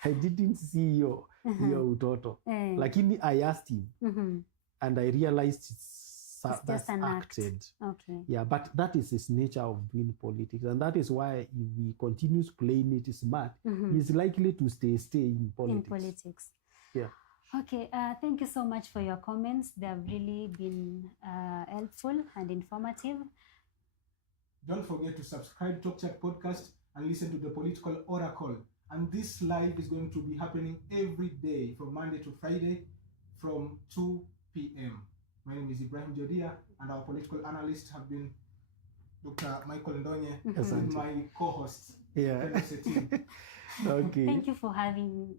I didn't see your utoto. Lakini I asked him, and I realized it's just an acted. Act. Okay. Yeah, but that is his nature of doing politics, and that is why if he continues playing it smart, he's likely to stay in politics. Yeah. Okay, thank you so much for your comments. They have really been helpful and informative. Don't forget to subscribe to Talk Chat Podcast and listen to the Political Oracle. And this live is going to be happening every day from Monday to Friday from 2 p.m. My name is Ibrahim Jodia, and our political analysts have been Dr. Michael Ndonye and my co-host. Yeah. Okay. Thank you for having